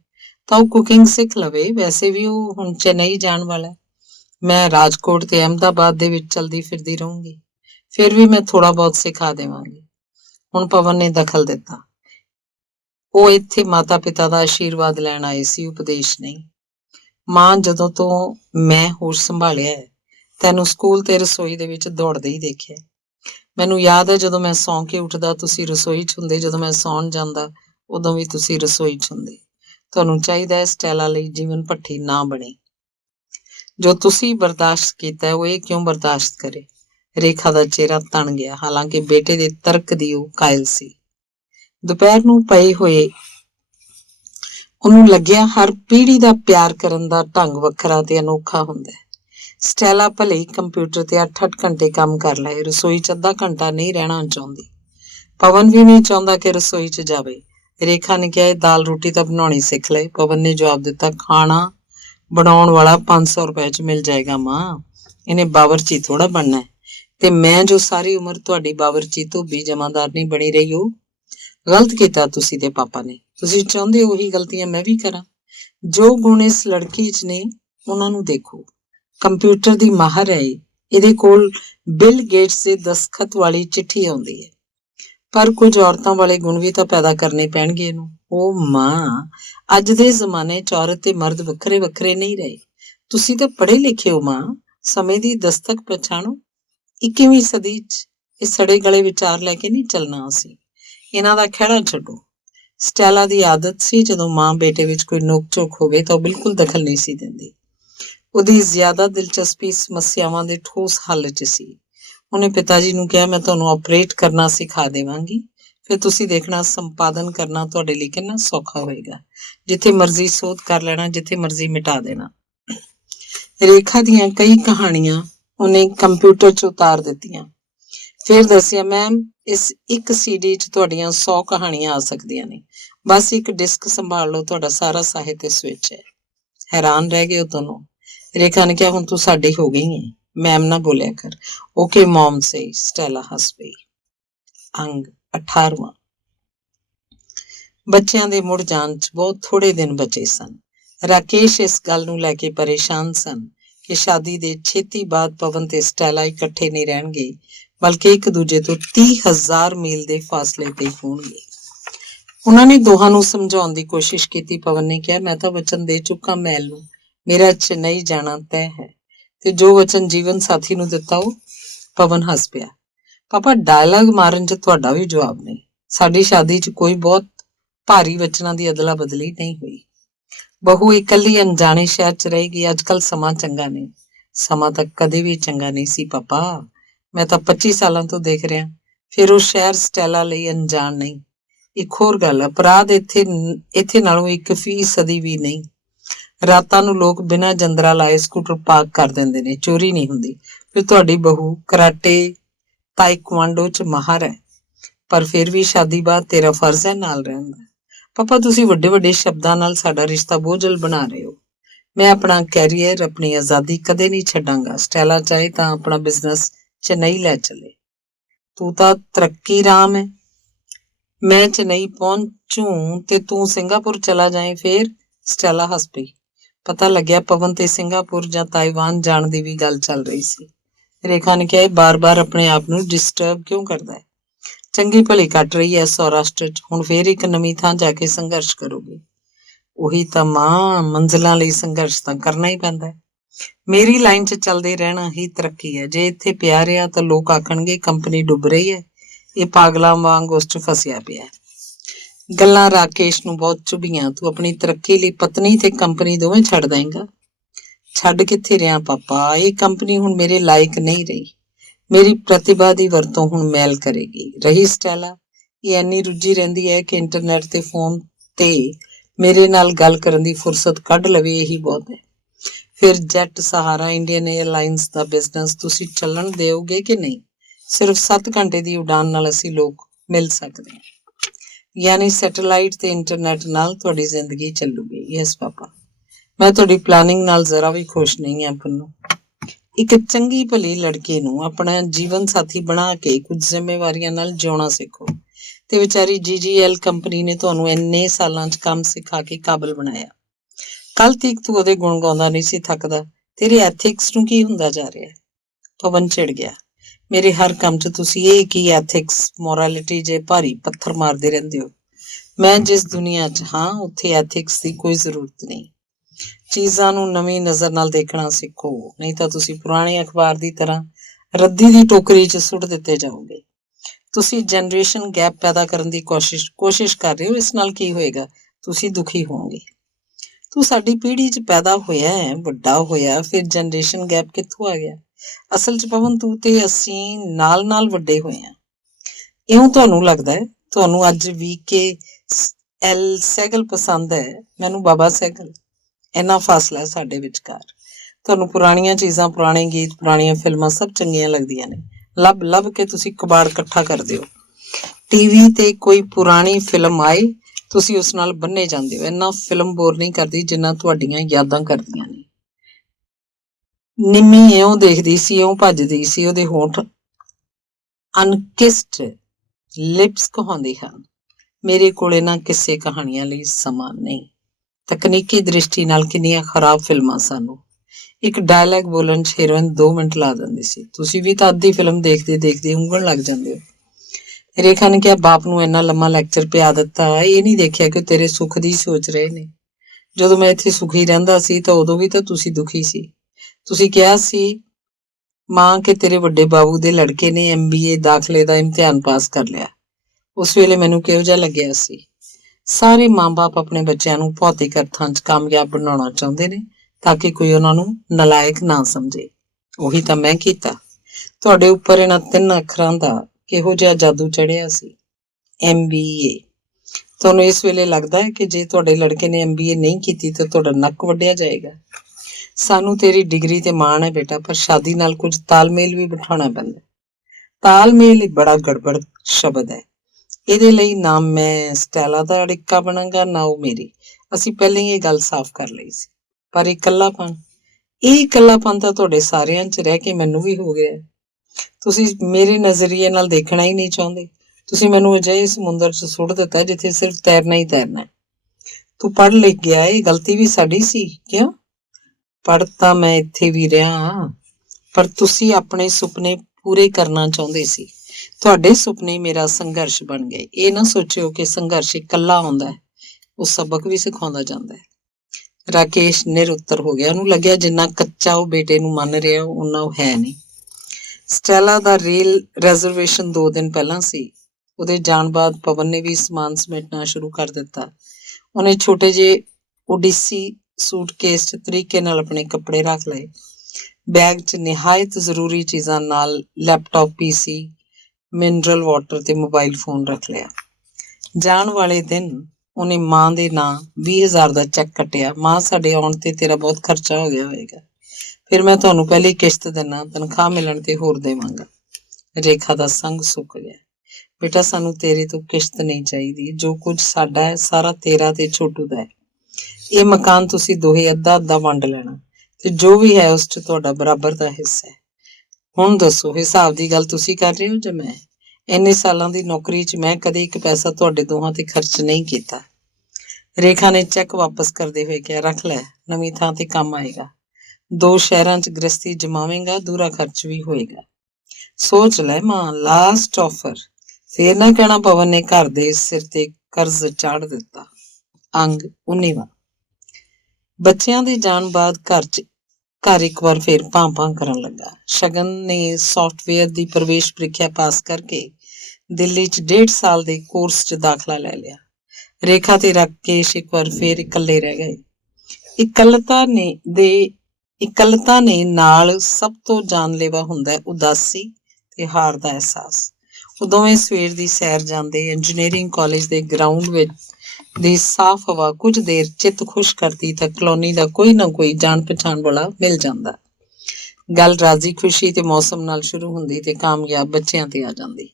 ਤਾਂ ਉਹ ਕੁਕਿੰਗ ਸਿੱਖ ਲਵੇ। ਵੈਸੇ ਵੀ ਉਹ ਹੁਣ ਚੇਨਈ ਜਾਣ ਵਾਲਾ ਹੈ। ਮੈਂ ਰਾਜਕੋਟ ਤੇ ਅਹਿਮਦਾਬਾਦ ਦੇ ਵਿੱਚ ਚਲਦੀ ਫਿਰਦੀ ਰਹੂੰਗੀ। ਫਿਰ ਵੀ ਮੈਂ ਥੋੜਾ ਬਹੁਤ ਸਿਖਾ ਦੇਵਾਂਗੀ। ਹੁਣ ਪਵਨ ਨੇ ਦਖਲ ਦਿੱਤਾ। ਉਹ ਇੱਥੇ ਮਾਤਾ ਪਿਤਾ ਦਾ ਆਸ਼ੀਰਵਾਦ ਲੈਣ ਆਏ ਸੀ, ਉਪਦੇਸ਼ ਨਹੀਂ। ਮਾਂ, ਜਦੋਂ ਤੋਂ ਮੈਂ ਹੋਸ਼ ਸੰਭਾਲਿਆ ਹੈ, ਤੈਨੂੰ ਸਕੂਲ ਤੇ ਰਸੋਈ ਦੇ ਵਿੱਚ ਦੌੜਦੇ ਹੀ ਦੇਖਿਆ। ਮੈਨੂੰ ਯਾਦ ਹੈ ਜਦੋਂ ਮੈਂ ਸੌਂ ਕੇ ਉੱਠਦਾ ਤੁਸੀਂ ਰਸੋਈ 'ਚ ਹੁੰਦੇ, ਜਦੋਂ ਮੈਂ ਸੌਣ ਜਾਂਦਾ ਉਦੋਂ ਵੀ ਤੁਸੀਂ ਰਸੋਈ 'ਚ ਹੁੰਦੇ। ਤੁਹਾਨੂੰ ਚਾਹੀਦਾ ਹੈ ਸਟੈਲਾ ਲਈ ਜੀਵਨ ਭੱਠੀ ਨਾ ਬਣੇ। ਜੋ ਤੁਸੀਂ ਬਰਦਾਸ਼ਤ ਕੀਤਾ ਉਹ ਇਹ ਕਿਉਂ ਬਰਦਾਸ਼ਤ ਕਰੇ? ਰੇਖਾ ਦਾ ਚਿਹਰਾ ਤਣ ਗਿਆ। ਹਾਲਾਂਕਿ ਬੇਟੇ ਦੇ ਤਰਕ ਦੀ ਉਹ ਕਾਇਲ ਸੀ। ਦੁਪਹਿਰ ਨੂੰ ਪਏ ਹੋਏ ਉਹਨੂੰ ਲੱਗਿਆ ਹਰ ਪੀੜ੍ਹੀ ਦਾ ਪਿਆਰ ਕਰਨ ਦਾ ਢੰਗ ਵੱਖਰਾ ਤੇ ਅਨੋਖਾ ਹੁੰਦਾ ਹੈ। ਸਟੈਲਾ ਭਲੇ ਹੀ ਕੰਪਿਊਟਰ ਤੇ 8-8 ਘੰਟੇ ਕੰਮ ਕਰ ਲਏ, ਰਸੋਈ 'ਚ ਅੱਧਾ ਘੰਟਾ ਨਹੀਂ ਰਹਿਣਾ ਚਾਹੁੰਦੀ। ਪਵਨ ਵੀ ਨਹੀਂ ਚਾਹੁੰਦਾ ਕਿ ਰਸੋਈ 'ਚ ਜਾਵੇ। ਰੇਖਾ ਨੇ ਕਿਹਾ, ਇਹ ਦਾਲ ਰੋਟੀ ਤਾਂ ਬਣਾਉਣੀ ਸਿੱਖ ਲਏ। ਪਵਨ ਨੇ ਜਵਾਬ ਦਿੱਤਾ, ਖਾਣਾ ਬਣਾਉਣ ਵਾਲਾ 500 ਰੁਪਏ 'ਚ ਮਿਲ ਜਾਏਗਾ ਮਾਂ, ਇਹਨੇ ਬਾਵਰਚੀ ਥੋੜਾ ਬਣਨਾ ਹੈ। ਤੇ ਮੈਂ ਜੋ ਸਾਰੀ ਉਮਰ ਤੁਹਾਡੀ ਬਾਵਰਚੀ ਧੋਬੀ ਜਮਾਦਾਰ ਨਹੀਂ ਬਣੀ ਰਹੀ, ਉਹ ਗਲਤ ਕੀਤਾ ਤੁਸੀਂ ਤੇ ਪਾਪਾ ਨੇ। ਤੁਸੀਂ ਚਾਹੁੰਦੇ ਹੋ ਉਹੀ ਗਲਤੀਆਂ ਮੈਂ ਵੀ ਕਰਾਂ। ਜੋ ਗੁਣ ਇਸ ਲੜਕੀ 'ਚ ਨੇ ਉਹਨਾਂ ਨੂੰ ਦੇਖੋ। ਕੰਪਿਊਟਰ ਦੀ ਮਾਹਰ ਹੈ, ਇਹਦੇ ਕੋਲ ਬਿਲ ਗੇਟਸ ਦੇ ਦਸਖਤ ਵਾਲੀ ਚਿੱਠੀ ਆਉਂਦੀ ਹੈ। ਪਰ ਕੁਝ ਔਰਤਾਂ ਵਾਲੇ ਗੁਣ ਵੀ ਤਾਂ ਪੈਦਾ ਕਰਨੇ ਪੈਣਗੇ ਇਹਨੂੰ। ਉਹ ਮਾਂ, ਅੱਜ ਦੇ ਜ਼ਮਾਨੇ 'ਚ ਔਰਤ ਤੇ ਮਰਦ ਵੱਖਰੇ ਵੱਖਰੇ ਨਹੀਂ ਰਹੇ। ਤੁਸੀਂ ਤਾਂ ਪੜ੍ਹੇ ਲਿਖੇ ਹੋ ਮਾਂ, ਸਮੇਂ ਦੀ ਦਸਤਕ ਪਛਾਣੋ। 21ਵੀਂ ਸਦੀ 'ਚ ਇਹ ਸੜੇ ਗਲੇ ਵਿਚਾਰ ਲੈ ਕੇ ਨਹੀਂ ਚੱਲਣਾ ਅਸੀਂ। ਇਹਨਾਂ ਦਾ ਖਹਿੜਾ ਛੱਡੋ। ਸਟੈਲਾ ਦੀ ਆਦਤ ਸੀ ਜਦੋਂ ਮਾਂ ਬੇਟੇ ਵਿੱਚ ਕੋਈ ਨੋਕ ਝੋਕ ਹੋਵੇ ਤਾਂ ਉਹ ਬਿਲਕੁਲ ਦਖਲ ਨਹੀਂ ਸੀ ਦਿੰਦੀ। ਉਹਦੀ ਜ਼ਿਆਦਾ ਦਿਲਚਸਪੀ ਸਮੱਸਿਆਵਾਂ ਦੇ ਠੋਸ ਹੱਲ 'ਚ ਸੀ। ਉਹਨੇ ਪਿਤਾ ਜੀ ਨੂੰ ਕਿਹਾ, ਮੈਂ ਤੁਹਾਨੂੰ ਆਪਰੇਟ ਕਰਨਾ ਸਿਖਾ ਦੇਵਾਂਗੀ, ਫਿਰ ਤੁਸੀਂ ਦੇਖਣਾ ਸੰਪਾਦਨ ਕਰਨਾ ਤੁਹਾਡੇ ਲਈ ਕਿੰਨਾ ਸੌਖਾ ਹੋਏਗਾ। ਜਿੱਥੇ ਮਰਜ਼ੀ ਸੋਧ ਕਰ ਲੈਣਾ, ਜਿੱਥੇ ਮਰਜ਼ੀ ਮਿਟਾ ਦੇਣਾ। ਰੇਖਾ ਦੀਆਂ ਕਈ ਕਹਾਣੀਆਂ ਉਹਨੇ ਕੰਪਿਊਟਰ 'ਚ ਉਤਾਰ ਦਿੱਤੀਆਂ। ਫਿਰ ਦੱਸਿਆ, ਮੈਮ ਇਸ ਇੱਕ CD 'ਚ ਤੁਹਾਡੀਆਂ 100 ਕਹਾਣੀਆਂ ਆ ਸਕਦੀਆਂ ਨੇ। ਬਸ ਇੱਕ ਡਿਸਕ ਸੰਭਾਲ ਲਓ, ਤੁਹਾਡਾ ਸਾਰਾ ਸਾਹਿਤ ਇਸ ਵਿੱਚ ਹੈ। ਹੈਰਾਨ ਰਹਿ ਗਏ ਉਹ ਦੋਨੋਂ। ਰੇਖਾ ਨੇ ਕਿਹਾ, ਹੁਣ ਤੂੰ ਸਾਡੀ ਹੋ ਗਈ ਹੈ, ਮੈਮ ਨਾ ਬੋਲਿਆ ਕਰ। ਓਕੇ ਮॉम ਸੇ, ਸਟੈਲਾ ਹੱਸ ਪਈ। ਅੰਗ 18ਵਾਂ। ਬੱਚਿਆਂ ਦੇ ਮੁੜ ਜਾਣ 'ਚ ਬਹੁਤ ਥੋੜੇ ਦਿਨ ਬਚੇ ਸਨ। ਰਾਕੇਸ਼ ਇਸ ਗੱਲ ਨੂੰ ਲੈ ਕੇ ਪਰੇਸ਼ਾਨ ਸਨ ਕਿ ਸ਼ਾਦੀ ਦੇ ਛੇਤੀ ਬਾਅਦ ਪਵਨ ਤੇ ਸਟੈਲਾ ਇਕੱਠੇ ਨਹੀਂ ਰਹਿਣਗੇ, ਬਲਕਿ ਇੱਕ ਦੂਜੇ ਤੋਂ 30,000 ਮੀਲ ਦੇ ਫਾਸਲੇ ਤੇ ਹੋਣਗੇ। ਉਹਨਾਂ ਨੇ ਦੋਹਾਂ ਨੂੰ ਸਮਝਾਉਣ ਦੀ ਕੋਸ਼ਿਸ਼ ਕੀਤੀ। ਪਵਨ ਨੇ ਕਿਹਾ, ਮੈਂ ਤਾਂ ਵਚਨ ਦੇ ਚੁੱਕਾ ਮੈਲ ਨੂੰ, ਮੇਰਾ ਚੇਨਈ ਜਾਣਾ ਤੈਅ ਹੈ। ਤੇ ਜੋ ਵਚਨ ਜੀਵਨ ਸਾਥੀ ਨੂੰ ਦਿੱਤਾ ਉਹ? ਪਵਨ ਹੱਸ ਪਿਆ। ਪਾਪਾ, ਡਾਇਲਾਗ ਮਾਰਨ 'ਚ ਤੁਹਾਡਾ ਵੀ ਜਵਾਬ ਨਹੀਂ। ਸਾਡੀ ਸ਼ਾਦੀ 'ਚ ਕੋਈ ਬਹੁਤ ਭਾਰੀ ਵਚਨਾਂ ਦੀ ਅਦਲਾ ਬਦਲੀ ਨਹੀਂ ਹੋਈ। ਬਹੂ ਇਕੱਲੀ ਅਣਜਾਣੇ ਸ਼ਹਿਰ 'ਚ ਰਹੇਗੀ। ਅੱਜ ਕੱਲ੍ਹ ਸਮਾਂ ਚੰਗਾ ਨਹੀਂ। ਸਮਾਂ ਤਾਂ ਕਦੇ ਵੀ ਚੰਗਾ ਨਹੀਂ ਸੀ ਪਾਪਾ, ਮੈਂ ਤਾਂ 25 ਸਾਲਾਂ ਤੋਂ ਦੇਖ ਰਿਹਾ। ਫਿਰ ਉਹ ਸ਼ਹਿਰ ਸਟੈਲਾ ਲਈ ਅਣਜਾਣ ਨਹੀਂ। ਇੱਕ ਹੋਰ ਗੱਲ, ਅਪਰਾਧ ਇੱਥੇ ਨਾਲੋਂ 1% ਵੀ ਨਹੀਂ। ਰਾਤਾਂ ਨੂੰ ਲੋਕ ਬਿਨਾਂ ਜੰਦਰਾ ਲਾਏ ਸਕੂਟਰ ਪਾਰਕ ਕਰ ਦਿੰਦੇ ਨੇ, ਚੋਰੀ ਨਹੀਂ ਹੁੰਦੀ। ਫਿਰ ਤੁਹਾਡੀ ਬਹੂ ਕਰਾਟੇ ਤਾਇਕਵਾਂਡੋ 'ਚ ਮਾਹਰ ਹੈ। ਪਰ ਫਿਰ ਵੀ ਸ਼ਾਦੀ ਬਾਅਦ ਤੇਰਾ ਫਰਜ਼ ਹੈ ਨਾਲ ਰਹਿਣ ਦਾ। ਪਾਪਾ, ਤੁਸੀਂ ਵੱਡੇ ਵੱਡੇ ਸ਼ਬਦਾਂ ਨਾਲ ਸਾਡਾ ਰਿਸ਼ਤਾ ਬੋਝਲ ਬਣਾ ਰਹੇ ਹੋ। ਮੈਂ ਆਪਣਾ ਕੈਰੀਅਰ, ਆਪਣੀ ਆਜ਼ਾਦੀ ਕਦੇ ਨਹੀਂ ਛੱਡਾਂਗਾ। ਸਟੈਲਾ ਚਾਹੇ ਤਾਂ ਆਪਣਾ ਬਿਜ਼ਨਸ ਚੇਨਈ ਲੈ ਚੱਲੇ। ਤੂੰ ਤਾਂ ਤਰੱਕੀ ਰਾਮ ਹੈ। ਮੈਂ ਚੇਨਈ ਪਹੁੰਚੂੰ ਤੇ ਤੂੰ ਸਿੰਗਾਪੁਰ ਚਲਾ ਜਾਏ ਫਿਰ? ਸਟੈਲਾ ਹੱਸ ਪਈ। ਪਤਾ ਲੱਗਿਆ ਪਵਨ ਤੇ ਸਿੰਗਾਪੁਰ ਜਾਂ ਤਾਈਵਾਨ ਜਾਣ ਦੀ ਵੀ ਗੱਲ ਚੱਲ ਰਹੀ ਸੀ। ਰੇਖਾ ਨੇ ਕਿਹਾ, ਇਹ ਬਾਰ-ਬਾਰ ਆਪਣੇ ਆਪ ਨੂੰ ਡਿਸਟਰਬ ਕਿਉਂ ਕਰਦਾ ਹੈ? ਚੰਗੀ ਭਲੀ ਕੱਟ ਰਹੀ ਹੈ ਸੌਰਾਸ਼ਟਰ 'ਚ, ਹੁਣ ਫੇਰ ਇੱਕ ਨਵੀਂ ਥਾਂ ਜਾ ਕੇ ਸੰਘਰਸ਼ ਕਰੋਗੇ। ਉਹੀ ਤਾਂ ਮਾਂ, ਮੰਜ਼ਿਲਾਂ ਲਈ ਸੰਘਰਸ਼ ਤਾਂ ਕਰਨਾ ਹੀ ਪੈਂਦਾ ਹੈ। ਮੇਰੀ ਲਾਈਨ 'ਚ ਚੱਲਦੇ ਰਹਿਣਾ ਹੀ ਤਰੱਕੀ ਹੈ। ਜੇ ਇੱਥੇ ਪਿਆ ਰਿਹਾ ਤਾਂ ਲੋਕ ਆਖਣਗੇ ਕੰਪਨੀ ਡੁੱਬ ਰਹੀ ਹੈ, ਇਹ ਪਾਗਲਾਂ ਵਾਂਗ ਉਸ 'ਚ ਫਸਿਆ ਪਿਆ। ਗੱਲਾਂ ਰਾਕੇਸ਼ ਨੂੰ ਬਹੁਤ ਚੁਭੀਆਂ। ਤੂੰ ਆਪਣੀ ਤਰੱਕੀ ਲਈ ਪਤਨੀ ਤੇ ਕੰਪਨੀ ਦੋਵੇਂ ਛੱਡ ਦੇਂਗਾ? ਛੱਡ ਕਿੱਥੇ ਰਿਹਾ ਪਾਪਾ, ਇਹ ਕੰਪਨੀ ਹੁਣ ਮੇਰੇ ਲਾਇਕ ਨਹੀਂ ਰਹੀ। ਮੇਰੀ ਪ੍ਰਤਿਭਾ ਦੀ ਵਰਤੋਂ ਹੁਣ ਮੈਲ ਕਰੇਗੀ। ਰਹੀ ਸਟੈਲਾ, ਇਹ ਇੰਨੀ ਰੁੱਝੀ ਰਹਿੰਦੀ ਹੈ ਕਿ ਇੰਟਰਨੈਟ ਤੇ ਫੋਨ ਤੇ ਮੇਰੇ ਨਾਲ ਗੱਲ ਕਰਨ ਦੀ ਫੁਰਸਤ ਕੱਢ ਲਵੇ, ਇਹੀ ਬਹੁਤ ਹੈ। ਫਿਰ ਜੈਟ ਸਹਾਰਾ, ਇੰਡੀਅਨ 에ਅਰਲਾਈਨਸ ਦਾ ਬਿਜ਼ਨਸ ਤੁਸੀਂ ਚੱਲਣ ਦਿਓਗੇ ਕਿ ਨਹੀਂ? ਸਿਰਫ 7 ਘੰਟੇ ਦੀ ਉਡਾਨ ਨਾਲ ਅਸੀਂ ਲੋਕ ਮਿਲ ਸਕਦੇ ਹਾਂ। ਯਾਨੀ ਸੈਟੇਲਾਈਟ ਤੇ ਇੰਟਰਨੈਟ ਨਾਲ ਤੁਹਾਡੀ ਜ਼ਿੰਦਗੀ ਚੱਲੂਗੀ। ਯੈਸ ਪਾਪਾ, ਮੈਂ ਤੁਹਾਡੀ ਪਲਾਨਿੰਗ ਨਾਲ ਜ਼ਰਾ ਵੀ ਖੁਸ਼ ਨਹੀਂ ਹਾਂ ਪੰਨੂ। ਇੱਕ ਚੰਗੀ ਭਲੀ ਲੜਕੀ ਨੂੰ ਆਪਣਾ ਜੀਵਨ ਸਾਥੀ ਬਣਾ ਕੇ ਕੁਝ ਜ਼ਿੰਮੇਵਾਰੀਆਂ ਨਾਲ ਜਿਉਣਾ ਸਿੱਖੋ। ਤੇ ਵਿਚਾਰੀ GGL ਕੰਪਨੀ ਨੇ ਤੁਹਾਨੂੰ ਇੰਨੇ ਸਾਲਾਂ 'ਚ ਕੰਮ ਸਿਖਾ ਕੇ ਕਾਬਲ ਬਣਾਇਆ। ਕੱਲ ਤੀਕ ਤੂੰ ਉਹਦੇ ਗੁਣ ਗਾਉਂਦਾ ਨਹੀਂ ਸੀ ਥੱਕਦਾ। ਤੇਰੇ ਐਥਿਕਸ ਨੂੰ ਕੀ ਹੁੰਦਾ ਜਾ ਰਿਹਾ? ਪਵਨ ਚਿੜ ਗਿਆ। ਮੇਰੇ ਹਰ ਕੰਮ 'ਚ ਤੁਸੀਂ ਇਹ ਕੀ ਐਥਿਕਸ, ਮੋਰਾਲਿਟੀ ਜੇ ਭਾਰੀ ਪੱਥਰ ਮਾਰਦੇ ਰਹਿੰਦੇ ਹੋ। ਮੈਂ ਜਿਸ ਦੁਨੀਆ 'ਚ ਹਾਂ ਉੱਥੇ ਐਥਿਕਸ ਦੀ ਕੋਈ ਜ਼ਰੂਰਤ ਨਹੀਂ। ਚੀਜ਼ਾਂ ਨੂੰ ਨਵੀਂ ਨਜ਼ਰ ਨਾਲ ਦੇਖਣਾ ਸਿੱਖੋ, ਨਹੀਂ ਤਾਂ ਤੁਸੀਂ ਪੁਰਾਣੇ ਅਖਬਾਰ ਦੀ ਤਰ੍ਹਾਂ ਰੱਦੀ ਦੀ ਟੋਕਰੀ 'ਚ ਸੁੱਟ ਦਿੱਤੇ ਜਾਓਗੇ। ਤੁਸੀਂ ਜਨਰੇਸ਼ਨ ਗੈਪ ਪੈਦਾ ਕਰਨ ਦੀ ਕੋਸ਼ਿਸ਼ ਕਰ ਰਹੇ ਹੋ। ਇਸ ਨਾਲ ਕੀ ਹੋਏਗਾ? ਤੁਸੀਂ ਦੁਖੀ ਹੋਵੋਗੇ। ਤੂੰ ਸਾਡੀ ਪੀੜ੍ਹੀ 'ਚ ਪੈਦਾ ਹੋਇਆ ਹੈ, ਵੱਡਾ ਹੋਇਆ, ਫਿਰ ਜਨਰੇਸ਼ਨ ਗੈਪ ਕਿੱਥੋਂ ਆ ਗਿਆ? ਅਸਲ 'ਚ ਪਵਨ, ਤੂੰ ਤੇ ਅਸੀਂ ਨਾਲ ਵੱਡੇ ਹੋਏ ਹਾਂ। ਇਉਂ ਤੁਹਾਨੂੰ ਲੱਗਦਾ ਹੈ। ਤੁਹਾਨੂੰ ਅੱਜ VKL ਸਹਿਗਲ ਪਸੰਦ ਹੈ, ਮੈਨੂੰ ਬਾਬਾ ਸਹਿਗਲ। ਇੰਨਾ ਫਾਸਲਾ ਹੈ ਸਾਡੇ ਵਿਚਕਾਰ। ਤੁਹਾਨੂੰ ਪੁਰਾਣੀਆਂ ਚੀਜ਼ਾਂ, ਪੁਰਾਣੇ ਗੀਤ, ਪੁਰਾਣੀਆਂ ਫਿਲਮਾਂ ਸਭ ਚੰਗੀਆਂ ਲੱਗਦੀਆਂ ਨੇ। ਲੱਭ ਕੇ ਤੁਸੀਂ ਕਬਾੜ ਇਕੱਠਾ ਕਰਦੇ ਹੋ। TV ਤੇ ਕੋਈ ਪੁਰਾਣੀ ਫਿਲਮ ਆਏ, ਤੁਸੀਂ ਉਸ ਨਾਲ ਬੰਨੇ ਜਾਂਦੇ ਹੋ। ਇੰਨਾ ਫਿਲਮ ਬੋਰ ਨਹੀਂ ਕਰਦੀ ਜਿੰਨਾ ਤੁਹਾਡੀਆਂ ਯਾਦਾਂ ਕਰਦੀਆਂ ਨੇ। ਨਿੰਮੀ ਇਉਂ ਦੇਖਦੀ ਸੀ, ਇਉਂ ਭੱਜਦੀ ਸੀ, ਉਹਦੇ ਹੋਂਠ ਅਨਕਿਸਡ ਲਿਪਸ ਕਹਾਉਂਦੇ ਹਨ। ਮੇਰੇ ਕੋਲ ਇਹਨਾਂ ਕਿੱਸੇ ਕਹਾਣੀਆਂ ਲਈ ਸਮਾਂ ਨਹੀਂ। ਤਕਨੀਕੀ ਦ੍ਰਿਸ਼ਟੀ ਨਾਲ ਕਿੰਨੀਆਂ ਖਰਾਬ ਫਿਲਮਾਂ ਸਾਨੂੰ। ਇੱਕ ਡਾਇਲੌਗ ਬੋਲਣ 'ਚ ਹੀਰੋਇਨ 2 ਮਿੰਟ ਲਾ ਦਿੰਦੀ ਸੀ। ਤੁਸੀਂ ਵੀ ਤਾਂ ਅੱਧੀ ਫਿਲਮ ਦੇਖਦੇ ਉਂਗਲ ਲੱਗ ਜਾਂਦੇ ਹੋ। ਰੇਖਾ ਨੇ ਕਿਹਾ, ਬਾਪ ਨੂੰ ਇੰਨਾ ਲੰਮਾ ਲੈਕਚਰ ਪਿਆ ਦਿੱਤਾ, ਇਹ ਨਹੀਂ ਦੇਖਿਆ ਕਿ ਤੇਰੇ ਸੁੱਖ ਦੀ ਸੋਚ ਰਹੇ ਨੇ। ਜਦੋਂ ਮੈਂ ਇੱਥੇ ਸੁਖੀ ਰਹਿੰਦਾ ਸੀ ਤਾਂ ਉਦੋਂ ਵੀ ਤਾਂ ਤੁਸੀਂ ਦੁਖੀ ਸੀ। ਤੁਸੀਂ ਕਿਹਾ ਸੀ ਮਾਂ ਕਿ ਤੇਰੇ ਵੱਡੇ ਬਾਬੂ ਦੇ ਲੜਕੇ ਨੇ MBA ਦਾਖਲੇ ਦਾ ਇਮਤਿਹਾਨ ਪਾਸ ਕਰ ਲਿਆ। ਉਸ ਵੇਲੇ ਮੈਨੂੰ ਕਿਹੋ ਜਿਹਾ ਲੱਗਿਆ ਸੀ? ਸਾਰੇ ਮਾਂ-ਬਾਪ ਆਪਣੇ ਬੱਚਿਆਂ ਨੂੰ ਭੌਤਿਕ ਅਰਥਾਂ 'ਚ ਕਾਮਯਾਬ ਬਣਾਉਣਾ ਚਾਹੁੰਦੇ ਨੇ ਤਾਂ ਕਿ ਕੋਈ ਉਹਨਾਂ ਨੂੰ ਨਲਾਇਕ ਨਾ ਸਮਝੇ। ਉਹੀ ਤਾਂ ਮੈਂ ਕੀਤਾ। ਤੁਹਾਡੇ ਉੱਪਰ ਇਹਨਾਂ 3 ਅੱਖਰਾਂ ਦਾ ਕਿਹੋ ਜਿਹਾ ਜਾਦੂ ਚੜਿਆ ਸੀ? MBA। ਤੁਹਾਨੂੰ ਇਸ ਵੇਲੇ ਲੱਗਦਾ ਹੈ ਕਿ ਜੇ ਤੁਹਾਡੇ ਲੜਕੇ ਨੇ MBA ਨਹੀਂ ਕੀਤੀ ਤਾਂ ਤੁਹਾਡਾ ਨੱਕ ਵੱਢਿਆ ਜਾਏਗਾ? ਸਾਨੂੰ ਤੇਰੀ ਡਿਗਰੀ ਤੇ ਮਾਣ ਹੈ ਬੇਟਾ, ਪਰ ਸ਼ਾਦੀ ਨਾਲ ਕੁਝ ਤਾਲਮੇਲ ਵੀ ਬਿਠਾਉਣਾ ਪੈਂਦਾ। ਤਾਲਮੇਲ ਇੱਕ ਬੜਾ ਗੜਬੜ ਸ਼ਬਦ ਹੈ। ਇਹਦੇ ਲਈ ਨਾ ਮੈਂ ਸਟੈਲਾ ਦਾ ਅੜਿੱਕਾ ਬਣਾਂਗਾ, ਨਾ ਉਹ ਮੇਰੀ। ਅਸੀਂ ਪਹਿਲਾਂ ਹੀ ਇਹ ਗੱਲ ਸਾਫ਼ ਕਰ ਲਈ ਸੀ। ਪਰ ਇਹ ਇਕੱਲਾਪਨ ਤਾਂ ਤੁਹਾਡੇ ਸਾਰਿਆਂ 'ਚ ਰਹਿ ਕੇ ਮੈਨੂੰ ਵੀ ਹੋ ਗਿਆ। ਤੁਸੀਂ ਮੇਰੇ ਨਜ਼ਰੀਏ ਨਾਲ ਦੇਖਣਾ ਹੀ ਨਹੀਂ ਚਾਹੁੰਦੇ। ਤੁਸੀਂ ਮੈਨੂੰ ਅਜਿਹੇ ਸਮੁੰਦਰ 'ਚ ਸੁੱਟ ਦਿੱਤਾ ਜਿੱਥੇ ਸਿਰਫ ਤੈਰਨਾ ਹੀ ਤੈਰਨਾ ਹੈ। ਤੂੰ ਪੜ੍ਹ ਲਿਖ ਗਿਆ, ਇਹ ਗਲਤੀ ਵੀ ਸਾਡੀ ਸੀ। ਕਿਉਂ? ਪੜ੍ਹ ਤਾਂ ਮੈਂ ਇੱਥੇ ਵੀ ਰਿਹਾ, ਪਰ ਤੁਸੀਂ ਆਪਣੇ ਸੁਪਨੇ ਪੂਰੇ ਕਰਨਾ ਚਾਹੁੰਦੇ ਸੀ। ਤੁਹਾਡੇ ਸੁਪਨੇ ਮੇਰਾ ਸੰਘਰਸ਼ ਬਣ ਗਏ। ਇਹ ਨਾ ਸੋਚਿਓ ਕਿ ਸੰਘਰਸ਼ ਇਕੱਲਾ ਆਉਂਦਾ ਹੈ, ਉਹ ਸਬਕ ਵੀ ਸਿਖਾਉਂਦਾ ਜਾਂਦਾ ਹੈ। ਰਾਕੇਸ਼ ਨਿਰਉੱਤਰ ਹੋ ਗਿਆ। ਉਹਨੂੰ ਲੱਗਿਆ ਜਿੰਨਾ ਕੱਚਾ ਉਹ ਬੇਟੇ ਨੂੰ ਮੰਨ ਰਿਹਾ ਓਨਾ ਉਹ ਹੈ ਨਹੀਂ। ਸਟੈਲਾ ਦਾ ਰੇਲ ਰਿਜ਼ਰਵੇਸ਼ਨ 2 ਦਿਨ ਪਹਿਲਾਂ ਸੀ। ਉਹਦੇ ਜਾਣ ਬਾਅਦ ਪਵਨ ਨੇ ਵੀ ਸਮਾਨ ਸਮੇਟਣਾ ਸ਼ੁਰੂ ਕਰ ਦਿੱਤਾ। ਉਹਨੇ ਛੋਟੇ ਜਿਹੇ ਓਡੀਸੀ ਸੂਟਕੇਸ 'ਚ ਤਰੀਕੇ ਨਾਲ ਆਪਣੇ ਕੱਪੜੇ ਰੱਖ ਲਏ। ਬੈਗ 'ਚ ਨਿਹਾਇਤ ਜ਼ਰੂਰੀ ਚੀਜ਼ਾਂ ਨਾਲ ਲੈਪਟਾਪ, PC, ਮਿਨਰਲ ਵਾਟਰ ਤੇ ਮੋਬਾਈਲ ਫੋਨ ਰੱਖ ਲਿਆ। ਜਾਣ ਵਾਲੇ ਦਿਨ ਉਹਨੇ ਮਾਂ ਦੇ ਨਾਂ 20,000 ਦਾ ਚੈੱਕ ਕੱਟਿਆ। ਮਾਂ, ਸਾਡੇ ਆਉਣ ਤੇ ਤੇਰਾ ਬਹੁਤ ਖਰਚਾ ਹੋ ਗਿਆ ਹੋਵੇਗਾ। ਫਿਰ ਮੈਂ ਤੁਹਾਨੂੰ ਪਹਿਲੀ ਕਿਸ਼ਤ ਦਿਨਾ, ਤਨਖਾਹ ਮਿਲਣ ਤੇ ਹੋਰ ਦੇਵਾਂਗਾ। ਰੇਖਾ ਦਾ ਸੰਗ ਸੁੱਕ ਗਿਆ। ਬੇਟਾ, ਸਾਨੂੰ ਤੇਰੇ ਤੋਂ ਕਿਸ਼ਤ ਨਹੀਂ ਚਾਹੀਦੀ। ਜੋ ਕੁਝ ਸਾਡਾ ਹੈ ਸਾਰਾ ਤੇਰਾ ਤੇ ਛੋਟੂ ਦਾ ਹੈ। ਇਹ ਮਕਾਨ ਤੁਸੀਂ ਦੋਹੇ ਅੱਧਾ ਵੰਡ ਲੈਣਾ ਤੇ ਜੋ ਵੀ ਹੈ ਉਸ 'ਚ ਤੁਹਾਡਾ ਬਰਾਬਰ ਦਾ ਹਿੱਸਾ ਹੈ। ਹੁਣ ਦੱਸੋ, ਹਿਸਾਬ ਦੀ ਗੱਲ ਤੁਸੀਂ ਕਰ ਰਹੇ ਹੋ ਜਾਂ ਮੈਂ? ਇੰਨੇ ਸਾਲਾਂ ਦੀ ਨੌਕਰੀ 'ਚ ਮੈਂ ਕਦੇ ਇੱਕ ਪੈਸਾ ਤੁਹਾਡੇ ਦੋਹਾਂ ਤੇ ਖਰਚ ਨਹੀਂ ਕੀਤਾ। ਰੇਖਾ ਨੇ ਚੈੱਕ ਵਾਪਸ ਕਰਦੇ ਹੋਏ ਕਿਹਾ, ਰੱਖ ਲੈ, ਨਵੀਂ ਥਾਂ ਤੇ ਕੰਮ ਆਏਗਾ। 2 ਸ਼ਹਿਰਾਂ 'ਚ ਗ੍ਰਸਤੀ ਜਮਾਵੇਂਗਾ, ਦੂਰਾ ਖਰਚ ਵੀ ਹੋਏਗਾ। ਸੋਚ ਲੈ ਮਾਂ, ਲਾਸਟ ਆਫਰ। ਫੇਰ ਨਾ ਕਹਿਣਾ ਪਵਨ ਨੇ ਘਰ ਦੇ ਸਿਰ ਤੇ ਕਰਜ਼ ਚਾੜ ਦਿੱਤਾ। ਅੰਗ 19ਵਾਂ। ਬੱਚਿਆਂ ਦੇ ਜਾਣ ਬਾਅਦ ਘਰ ਇੱਕ ਵਾਰ ਫੇਰ ਭਾਂ ਕਰਨ ਲੱਗਾ। ਸ਼ਗਨ ਨੇ ਸੌਫਟਵੇਅਰ ਦੀ ਪ੍ਰਵੇਸ਼ ਪ੍ਰੀਖਿਆ ਪਾਸ ਕਰਕੇ ਦਿੱਲੀ 'ਚ 1.5 ਸਾਲ ਦੇ ਕੋਰਸ 'ਚ ਦਾਖਲਾ ਲੈ ਲਿਆ। ਰੇਖਾ ਤੇ ਰਾਕੇਸ਼ ਇੱਕ ਵਾਰ ਫੇਰ ਇਕੱਲੇ ਰਹਿ ਗਏ। ਇਕੱਲਤਾ ਨੇ ਨਾਲ ਸਭ ਤੋਂ ਜਾਨਲੇਵਾ ਹੁੰਦਾ ਹੈ ਉਦਾਸੀ ਤੇ ਹਾਰ ਦਾ ਅਹਿਸਾਸ। ਉਹ ਦੋਵੇਂ ਸਵੇਰ ਦੀ ਸੈਰ ਜਾਂਦੇ। ਇੰਜੀਨੀਅਰਿੰਗ ਕਾਲਜ ਦੇ ਗਰਾਊਂਡ ਦੀ ਸਾਫ਼ ਹਵਾ ਕੁਝ ਦੇਰ ਚਿੱਤ ਖੁਸ਼ ਕਰਦੀ ਤਾਂ ਕਲੋਨੀ ਦਾ ਕੋਈ ਨਾ ਕੋਈ ਜਾਣ ਪਛਾਣ ਵਾਲਾ ਮਿਲ ਜਾਂਦਾ। ਗੱਲ ਰਾਜ਼ੀ ਖੁਸ਼ੀ ਤੇ ਮੌਸਮ ਨਾਲ ਸ਼ੁਰੂ ਹੁੰਦੀ ਤੇ ਕਾਮਯਾਬ ਬੱਚਿਆਂ ਤੇ ਆ ਜਾਂਦੀ।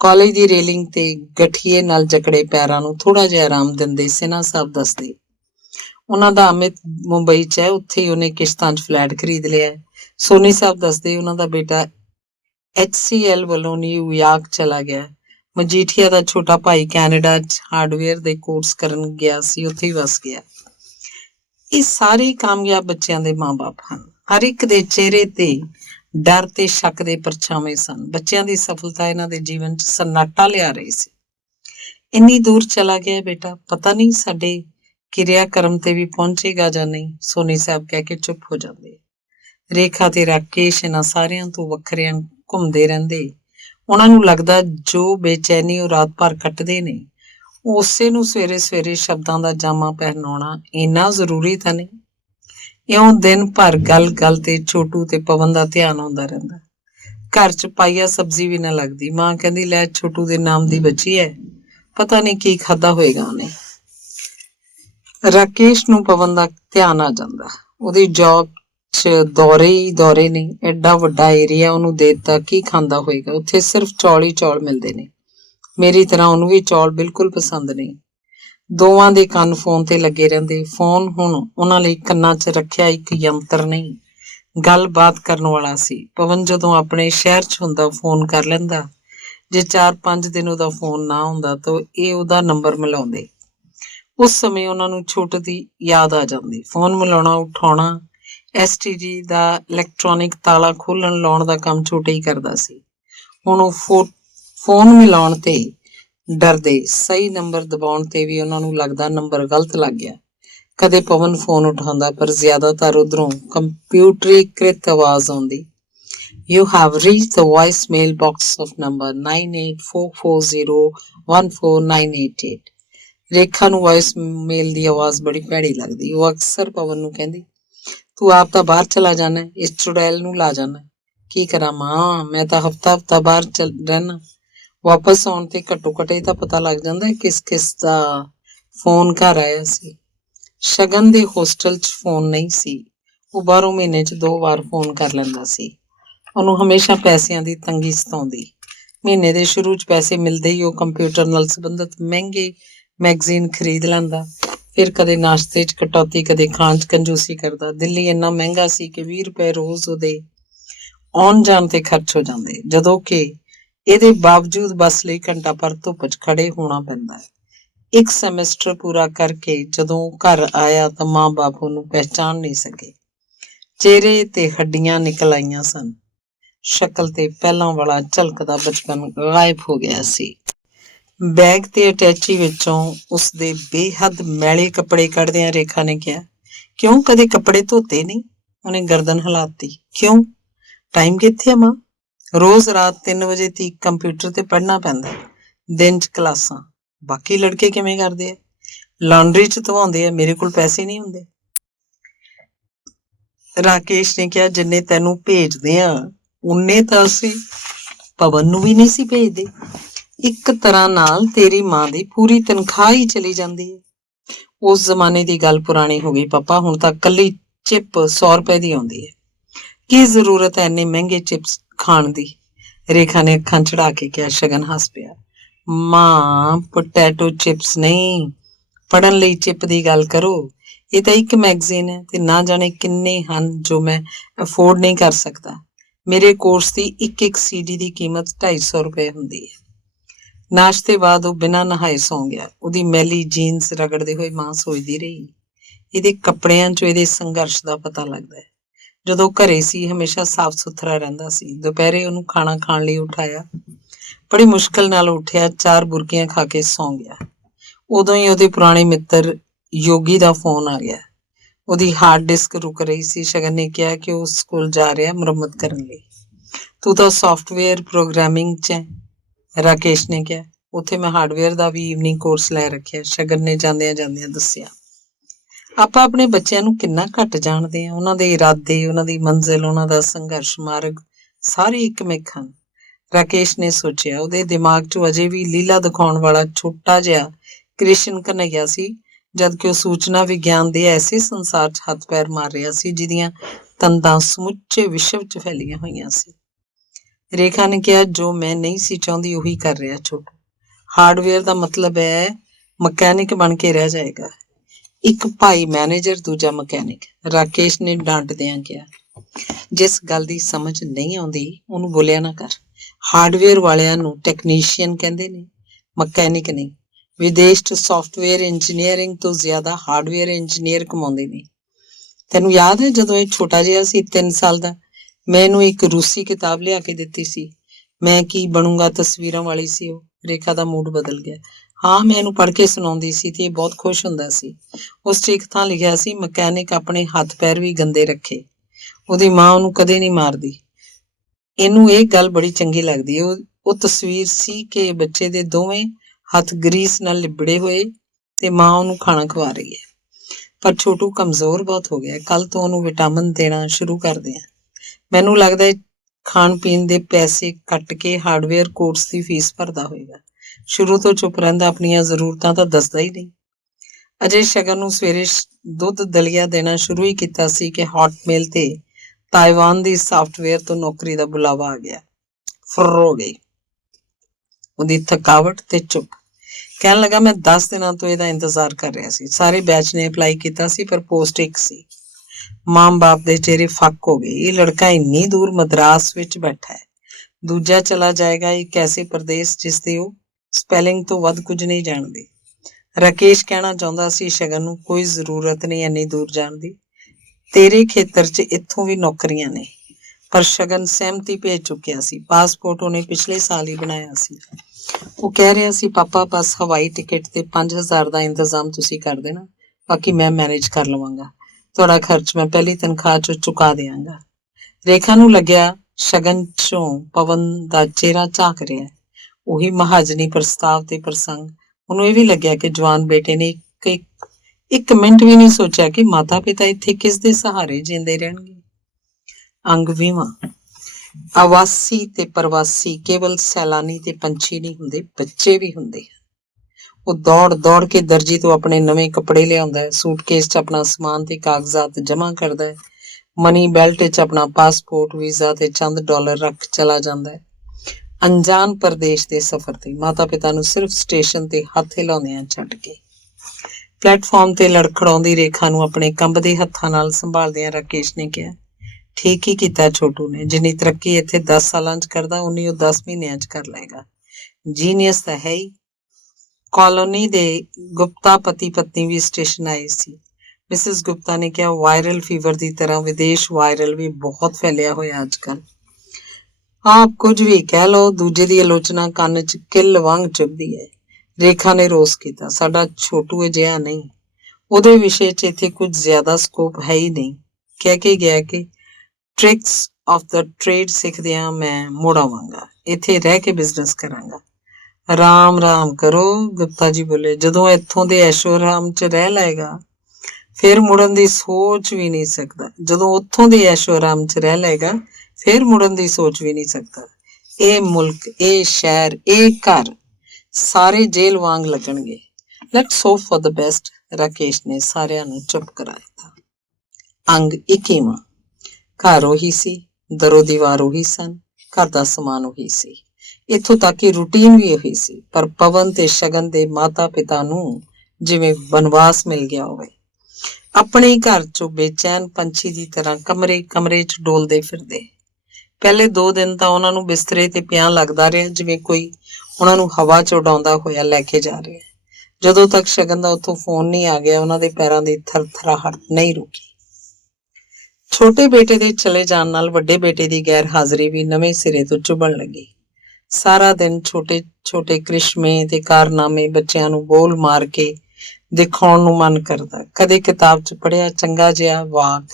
ਕਾਲਜ ਦੀ ਰੇਲਿੰਗ ਤੇ ਗਠੀਏ ਨਾਲ ਜਕੜੇ ਪੈਰਾਂ ਨੂੰ ਥੋੜਾ ਜਿਹਾ ਆਰਾਮ ਦਿੰਦੇ ਸਿਨਾ ਸਾਹਿਬ ਦੱਸਦੇ, ਉਹਨਾਂ ਦਾ ਅਮਿਤ ਮੁੰਬਈ 'ਚ ਹੈ, ਉੱਥੇ ਹੀ ਉਹਨੇ ਕਿਸ਼ਤਾਂ 'ਚ ਫਲੈਟ ਖਰੀਦ ਲਿਆ। ਸੋਨੀ ਸਾਹਿਬ ਦੱਸਦੇ ਉਹਨਾਂ ਦਾ ਬੇਟਾ HCL ਵੱਲੋਂ ਨਿਊਯਾਰਕ ਚਲਾ ਗਿਆ। ਮਜੀਠੀਆ ਦਾ ਛੋਟਾ ਭਾਈ ਕੈਨੇਡਾ 'ਚ ਹਾਰਡਵੇਅਰ ਦੇ ਕੋਰਸ ਕਰਨ ਗਿਆ ਸੀ, ਉੱਥੇ ਹੀ ਵਸ ਗਿਆ। ਇਹ ਸਾਰੇ ਕਾਮਯਾਬ ਬੱਚਿਆਂ ਦੇ ਮਾਂ-ਬਾਪ ਹਨ। ਹਰ ਇੱਕ ਦੇ ਚਿਹਰੇ ਤੇ ਡਰ ਤੇ ਸ਼ੱਕ ਦੇ ਪਰਛਾਵੇਂ ਸਨ। ਬੱਚਿਆਂ ਦੀ ਸਫਲਤਾ ਇਹਨਾਂ ਦੇ ਜੀਵਨ 'ਚ ਸਨਾਟਾ ਲਿਆ ਰਹੀ ਸੀ। ਇੰਨੀ ਦੂਰ ਚਲਾ ਗਿਆ ਬੇਟਾ, ਪਤਾ ਨਹੀਂ ਸਾਡੇ ਕਿਰਿਆ ਕਰਮ ਤੇ ਵੀ ਪਹੁੰਚੇਗਾ ਜਾਂ ਨਹੀਂ, ਸੋਨੀ ਸਾਹਿਬ ਕਹਿ ਕੇ ਚੁੱਪ ਹੋ ਜਾਂਦੇ। ਰੇਖਾ ਤੇ ਰਾਕੇਸ਼ ਇਹਨਾਂ ਸਾਰਿਆਂ ਤੋਂ ਵੱਖਰਿਆਂ ਘੁੰਮਦੇ ਰਹਿੰਦੇ। ਉਹਨਾਂ ਨੂੰ ਲੱਗਦਾ ਜੋ ਬੇਚੈਨੀ ਉਹ ਰਾਤ ਭਰ ਕੱਟਦੇ ਨੇ, ਉਸੇ ਨੂੰ ਸਵੇਰੇ ਸਵੇਰੇ ਸ਼ਬਦਾਂ ਦਾ ਜਾਮਾ ਪਹਿਨਾਉਣਾ ਇੰਨਾ ਜ਼ਰੂਰੀ ਤਾਂ ਨਹੀਂ। ਇਉਂ ਦਿਨ ਭਰ ਗੱਲ ਗੱਲ ਤੇ ਛੋਟੂ ਤੇ ਪਵਨ ਦਾ ਧਿਆਨ ਆਉਂਦਾ ਰਹਿੰਦਾ। ਘਰ 'ਚ ਪਾਈਆ ਸਬਜ਼ੀ ਵੀ ਨਾ ਲੱਗਦੀ। ਮਾਂ ਕਹਿੰਦੀ, ਲੈ ਛੋਟੂ ਦੇ ਨਾਮ ਦੀ ਬੱਚੀ ਹੈ, ਪਤਾ ਨਹੀਂ ਕੀ ਖਾਧਾ ਹੋਏਗਾ ਉਹਨੇ। ਰਾਕੇਸ਼ ਨੂੰ ਪਵਨ ਦਾ ਧਿਆਨ ਆ ਜਾਂਦਾ। ਉਹਦੀ ਜੌਬ 'ਚ ਦੌਰੇ ਹੀ ਦੌਰੇ ਨੇ, ਐਡਾ ਵੱਡਾ ਏਰੀਆ ਉਹਨੂੰ ਦੇ ਦਿੱਤਾ, ਕੀ ਖਾਂਦਾ ਹੋਏਗਾ। ਉੱਥੇ ਸਿਰਫ ਚੌਲ ਹੀ ਚੌਲ ਮਿਲਦੇ ਨੇ। ਮੇਰੀ ਤਰ੍ਹਾਂ ਉਹਨੂੰ ਵੀ ਚੌਲ ਬਿਲਕੁਲ ਪਸੰਦ ਨਹੀਂ। ਦੋਵਾਂ ਦੇ ਕੰਨ ਫੋਨ ਤੇ ਲੱਗੇ ਰਹਿੰਦੇ। ਫੋਨ ਹੁਣ ਉਹਨਾਂ ਲਈ ਕੰਨਾਂ 'ਚ ਰੱਖਿਆ ਇੱਕ ਯੰਤਰ ਨਹੀਂ, ਗੱਲਬਾਤ ਕਰਨ ਵਾਲਾ ਸੀ। ਪਵਨ ਜਦੋਂ ਆਪਣੇ ਸ਼ਹਿਰ 'ਚ ਹੁੰਦਾ ਫੋਨ ਕਰ ਲੈਂਦਾ। ਜੇ 4-5 ਦਿਨ ਉਹਦਾ ਫੋਨ ਨਾ ਹੁੰਦਾ ਤਾਂ ਇਹ ਉਹਦਾ ਨੰਬਰ ਮਿਲਾਉਂਦੇ। ਉਸ ਸਮੇਂ ਉਹਨਾਂ ਨੂੰ ਛੋਟੇ ਦੀ ਯਾਦ ਆ ਜਾਂਦੀ। ਫੋਨ ਮਿਲਾਉਣਾ, ਉਠਾਉਣਾ, STD ਦਾ ਇਲੈਕਟ੍ਰੋਨਿਕ ਤਾਲਾ ਖੋਲਣ ਲਾਉਣ ਦਾ ਕੰਮ ਛੋਟੇ ਹੀ ਕਰਦਾ ਸੀ। ਹੁਣ ਉਹ ਫੋਨ ਮਿਲਾਉਣ ਤੇ ਡਰਦੇ, ਸਹੀ ਨੰਬਰ ਦਬਾਉਣ ਤੇ ਵੀ ਉਹਨਾਂ ਨੂੰ ਲੱਗਦਾ ਨੰਬਰ ਗਲਤ ਲੱਗ ਗਿਆ। ਕਦੇ ਪਵਨ ਫੋਨ ਉਠਾਉਂਦਾ, ਪਰ ਜ਼ਿਆਦਾਤਰ ਉਧਰੋਂ ਕੰਪਿਊਟਰੀਕ੍ਰਿਤ ਆਵਾਜ਼ ਆਉਂਦੀ, You have reached the voicemail box of number 9844014988। ਰੇਖਾ ਨੂੰ ਵਾਇਸ ਮੇਲ ਦੀ ਆਵਾਜ਼ ਬੜੀ ਭੈੜੀ ਲੱਗਦੀ। ਉਹ ਅਕਸਰ ਪਵਨ ਨੂੰ ਕਹਿੰਦੀ, ਤੂੰ ਆਪ ਤਾਂ ਬਾਹਰ ਚਲਾ ਜਾਣਾ, ਇਸ ਚੁੜੈਲ ਨੂੰ ਲਾ ਜਾਣਾ। ਕੀ ਕਰਾਂ ਮਾਂ, ਮੈਂ ਤਾਂ ਹਫ਼ਤਾ ਬਾਹਰ ਰਹਿਣਾ। ਵਾਪਸ ਆਉਣ ਤੇ ਘੱਟੋ ਘੱਟ ਇਹ ਤਾਂ ਪਤਾ ਲੱਗ ਜਾਂਦਾ ਕਿਸ ਕਿਸ ਦਾ ਫੋਨ ਘਰ ਆਇਆ ਸੀ। ਸ਼ਗਨ ਦੇ ਹੋਸਟਲ 'ਚ ਫੋਨ ਨਹੀਂ ਸੀ। ਉਹ ਬਾਹਰੋਂ ਮਹੀਨੇ 'ਚ 2 ਵਾਰ ਫੋਨ ਕਰ ਲੈਂਦਾ ਸੀ। ਉਹਨੂੰ ਹਮੇਸ਼ਾ ਪੈਸਿਆਂ ਦੀ ਤੰਗੀ ਸਤਾਉਂਦੀ। ਮਹੀਨੇ ਦੇ ਸ਼ੁਰੂ 'ਚ ਪੈਸੇ ਮਿਲਦੇ ਹੀ ਉਹ ਕੰਪਿਊਟਰ ਨਾਲ ਸੰਬੰਧਿਤ ਮਹਿੰਗੇ ਮੈਗਜ਼ੀਨ ਖਰੀਦ ਲੈਂਦਾ। ਫਿਰ ਕਦੇ ਨਾਸ਼ਤੇ 'ਚ ਕਟੌਤੀ, ਕਦੇ ਖਾਣ 'ਚ ਕੰਜੂਸੀ ਕਰਦਾ। ਦਿੱਲੀ ਇੰਨਾ ਮਹਿੰਗਾ ਸੀ ਕਿ 20 ਰੁਪਏ ਰੋਜ਼ ਉਹਦੇ ਆਉਣ ਜਾਣ ਤੇ ਖਰਚ ਹੋ ਜਾਂਦੇ, ਜਦੋਂ ਕਿ ਇਹਦੇ ਬਾਵਜੂਦ ਬੱਸ ਲਈ ਘੰਟਾ ਭਰ ਧੁੱਪ 'ਚ ਖੜੇ ਹੋਣਾ ਪੈਂਦਾ। ਇੱਕ ਸੈਮੈਸਟਰ ਪੂਰਾ ਕਰਕੇ ਜਦੋਂ ਘਰ ਆਇਆ ਤਾਂ ਮਾਂ-ਬਾਪ ਉਹਨੂੰ ਪਹਿਚਾਣ ਨਹੀਂ ਸਕੇ। ਚਿਹਰੇ ਤੇ ਹੱਡੀਆਂ ਨਿਕਲ ਆਈਆਂ ਸਨ। ਸ਼ਕਲ ਤੇ ਪਹਿਲਾਂ ਵਾਲਾ ਝਲਕਦਾ ਬਚਪਨ ਗਾਇਬ ਹੋ ਗਿਆ ਸੀ। ਬੈਗ ਤੇ ਅਟੈਚੀ ਵਿੱਚੋਂ ਉਸਦੇ ਬੇਹੱਦ ਮੈਲੇ ਕੱਪੜੇ ਕੱਢਦਿਆਂ ਰੇਖਾ ਨੇ ਕਿਹਾ, ਕਿਉਂ ਕਦੇ ਕੱਪੜੇ ਧੋਤੇ ਨਹੀਂ? ਉਹਨੇ ਗਰਦਨ ਹਿਲਾਤੀ। ਕਿਉਂ? ਟਾਈਮ ਕਿੱਥੇ ਆ ਮਾਂ? ਰੋਜ਼ ਰਾਤ 3 ਵਜੇ ਤੀਕ ਕੰਪਿਊਟਰ ਤੇ ਪੜ੍ਹਨਾ ਪੈਂਦਾ, ਦਿਨ 'ਚ ਕਲਾਸਾਂ। ਬਾਕੀ ਲੜਕੇ ਕਿਵੇਂ ਕਰਦੇ ਆ? ਲਾਂਡਰੀ 'ਚ ਧਵਾਉਂਦੇ ਆ, ਮੇਰੇ ਕੋਲ ਪੈਸੇ ਨਹੀਂ ਹੁੰਦੇ। ਰਾਕੇਸ਼ ਨੇ ਕਿਹਾ, ਜਿੰਨੇ ਤੈਨੂੰ ਭੇਜਦੇ ਆ ਉਨੇ ਤਾਂ ਅਸੀਂ ਪਵਨ ਨੂੰ ਵੀ ਨਹੀਂ ਸੀ ਭੇਜਦੇ। ਇੱਕ ਤਰ੍ਹਾਂ ਨਾਲ ਤੇਰੀ ਮਾਂ ਦੀ ਪੂਰੀ ਤਨਖਾਹ ਹੀ ਚਲੀ ਜਾਂਦੀ ਹੈ। ਉਸ ਜ਼ਮਾਨੇ ਦੀ ਗੱਲ ਪੁਰਾਣੀ ਹੋ ਗਈ ਪਾਪਾ, ਹੁਣ ਤਾਂ ਕੱਲੀ ਚਿਪ 100 ਰੁਪਏ ਦੀ ਆਉਂਦੀ ਹੈ। ਕੀ ਜ਼ਰੂਰਤ ਹੈ ਇੰਨੇ ਮਹਿੰਗੇ ਚਿਪਸ ਖਾਣ ਦੀ? ਰੇਖਾ ਨੇ ਅੱਖਾਂ ਚੜਾ ਕੇ ਕਿਹਾ। ਸ਼ਗਨ ਹੱਸ ਪਿਆ। ਮਾਂ, ਪੋਟੈਟੋ ਚਿਪਸ ਨਹੀਂ, ਪੜ੍ਹਨ ਲਈ ਚਿਪ ਦੀ ਗੱਲ ਕਰੋ। ਇਹ ਤਾਂ ਇੱਕ ਮੈਗਜ਼ੀਨ ਹੈ ਤੇ ਨਾ ਜਾਣੇ ਕਿੰਨੇ ਹਨ ਜੋ ਮੈਂ ਅਫੋਰਡ ਨਹੀਂ ਕਰ ਸਕਦਾ। ਮੇਰੇ ਕੋਰਸ ਦੀ ਇੱਕ CD ਦੀ ਕੀਮਤ 250 ਰੁਪਏ ਹੁੰਦੀ ਹੈ। ਨਾਸ਼ਤੇ ਬਾਅਦ ਉਹ ਬਿਨਾਂ ਨਹਾਏ ਸੌਂ ਗਿਆ। ਉਹਦੀ ਮੈਲੀ ਜੀਨਸ ਰਗੜਦੇ ਹੋਏ ਮਾਂ ਸੋਚਦੀ ਰਹੀ, ਇਹਦੇ ਕੱਪੜਿਆਂ 'ਚੋਂ ਇਹਦੇ ਸੰਘਰਸ਼ ਦਾ ਪਤਾ ਲੱਗਦਾ ਹੈ। ਜਦੋਂ ਘਰੇ ਸੀ ਹਮੇਸ਼ਾ ਸਾਫ਼ ਸੁਥਰਾ ਰਹਿੰਦਾ ਸੀ। ਦੁਪਹਿਰੇ ਉਹਨੂੰ ਖਾਣਾ ਖਾਣ ਲਈ ਉਠਾਇਆ, ਬੜੀ ਮੁਸ਼ਕਿਲ ਨਾਲ ਉੱਠਿਆ, 4 ਬੁਰਕੀਆਂ ਖਾ ਕੇ ਸੌਂ ਗਿਆ। ਉਦੋਂ ਹੀ ਉਹਦੇ ਪੁਰਾਣੇ ਮਿੱਤਰ ਯੋਗੀ ਦਾ ਫੋਨ ਆ ਗਿਆ। ਉਹਦੀ ਹਾਰਡ ਡਿਸਕ ਰੁਕ ਰਹੀ ਸੀ। ਸ਼ਗਨ ਨੇ ਕਿਹਾ ਕਿ ਉਹ ਸਕੂਲ ਜਾ ਰਿਹਾ ਮੁਰੰਮਤ ਕਰਨ ਲਈ। ਤੂੰ ਤਾਂ ਸੌਫਟਵੇਅਰ ਪ੍ਰੋਗਰਾਮਿੰਗ 'ਚ ਹੈ, ਰਾਕੇਸ਼ ਨੇ ਕਿਹਾ। ਉੱਥੇ ਮੈਂ ਹਾਰਡਵੇਅਰ ਦਾ ਵੀ ਈਵਨਿੰਗ ਕੋਰਸ ਲੈ ਰੱਖਿਆ, ਸ਼ਗਨ ਨੇ ਜਾਂਦਿਆਂ ਜਾਂਦਿਆਂ ਦੱਸਿਆ। ਆਪਾਂ ਆਪਣੇ ਬੱਚਿਆਂ ਨੂੰ ਕਿੰਨਾ ਘੱਟ ਜਾਣਦੇ ਹਾਂ। ਉਹਨਾਂ ਦੇ ਇਰਾਦੇ, ਉਹਨਾਂ ਦੀ ਮੰਜ਼ਿਲ, ਉਹਨਾਂ ਦਾ ਸੰਘਰਸ਼ ਮਾਰਗ ਸਾਰੇ ਇੱਕ ਮਿੱਕ ਹਨ। ਰਾਕੇਸ਼ ਨੇ ਸੋਚਿਆ। ਉਹਦੇ ਦਿਮਾਗ 'ਚ ਅਜੇ ਵੀ ਲੀਲਾ ਦਿਖਾਉਣ ਵਾਲਾ ਛੋਟਾ ਜਿਹਾ ਕ੍ਰਿਸ਼ਨ ਕਨਈਆ ਸੀ, ਜਦਕਿ ਉਹ ਸੂਚਨਾ ਵਿਗਿਆਨ ਦੇ ਐਸੇ ਸੰਸਾਰ 'ਚ ਹੱਥ ਪੈਰ ਮਾਰ ਰਿਹਾ ਸੀ ਜਿਹਦੀਆਂ ਤੰਦਾਂ ਸਮੁੱਚੇ ਵਿਸ਼ਵ 'ਚ ਫੈਲੀਆਂ ਹੋਈਆਂ ਸੀ। ਰੇਖਾ ਨੇ ਕਿਹਾ, ਜੋ ਮੈਂ ਨਹੀਂ ਸੀ ਚਾਹੁੰਦੀ ਉਹੀ ਕਰ ਰਿਹਾ ਛੋਟੂ। ਹਾਰਡਵੇਅਰ ਦਾ ਮਤਲਬ ਹੈ ਮਕੈਨਿਕ ਬਣ ਕੇ ਰਹਿ ਜਾਏਗਾ। ਇੱਕ ਭਾਈ ਮੈਨੇਜਰ, ਦੂਜਾ ਮਕੈਨਿਕ, ਰਾਕੇਸ਼ ਨੇ ਡਾਂਟਦਿਆਂ ਕਿਹਾ। ਜਿਸ ਗੱਲ ਦੀ ਸਮਝ ਨਹੀਂ ਆਉਂਦੀ ਉਹਨੂੰ ਬੋਲਿਆ ਨਾ ਕਰ। ਹਾਰਡਵੇਅਰ ਵਾਲਿਆਂ ਨੂੰ ਟੈਕਨੀਸ਼ੀਅਨ ਕਹਿੰਦੇ ਨੇ, ਮਕੈਨਿਕ ਨਹੀਂ। ਵਿਦੇਸ਼ 'ਚ ਸੌਫਟਵੇਅਰ ਇੰਜੀਨੀਅਰਿੰਗ ਤੋਂ ਜ਼ਿਆਦਾ ਹਾਰਡਵੇਅਰ ਇੰਜੀਨੀਅਰ ਕਮਾਉਂਦੇ ਨੇ। ਤੈਨੂੰ ਯਾਦ ਹੈ ਜਦੋਂ ਇਹ ਛੋਟਾ ਜਿਹਾ ਸੀ, 3 ਸਾਲ ਦਾ, ਮੈਂ ਇਹਨੂੰ ਇੱਕ ਰੂਸੀ ਕਿਤਾਬ ਲਿਆ ਕੇ ਦਿੱਤੀ ਸੀ, ਮੈਂ ਕੀ ਬਣੂੰਗਾ ਤਸਵੀਰਾਂ ਵਾਲੀ ਸੀ ਉਹ। ਰੇਖਾ ਦਾ ਮੂਡ ਬਦਲ ਗਿਆ। ਹਾਂ, ਮੈਂ ਇਹਨੂੰ ਪੜ੍ਹ ਕੇ ਸੁਣਾਉਂਦੀ ਸੀ ਤੇ ਇਹ ਬਹੁਤ ਖੁਸ਼ ਹੁੰਦਾ ਸੀ। ਉਸ 'ਚ ਇੱਕ ਥਾਂ ਲਿਖਿਆ ਸੀ, ਮਕੈਨਿਕ ਆਪਣੇ ਹੱਥ ਪੈਰ ਵੀ ਗੰਦੇ ਰੱਖੇ, ਉਹਦੀ ਮਾਂ ਉਹਨੂੰ ਕਦੇ ਨਹੀਂ ਮਾਰਦੀ। ਇਹਨੂੰ ਇਹ ਗੱਲ ਬੜੀ ਚੰਗੀ ਲੱਗਦੀ ਹੈ। ਉਹ ਤਸਵੀਰ ਸੀ ਕਿ ਬੱਚੇ ਦੇ ਦੋਵੇਂ ਹੱਥ ਗਰੀਸ ਨਾਲ ਲਿਬੜੇ ਹੋਏ ਤੇ ਮਾਂ ਉਹਨੂੰ ਖਾਣਾ ਖਵਾ ਰਹੀ ਹੈ। ਪਰ ਛੋਟੂ ਕਮਜ਼ੋਰ ਬਹੁਤ ਹੋ ਗਿਆ। ਕੱਲ ਤੋਂ ਉਹਨੂੰ ਵਿਟਾਮਿਨ ਦੇਣਾ ਸ਼ੁਰੂ ਕਰਦੇ ਆ। ਮੈਨੂੰ ਲੱਗਦਾ ਹੈ ਖਾਣ ਪੀਣ ਦੇ ਪੈਸੇ ਕੱਟ ਕੇ ਹਾਰਡਵੇਅਰ ਕੋਰਸ ਦੀ ਫੀਸ ਭਰਦਾ ਹੋਏਗਾ। ਸ਼ੁਰੂ ਤੋਂ ਚੁੱਪ ਰਹਿੰਦਾ, ਆਪਣੀਆਂ ਜ਼ਰੂਰਤਾਂ ਤਾਂ ਦੱਸਦਾ ਹੀ ਨਹੀਂ। ਅਜੇ ਸ਼ਗਨ ਨੂੰ ਸਵੇਰੇ ਦੁੱਧ ਦਲੀਆ ਦੇਣਾ ਸ਼ੁਰੂ ਹੀ ਕੀਤਾ ਸੀ ਕਿ ਹੌਟਮੇਲ ਤੇ ਤਾਇਵਾਨ ਦੀ ਸਾਫਟਵੇਅਰ ਤੋਂ ਨੌਕਰੀ ਦਾ ਬੁਲਾਵਾ ਆ ਗਿਆ। ਫੁਰ ਹੋ ਗਈ ਉਹਦੀ ਥਕਾਵਟ ਤੇ ਚੁੱਪ। ਕਹਿਣ ਲੱਗਾ, ਮੈਂ 10 ਦਿਨਾਂ ਤੋਂ ਇਹਦਾ ਇੰਤਜ਼ਾਰ ਕਰ ਰਿਹਾ ਸੀ। ਸਾਰੇ ਬੈਚ ਨੇ ਅਪਲਾਈ ਕੀਤਾ ਸੀ ਪਰ ਪੋਸਟ ਇੱਕ ਸੀ। ਮਾਂ ਬਾਪ ਦੇ ਚਿਹਰੇ ਫੱਕ ਹੋ ਗਏ। ਇਹ ਲੜਕਾ ਇੰਨੀ ਦੂਰ ਮਦਰਾਸ ਵਿੱਚ ਬੈਠਾ ਹੈ, ਦੂਜਾ ਚਲਾ ਜਾਏਗਾ ਇੱਕ ਐਸੇ ਪ੍ਰਦੇਸ਼ ਜਿਸ ਦੇ ਉਹ ਸਪੈਲਿੰਗ ਤੋਂ ਵੱਧ ਕੁਝ ਨਹੀਂ ਜਾਣਦੇ। ਰਾਕੇਸ਼ ਕਹਿਣਾ ਚਾਹੁੰਦਾ ਸੀ ਸ਼ਗਨ ਨੂੰ, ਕੋਈ ਜ਼ਰੂਰਤ ਨਹੀਂ ਇੰਨੀ ਦੂਰ ਜਾਣ ਦੀ, ਤੇਰੇ ਖੇਤਰ 'ਚ ਇੱਥੋਂ ਵੀ ਨੌਕਰੀਆਂ ਨੇ। ਪਰ ਸ਼ਗਨ ਸਹਿਮਤੀ ਭੇਜ ਚੁੱਕਿਆ ਸੀ। ਪਾਸਪੋਰਟ ਉਹਨੇ ਪਿਛਲੇ ਸਾਲ ਹੀ ਬਣਾਇਆ ਸੀ। ਉਹ ਕਹਿ ਰਿਹਾ ਸੀ, ਪਾਪਾ ਬਸ ਹਵਾਈ ਟਿਕਟ ਤੇ 5000 ਦਾ ਇੰਤਜ਼ਾਮ ਤੁਸੀਂ ਕਰ ਦੇਣਾ, ਬਾਕੀ ਮੈਂ ਮੈਨੇਜ ਕਰ ਲਵਾਂਗਾ। ਤੁਹਾਡਾ ਖਰਚ ਮੈਂ ਪਹਿਲੀ ਤਨਖਾਹ 'ਚੋਂ ਚੁਕਾ ਦਿਆਂਗਾ। ਰੇਖਾ ਨੂੰ ਲੱਗਿਆ ਸ਼ਗਨ 'ਚੋਂ ਪਵਨ ਦਾ ਚਿਹਰਾ ਝਾਕ ਰਿਹਾ। ਉਹੀ ਮਹਾਜਨੀ ਪ੍ਰਸਤਾਵ ਤੇ ਪ੍ਰਸੰਗ। ਉਹਨੂੰ ਇਹ ਵੀ ਲੱਗਿਆ ਕਿ ਜਵਾਨ ਬੇਟੇ ਨੇ ਇੱਕ ਮਿੰਟ ਵੀ ਨਹੀਂ ਸੋਚਿਆ ਕਿ ਮਾਤਾ ਪਿਤਾ ਇੱਥੇ ਕਿਸ ਦੇ ਸਹਾਰੇ ਜਿੰਦੇ ਰਹਿਣਗੇ। ਅੰਗ 20ਵਾਂ। ਆਵਾਸੀ ਤੇ ਪ੍ਰਵਾਸੀ ਕੇਵਲ ਸੈਲਾਨੀ ਤੇ ਪੰਛੀ ਨਹੀਂ ਹੁੰਦੇ, ਬੱਚੇ ਵੀ ਹੁੰਦੇ ਆ। ਉਹ ਦੌੜ ਦੌੜ ਕੇ ਦਰਜੀ ਤੋਂ ਆਪਣੇ ਨਵੇਂ ਕੱਪੜੇ ਲਿਆਉਂਦਾ ਹੈ, ਸੂਟਕੇਸ 'ਚ ਆਪਣਾ ਸਮਾਨ ਤੇ ਕਾਗਜ਼ਾਤ ਜਮ੍ਹਾਂ ਕਰਦਾ ਹੈ, ਮਨੀ ਬੈਲਟ 'ਚ ਆਪਣਾ ਪਾਸਪੋਰਟ, ਵੀਜ਼ਾ ਤੇ ਚੰਦ ਡਾਲਰ ਰੱਖ ਚਲਾ ਜਾਂਦਾ ਹੈ ਅਣਜਾਣ ਪ੍ਰਦੇਸ਼ ਦੇ ਸਫ਼ਰ ਤੇ, ਮਾਤਾ ਪਿਤਾ ਨੂੰ ਸਿਰਫ ਸਟੇਸ਼ਨ ਤੇ ਹੱਥ ਹਿਲਾਉਂਦਿਆਂ ਛੱਡ ਕੇ। ਪਲੇਟਫਾਰਮ ਤੇ ਲੜਖੜਾਉਂਦੀ ਰੇਖਾ ਨੂੰ ਆਪਣੇ ਕੰਬਦੇ ਹੱਥਾਂ ਨਾਲ ਸੰਭਾਲਦਿਆਂ ਰਾਕੇਸ਼ ਨੇ ਕਿਹਾ, ਠੀਕ ਹੀ ਕੀਤਾ ਛੋਟੂ ਨੇ, ਜਿੰਨੀ ਤਰੱਕੀ ਇੱਥੇ 10 ਸਾਲਾਂ 'ਚ ਕਰਦਾ ਉਨੀ ਉਹ 10 ਮਹੀਨਿਆਂ 'ਚ ਕਰ ਲਏਗਾ। ਜੀਨੀਅਸ ਤਾਂ ਹੈ ਹੀ। ਕਾਲੋਨੀ ਦੇ ਗੁਪਤਾ ਪਤੀ ਪਤਨੀ ਵੀ ਸਟੇਸ਼ਨ ਆਏ ਸੀ। ਮਿਸਿਸ ਗੁਪਤਾ ਨੇ ਕਿਹਾ, ਵਾਇਰਲ ਫੀਵਰ ਦੀ ਤਰ੍ਹਾਂ ਵਿਦੇਸ਼ ਵਾਇਰਲ ਵੀ ਬਹੁਤ ਫੈਲਿਆ ਹੋਇਆ ਅੱਜ ਕੱਲ੍ਹ। ਆਪ ਕੁਝ ਵੀ ਕਹਿ ਲਓ, ਦੂਜੇ ਦੀ ਆਲੋਚਨਾ ਕੰਨ 'ਚ ਕਿੱਲ ਵਾਂਗ ਚੁੱਭਦੀ ਹੈ। ਰੇਖਾ ਨੇ ਰੋਸ ਕੀਤਾ, ਸਾਡਾ ਛੋਟੂ ਅਜਿਹਾ ਨਹੀਂ, ਉਹਦੇ ਵਿਸ਼ੇ 'ਚ ਇੱਥੇ ਕੁਝ ਜ਼ਿਆਦਾ ਸਕੋਪ ਹੈ ਹੀ ਨਹੀਂ। ਕਹਿ ਕੇ ਗਿਆ ਕਿ ਟ੍ਰਿਕਸ ਆਫ ਦਾ ਟ੍ਰੇਡ ਸਿੱਖਦਿਆਂ ਮੈਂ ਮੁੜ ਆਵਾਂਗਾ, ਇੱਥੇ ਰਹਿ ਕੇ ਬਿਜ਼ਨਸ ਕਰਾਂਗਾ। ਰਾਮ ਰਾਮ ਕਰੋ, ਗੁਪਤਾ ਜੀ ਬੋਲੇ, ਜਦੋਂ ਇੱਥੋਂ ਦੇ ਐਸ਼ੋ ਆਰਾਮ 'ਚ ਰਹਿ ਲਏਗਾ ਫਿਰ ਮੁੜਨ ਦੀ ਸੋਚ ਵੀ ਨਹੀਂ ਸਕਦਾ। ਜਦੋਂ ਉੱਥੋਂ ਦੇ ਐਸ਼ੋ ਆਰਾਮ 'ਚ ਰਹਿ ਲਏਗਾ ਫਿਰ ਮੁੜਨ ਦੀ ਸੋਚ ਵੀ ਨਹੀਂ ਸਕਦਾ। ਇਹ ਮੁਲਕ, ਇਹ ਸ਼ਹਿਰ, ਇਹ ਘਰ ਸਾਰੇ ਜੇਲ੍ਹ ਵਾਂਗ ਲੱਗਣਗੇ। Let's hope for the best. Rakesh ਨੇ ਸਾਰਿਆਂ ਨੂੰ ਚੁੱਪ ਕਰਾ ਦਿੱਤਾ। ਅੰਗ 21ਵਾਂ। ਘਰ ਉਹੀ ਸੀ, ਦਰੋ ਦੀਵਾਰ ਉਹੀ ਸਨ, ਘਰ ਦਾ ਸਮਾਨ ਉਹੀ ਸੀ, ਇੱਥੋਂ ਤੱਕ ਕਿ ਰੂਟੀਨ ਵੀ ਉਹੀ ਸੀ। ਪਰ ਪਵਨ ਤੇ ਸ਼ਗਨ ਦੇ ਮਾਤਾ ਪਿਤਾ ਨੂੰ ਜਿਵੇਂ ਬਨਵਾਸ ਮਿਲ ਗਿਆ ਹੋਵੇ। ਆਪਣੇ ਹੀ ਘਰ 'ਚੋਂ ਬੇਚੈਨ ਪੰਛੀ ਦੀ ਤਰ੍ਹਾਂ ਕਮਰੇ ਕਮਰੇ 'ਚ ਡੋਲਦੇ ਫਿਰਦੇ। ਪਹਿਲੇ 2 ਦਿਨ ਤਾਂ ਉਹਨਾਂ ਨੂੰ ਬਿਸਤਰੇ ਤੇ ਪਿਆਂ ਲੱਗਦਾ ਰਿਹਾ ਜਿਵੇਂ ਕੋਈ ਉਹਨਾਂ ਨੂੰ ਹਵਾ 'ਚ ਉਡਾਉਂਦਾ ਹੋਇਆ ਲੈ ਕੇ ਜਾ ਰਿਹਾ। ਜਦੋਂ ਤੱਕ ਸ਼ਗਨ ਦਾ ਉੱਥੋਂ ਫੋਨ ਨਹੀਂ ਆ ਗਿਆ, ਉਹਨਾਂ ਦੇ ਪੈਰਾਂ ਦੀ ਥਰਥਰਾਹਟ ਨਹੀਂ ਰੁਕੀ। ਛੋਟੇ ਬੇਟੇ ਦੇ ਚਲੇ ਜਾਣ ਨਾਲ ਵੱਡੇ ਬੇਟੇ ਦੀ ਗੈਰ ਹਾਜ਼ਰੀ ਵੀ ਨਵੇਂ ਸਿਰੇ ਤੋਂ ਚੁਭਣ ਲੱਗੀ। ਸਾਰਾ ਦਿਨ ਛੋਟੇ ਛੋਟੇ ਕ੍ਰਿਸ਼ਮੇ ਤੇ ਕਾਰਨਾਮੇ ਬੱਚਿਆਂ ਨੂੰ ਬੋਲ ਮਾਰ ਕੇ ਦਿਖਾਉਣ ਨੂੰ ਮਨ ਕਰਦਾ। ਕਦੇ ਕਿਤਾਬ 'ਚ ਪੜ੍ਹਿਆ ਚੰਗਾ ਜਿਹਾ ਵਾਕ,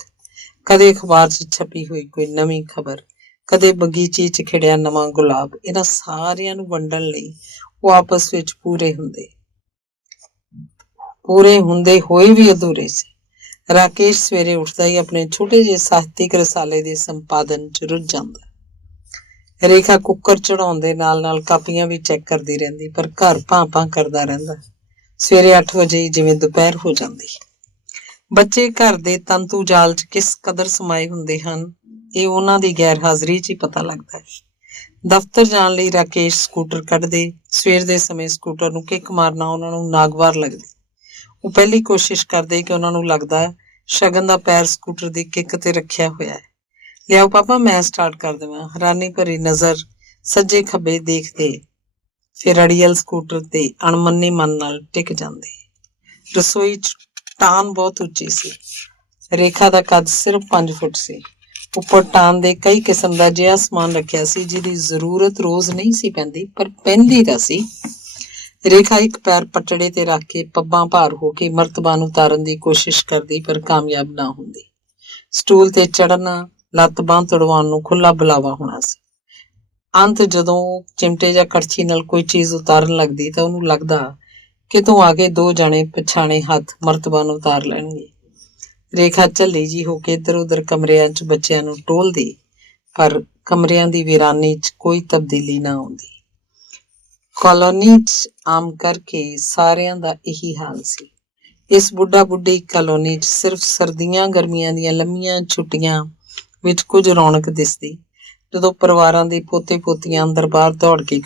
ਕਦੇ ਅਖਬਾਰ 'ਚ ਛਪੀ ਹੋਈ ਕੋਈ ਨਵੀਂ ਖਬਰ, ਕਦੇ ਬਗੀਚੇ 'ਚ ਖਿੜਿਆ ਨਵਾਂ ਗੁਲਾਬ। ਇਹਨਾਂ ਸਾਰਿਆਂ ਨੂੰ ਵੰਡਣ ਲਈ ਉਹ ਆਪਸ ਵਿੱਚ ਪੂਰੇ ਹੁੰਦੇ ਹੋਏ ਵੀ ਅਧੂਰੇ ਸੀ। ਰਾਕੇਸ਼ ਸਵੇਰੇ ਉੱਠਦਾ ਹੀ ਆਪਣੇ ਛੋਟੇ ਜਿਹੇ ਸਾਹਿਤਿਕ ਰਸਾਲੇ ਦੇ ਸੰਪਾਦਨ 'ਚ ਰੁੱਝ ਜਾਂਦਾ। ਰੇਖਾ ਕੁੱਕਰ ਚੜਾਉਣ ਦੇ ਨਾਲ ਨਾਲ ਕਾਪੀਆਂ ਵੀ ਚੈੱਕ ਕਰਦੀ ਰਹਿੰਦੀ, ਪਰ ਘਰ ਭਾਂ-ਭਾਂ ਕਰਦਾ ਰਹਿੰਦਾ। ਸਵੇਰੇ 8 ਵਜੇ ਜਿਵੇਂ ਦੁਪਹਿਰ ਹੋ ਜਾਂਦੀ। ਬੱਚੇ ਘਰ ਦੇ ਤੰਤੂ ਜਾਲ 'ਚ ਕਿਸ ਕਦਰ ਸਮਾਏ ਹੁੰਦੇ ਹਨ, ਇਹ ਉਹਨਾਂ ਦੀ ਗੈਰ ਹਾਜ਼ਰੀ 'ਚ ਹੀ ਪਤਾ ਲੱਗਦਾ ਹੈ। ਦਫ਼ਤਰ ਜਾਣ ਲਈ ਰਾਕੇਸ਼ ਸਕੂਟਰ ਕੱਢਦੇ। ਸਵੇਰ ਦੇ ਸਮੇਂ ਸਕੂਟਰ ਨੂੰ ਕਿੱਕ ਮਾਰਨਾ ਉਹਨਾਂ ਨੂੰ ਨਾਗਵਾਰ ਲੱਗਦੀ। ਉਹ ਪਹਿਲੀ ਕੋਸ਼ਿਸ਼ ਕਰਦੇ ਕਿ ਉਹਨਾਂ ਨੂੰ ਲੱਗਦਾ ਸ਼ਗਨ ਦਾ ਪੈਰ ਸਕੂਟਰ ਦੀ ਕਿੱਕ ਤੇ ਰੱਖਿਆ ਹੋਇਆ ਹੈ। ਲਿਆਓ ਪਾਪਾ, ਮੈਂ ਸਟਾਰਟ ਕਰ ਦੇਵਾਂ। ਹੈਰਾਨੀ ਭਰੀ ਨਜ਼ਰ ਸੱਜੇ ਖੱਬੇ ਦੇਖਦੇ, ਫਿਰ ਅੜੀਅਲ ਸਕੂਟਰ ਤੇ ਅਣਮੰਨੇ ਮਨ ਨਾਲ ਟਿਕ ਜਾਂਦੇ। ਰਸੋਈ 'ਚ ਟਾਨ ਬਹੁਤ ਉੱਚੀ ਸੀ। ਰੇਖਾ ਦਾ ਕੱਦ ਸਿਰਫ 5 ਫੁੱਟ ਸੀ। ਉੱਪਰ ਟਾਨ ਦੇ ਕਈ ਕਿਸਮ ਦਾ ਅਜਿਹਾ ਸਮਾਨ ਰੱਖਿਆ ਸੀ ਜਿਹਦੀ ਜ਼ਰੂਰਤ ਰੋਜ਼ ਨਹੀਂ ਸੀ ਪੈਂਦੀ, ਪਰ ਪੈਂਦੀ ਤਾਂ ਸੀ। ਰੇਖਾ ਇੱਕ ਪੈਰ ਪਟੜੇ ਤੇ ਰੱਖ ਕੇ ਪੱਬਾਂ ਭਾਰ ਹੋ ਕੇ ਮਰਤਬਾ ਨੂੰ ਉਤਾਰਨ ਦੀ ਕੋਸ਼ਿਸ਼ ਕਰਦੀ, ਪਰ ਕਾਮਯਾਬ ਨਾ ਹੁੰਦੀ। ਸਟੂਲ ਤੇ ਚੜ੍ਹਨਾ ਲੱਤ ਬਾਂਹ ਤੁੜਵਾਉਣ ਨੂੰ ਖੁੱਲਾ ਬੁਲਾਵਾ ਹੋਣਾ ਸੀ। ਅੰਤ ਜਦੋਂ ਉਹ ਚਿਮਟੇ ਜਾਂ ਕੜਛੀ ਨਾਲ ਕੋਈ ਚੀਜ਼ ਉਤਾਰਨ ਲੱਗਦੀ ਤਾਂ ਉਹਨੂੰ ਲੱਗਦਾ ਕਿਤੋਂ ਆ ਕੇ 2 ਜਣੇ ਪਛਾਣੇ ਹੱਥ ਮਰਤਬਾ ਨੂੰ ਉਤਾਰ ਲੈਣਗੇ। ਰੇਖਾ ਝੱਲੀ ਜੀ ਹੋ ਕੇ ਇੱਧਰ ਉੱਧਰ ਕਮਰਿਆਂ 'ਚ ਬੱਚਿਆਂ ਨੂੰ ਟੋਲਦੀ, ਪਰ ਕਮਰਿਆਂ ਦੀ ਵੀਰਾਨੀ 'ਚ ਕੋਈ ਤਬਦੀਲੀ ਨਾ ਆਉਂਦੀ। ਕਾਲੋਨੀ 'ਚ ਆਮ ਕਰਕੇ ਸਾਰਿਆਂ ਦਾ ਇਹੀ ਹਾਲ ਸੀ। ਇਸ ਬੁੱਢਾ ਬੁੱਢੀ ਕਾਲੋਨੀ 'ਚ ਸਿਰਫ ਸਰਦੀਆਂ ਗਰਮੀਆਂ ਦੀਆਂ ਲੰਮੀਆਂ ਛੁੱਟੀਆਂ ਵਿੱਚ ਕੁਝ ਰੌਣਕ ਦਿਸਦੀ, ਜਦੋਂ ਪਰਿਵਾਰਾਂ ਦੇ ਪੋਤੇ ਪੋਤੀਆਂ ਅੰਦਰ ਬਾਹਰ ਦੌੜ ਕੇ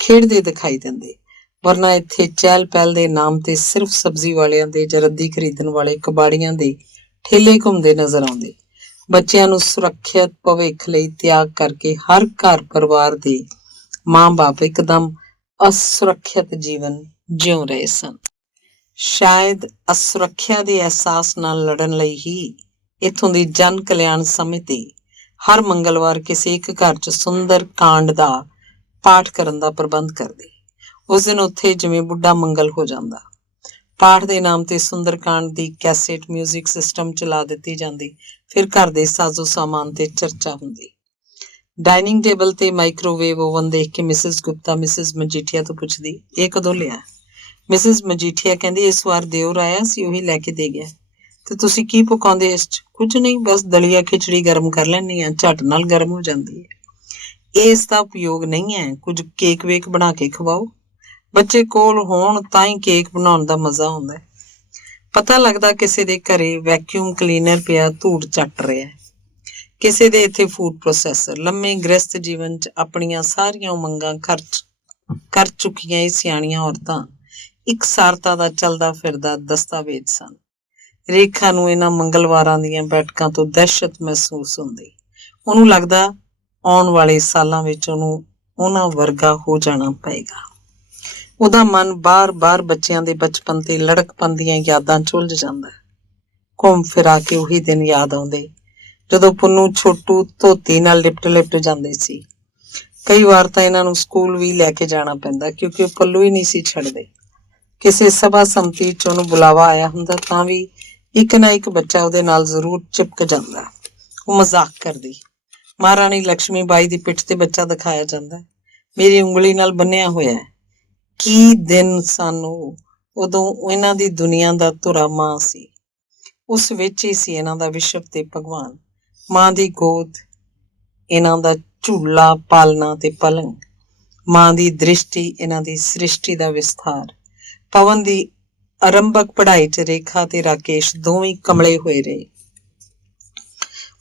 ਖੇਡਦੇ ਦਿਖਾਈ ਦਿੰਦੇ। ਵਰਨਾ ਇੱਥੇ ਚਹਿਲ ਪਹਿਲ ਦੇ ਨਾਮ ਤੇ ਸਿਰਫ ਸਬਜ਼ੀ ਵਾਲਿਆਂ ਦੇ ਜਾਂ ਰੱਦੀ ਖਰੀਦਣ ਵਾਲੇ ਕਬਾੜੀਆਂ ਦੇ ਠੇਲੇ ਘੁੰਮਦੇ ਨਜ਼ਰ ਆਉਂਦੇ। ਬੱਚਿਆਂ ਨੂੰ ਸੁਰੱਖਿਅਤ ਭਵਿੱਖ ਲਈ ਤਿਆਗ ਕਰਕੇ ਹਰ ਘਰ ਪਰਿਵਾਰ ਦੇ ਮਾਂ-ਬਾਪ ਇੱਕਦਮ ਅਸੁਰੱਖਿਅਤ ਜੀਵਨ ਜਿਉ ਰਹੇ ਸਨ। ਸ਼ਾਇਦ ਅਸੁਰੱਖਿਆ ਦੇ ਅਹਿਸਾਸ ਨਾਲ ਲੜਨ ਲਈ ਹੀ ਇੱਥੋਂ ਦੀ ਜਨ ਕਲਿਆਣ ਸਮਿਤੀ ਹਰ ਮੰਗਲਵਾਰ ਕਿਸੇ ਇੱਕ ਘਰ 'ਚ ਸੁੰਦਰ ਕਾਂਡ ਦਾ ਪਾਠ ਕਰਨ ਦਾ ਪ੍ਰਬੰਧ ਕਰਦੀ। ਉਸ ਦਿਨ ਉੱਥੇ ਜਿਵੇਂ ਬੁੱਢਾ ਮੰਗਲ ਹੋ ਜਾਂਦਾ। ਪਾਠ ਦੇ ਨਾਮ ਤੇ ਸੁੰਦਰ ਕਾਂਡ ਦੀ ਕੈਸੇਟ ਮਿਊਜ਼ਿਕ ਸਿਸਟਮ ਚਲਾ ਦਿੱਤੀ ਜਾਂਦੀ। ਫਿਰ ਘਰ ਦੇ ਸਾਜ਼ੋ ਸਾਮਾਨ ਤੇ ਚਰਚਾ ਹੁੰਦੀ। ਡਾਈਨਿੰਗ ਟੇਬਲ ਤੇ ਮਾਈਕ੍ਰੋਵੇਵ ਓਵਨ ਦੇਖ ਕੇ ਮਿਸਿਸ ਗੁਪਤਾ ਮਿਸਿਸ ਮਜੀਠੀਆ ਤੋਂ ਪੁੱਛਦੀ, ਇਹ ਕਦੋਂ ਲਿਆ? ਮਿਸਿਸ ਮਜੀਠੀਆ ਕਹਿੰਦੀ, ਇਸ ਵਾਰ ਦਿਓਰ ਆਇਆ ਸੀ, ਉਹੀ ਲੈ ਕੇ ਦੇ ਗਿਆ। ਤੇ ਤੁਸੀਂ ਕੀ ਪਕਾਉਂਦੇ ਇਸ 'ਚ? ਕੁਝ ਨਹੀਂ, ਬਸ ਦਲੀਆ ਖਿਚੜੀ ਗਰਮ ਕਰ ਲੈਂਦੀ ਹਾਂ, ਝੱਟ ਨਾਲ ਗਰਮ ਹੋ ਜਾਂਦੀ ਹੈ। ਇਸ ਦਾ ਉਪਯੋਗ ਨਹੀਂ ਹੈ। ਕੁਝ ਕੇਕ ਵੇਕ ਬਣਾ ਕੇ ਖਵਾਓ। ਬੱਚੇ ਕੋਲ ਹੋਣ ਤਾਂ ਹੀ ਕੇਕ ਬਣਾਉਣ ਦਾ ਮਜ਼ਾ ਆਉਂਦਾ ਹੈ। ਪਤਾ ਲੱਗਦਾ ਕਿਸੇ ਦੇ ਘਰੇ ਵੈਕਿਊਮ ਕਲੀਨਰ ਪਿਆ ਧੂੜ ਚੱਟ ਰਿਹਾ, ਕਿਸੇ ਦੇ ਇੱਥੇ ਫੂਡ ਪ੍ਰੋਸੈਸਰ। ਲੰਮੇ ਗ੍ਰਸਤ ਜੀਵਨ 'ਚ ਆਪਣੀਆਂ ਸਾਰੀਆਂ ਉਮੰਗਾਂ ਖਰਚ ਕਰ ਚੁੱਕੀਆਂ ਇਹ ਸਿਆਣੀਆਂ ਔਰਤਾਂ ਇਕਸਾਰਤਾ ਦਾ ਚੱਲਦਾ ਫਿਰਦਾ ਦਸਤਾਵੇਜ਼ ਸਨ। ਰੇਖਾ ਨੂੰ ਇਹਨਾਂ ਮੰਗਲਵਾਰਾਂ ਦੀਆਂ ਬੈਠਕਾਂ ਤੋਂ ਦਹਿਸ਼ਤ ਮਹਿਸੂਸ ਹੁੰਦੀ। ਉਹਨੂੰ ਲੱਗਦਾ ਆਉਣ ਵਾਲੇ ਸਾਲਾਂ ਵਿੱਚ ਉਹਨੂੰ ਉਹਨਾਂ ਵਰਗਾ ਹੋ ਜਾਣਾ ਪਏਗਾ। ਉਹਦਾ ਮਨ ਬਾਰ-ਬਾਰ ਬੱਚਿਆਂ ਦੇ ਬਚਪਨ ਤੇ ਲੜਕਪਨ ਦੀਆਂ ਯਾਦਾਂ 'ਚ ਉਲਝ ਜਾਂਦਾ। ਘੁੰਮ ਫਿਰਾ ਕੇ ਉਹੀ ਦਿਨ ਯਾਦ ਆਉਂਦੇ ਜਦੋਂ ਪੁੰਨੂ ਛੋਟੂ ਧੋਤੀ ਨਾਲ ਲਿਪਟ ਜਾਂਦੇ ਸੀ। ਕਈ ਵਾਰ ਤਾਂ ਇਹਨਾਂ ਨੂੰ ਸਕੂਲ ਵੀ ਲੈ ਕੇ ਜਾਣਾ ਪੈਂਦਾ, ਕਿਉਂਕਿ ਉਹ ਪੱਲੂ ਹੀ ਨਹੀਂ ਸੀ ਛੱਡਦੇ। ਕਿਸੇ ਸਭਾ ਸੰਮਤੀ 'ਚ ਉਹਨੂੰ ਬੁਲਾਵਾ ਆਇਆ ਹੁੰਦਾ ਤਾਂ ਵੀ ਇੱਕ ਨਾ ਇੱਕ ਬੱਚਾ ਉਹਦੇ ਨਾਲ ਜ਼ਰੂਰ ਚਿਪਕ ਜਾਂਦਾ। ਉਹ ਮਜ਼ਾਕ ਕਰਦੀ, ਮਹਾਰਾਣੀ ਲਕਸ਼ਮੀ ਬਾਈ ਦੀ ਪਿੱਠ ਤੇ ਬੱਚਾ ਦਿਖਾਇਆ ਜਾਂਦਾ, ਮੇਰੀ ਉਂਗਲੀ ਨਾਲ ਬੰਨਿਆ ਹੋਇਆ ਹੈ। ਕੀ ਦਿਨ ਸਨ ਉਹ! ਉਦੋਂ ਇਹਨਾਂ ਦੀ ਦੁਨੀਆ ਦਾ ਧੁਰਾ ਮਾਂ ਸੀ। ਉਸ ਵਿੱਚ ਹੀ ਸੀ ਇਹਨਾਂ ਦਾ ਵਿਸ਼ਵ ਤੇ ਭਗਵਾਨ। ਮਾਂ ਦੀ ਗੋਦ, ਇਹਨਾਂ ਦਾ ਝੂਲਾ ਪਾਲਣਾ ਤੇ ਪਲੰਗ। ਮਾਂ ਦੀ ਦ੍ਰਿਸ਼ਟੀ, ਇਹਨਾਂ ਦੀ ਸ੍ਰਿਸ਼ਟੀ ਦਾ ਵਿਸਥਾਰ। ਪਵਨ ਦੀ ਆਰੰਭਕ ਪੜ੍ਹਾਈ 'ਚ ਰੇਖਾ ਤੇ ਰਾਕੇਸ਼ ਦੋਵੇਂ ਕਮਲੇ ਹੋਏ ਰਹੇ।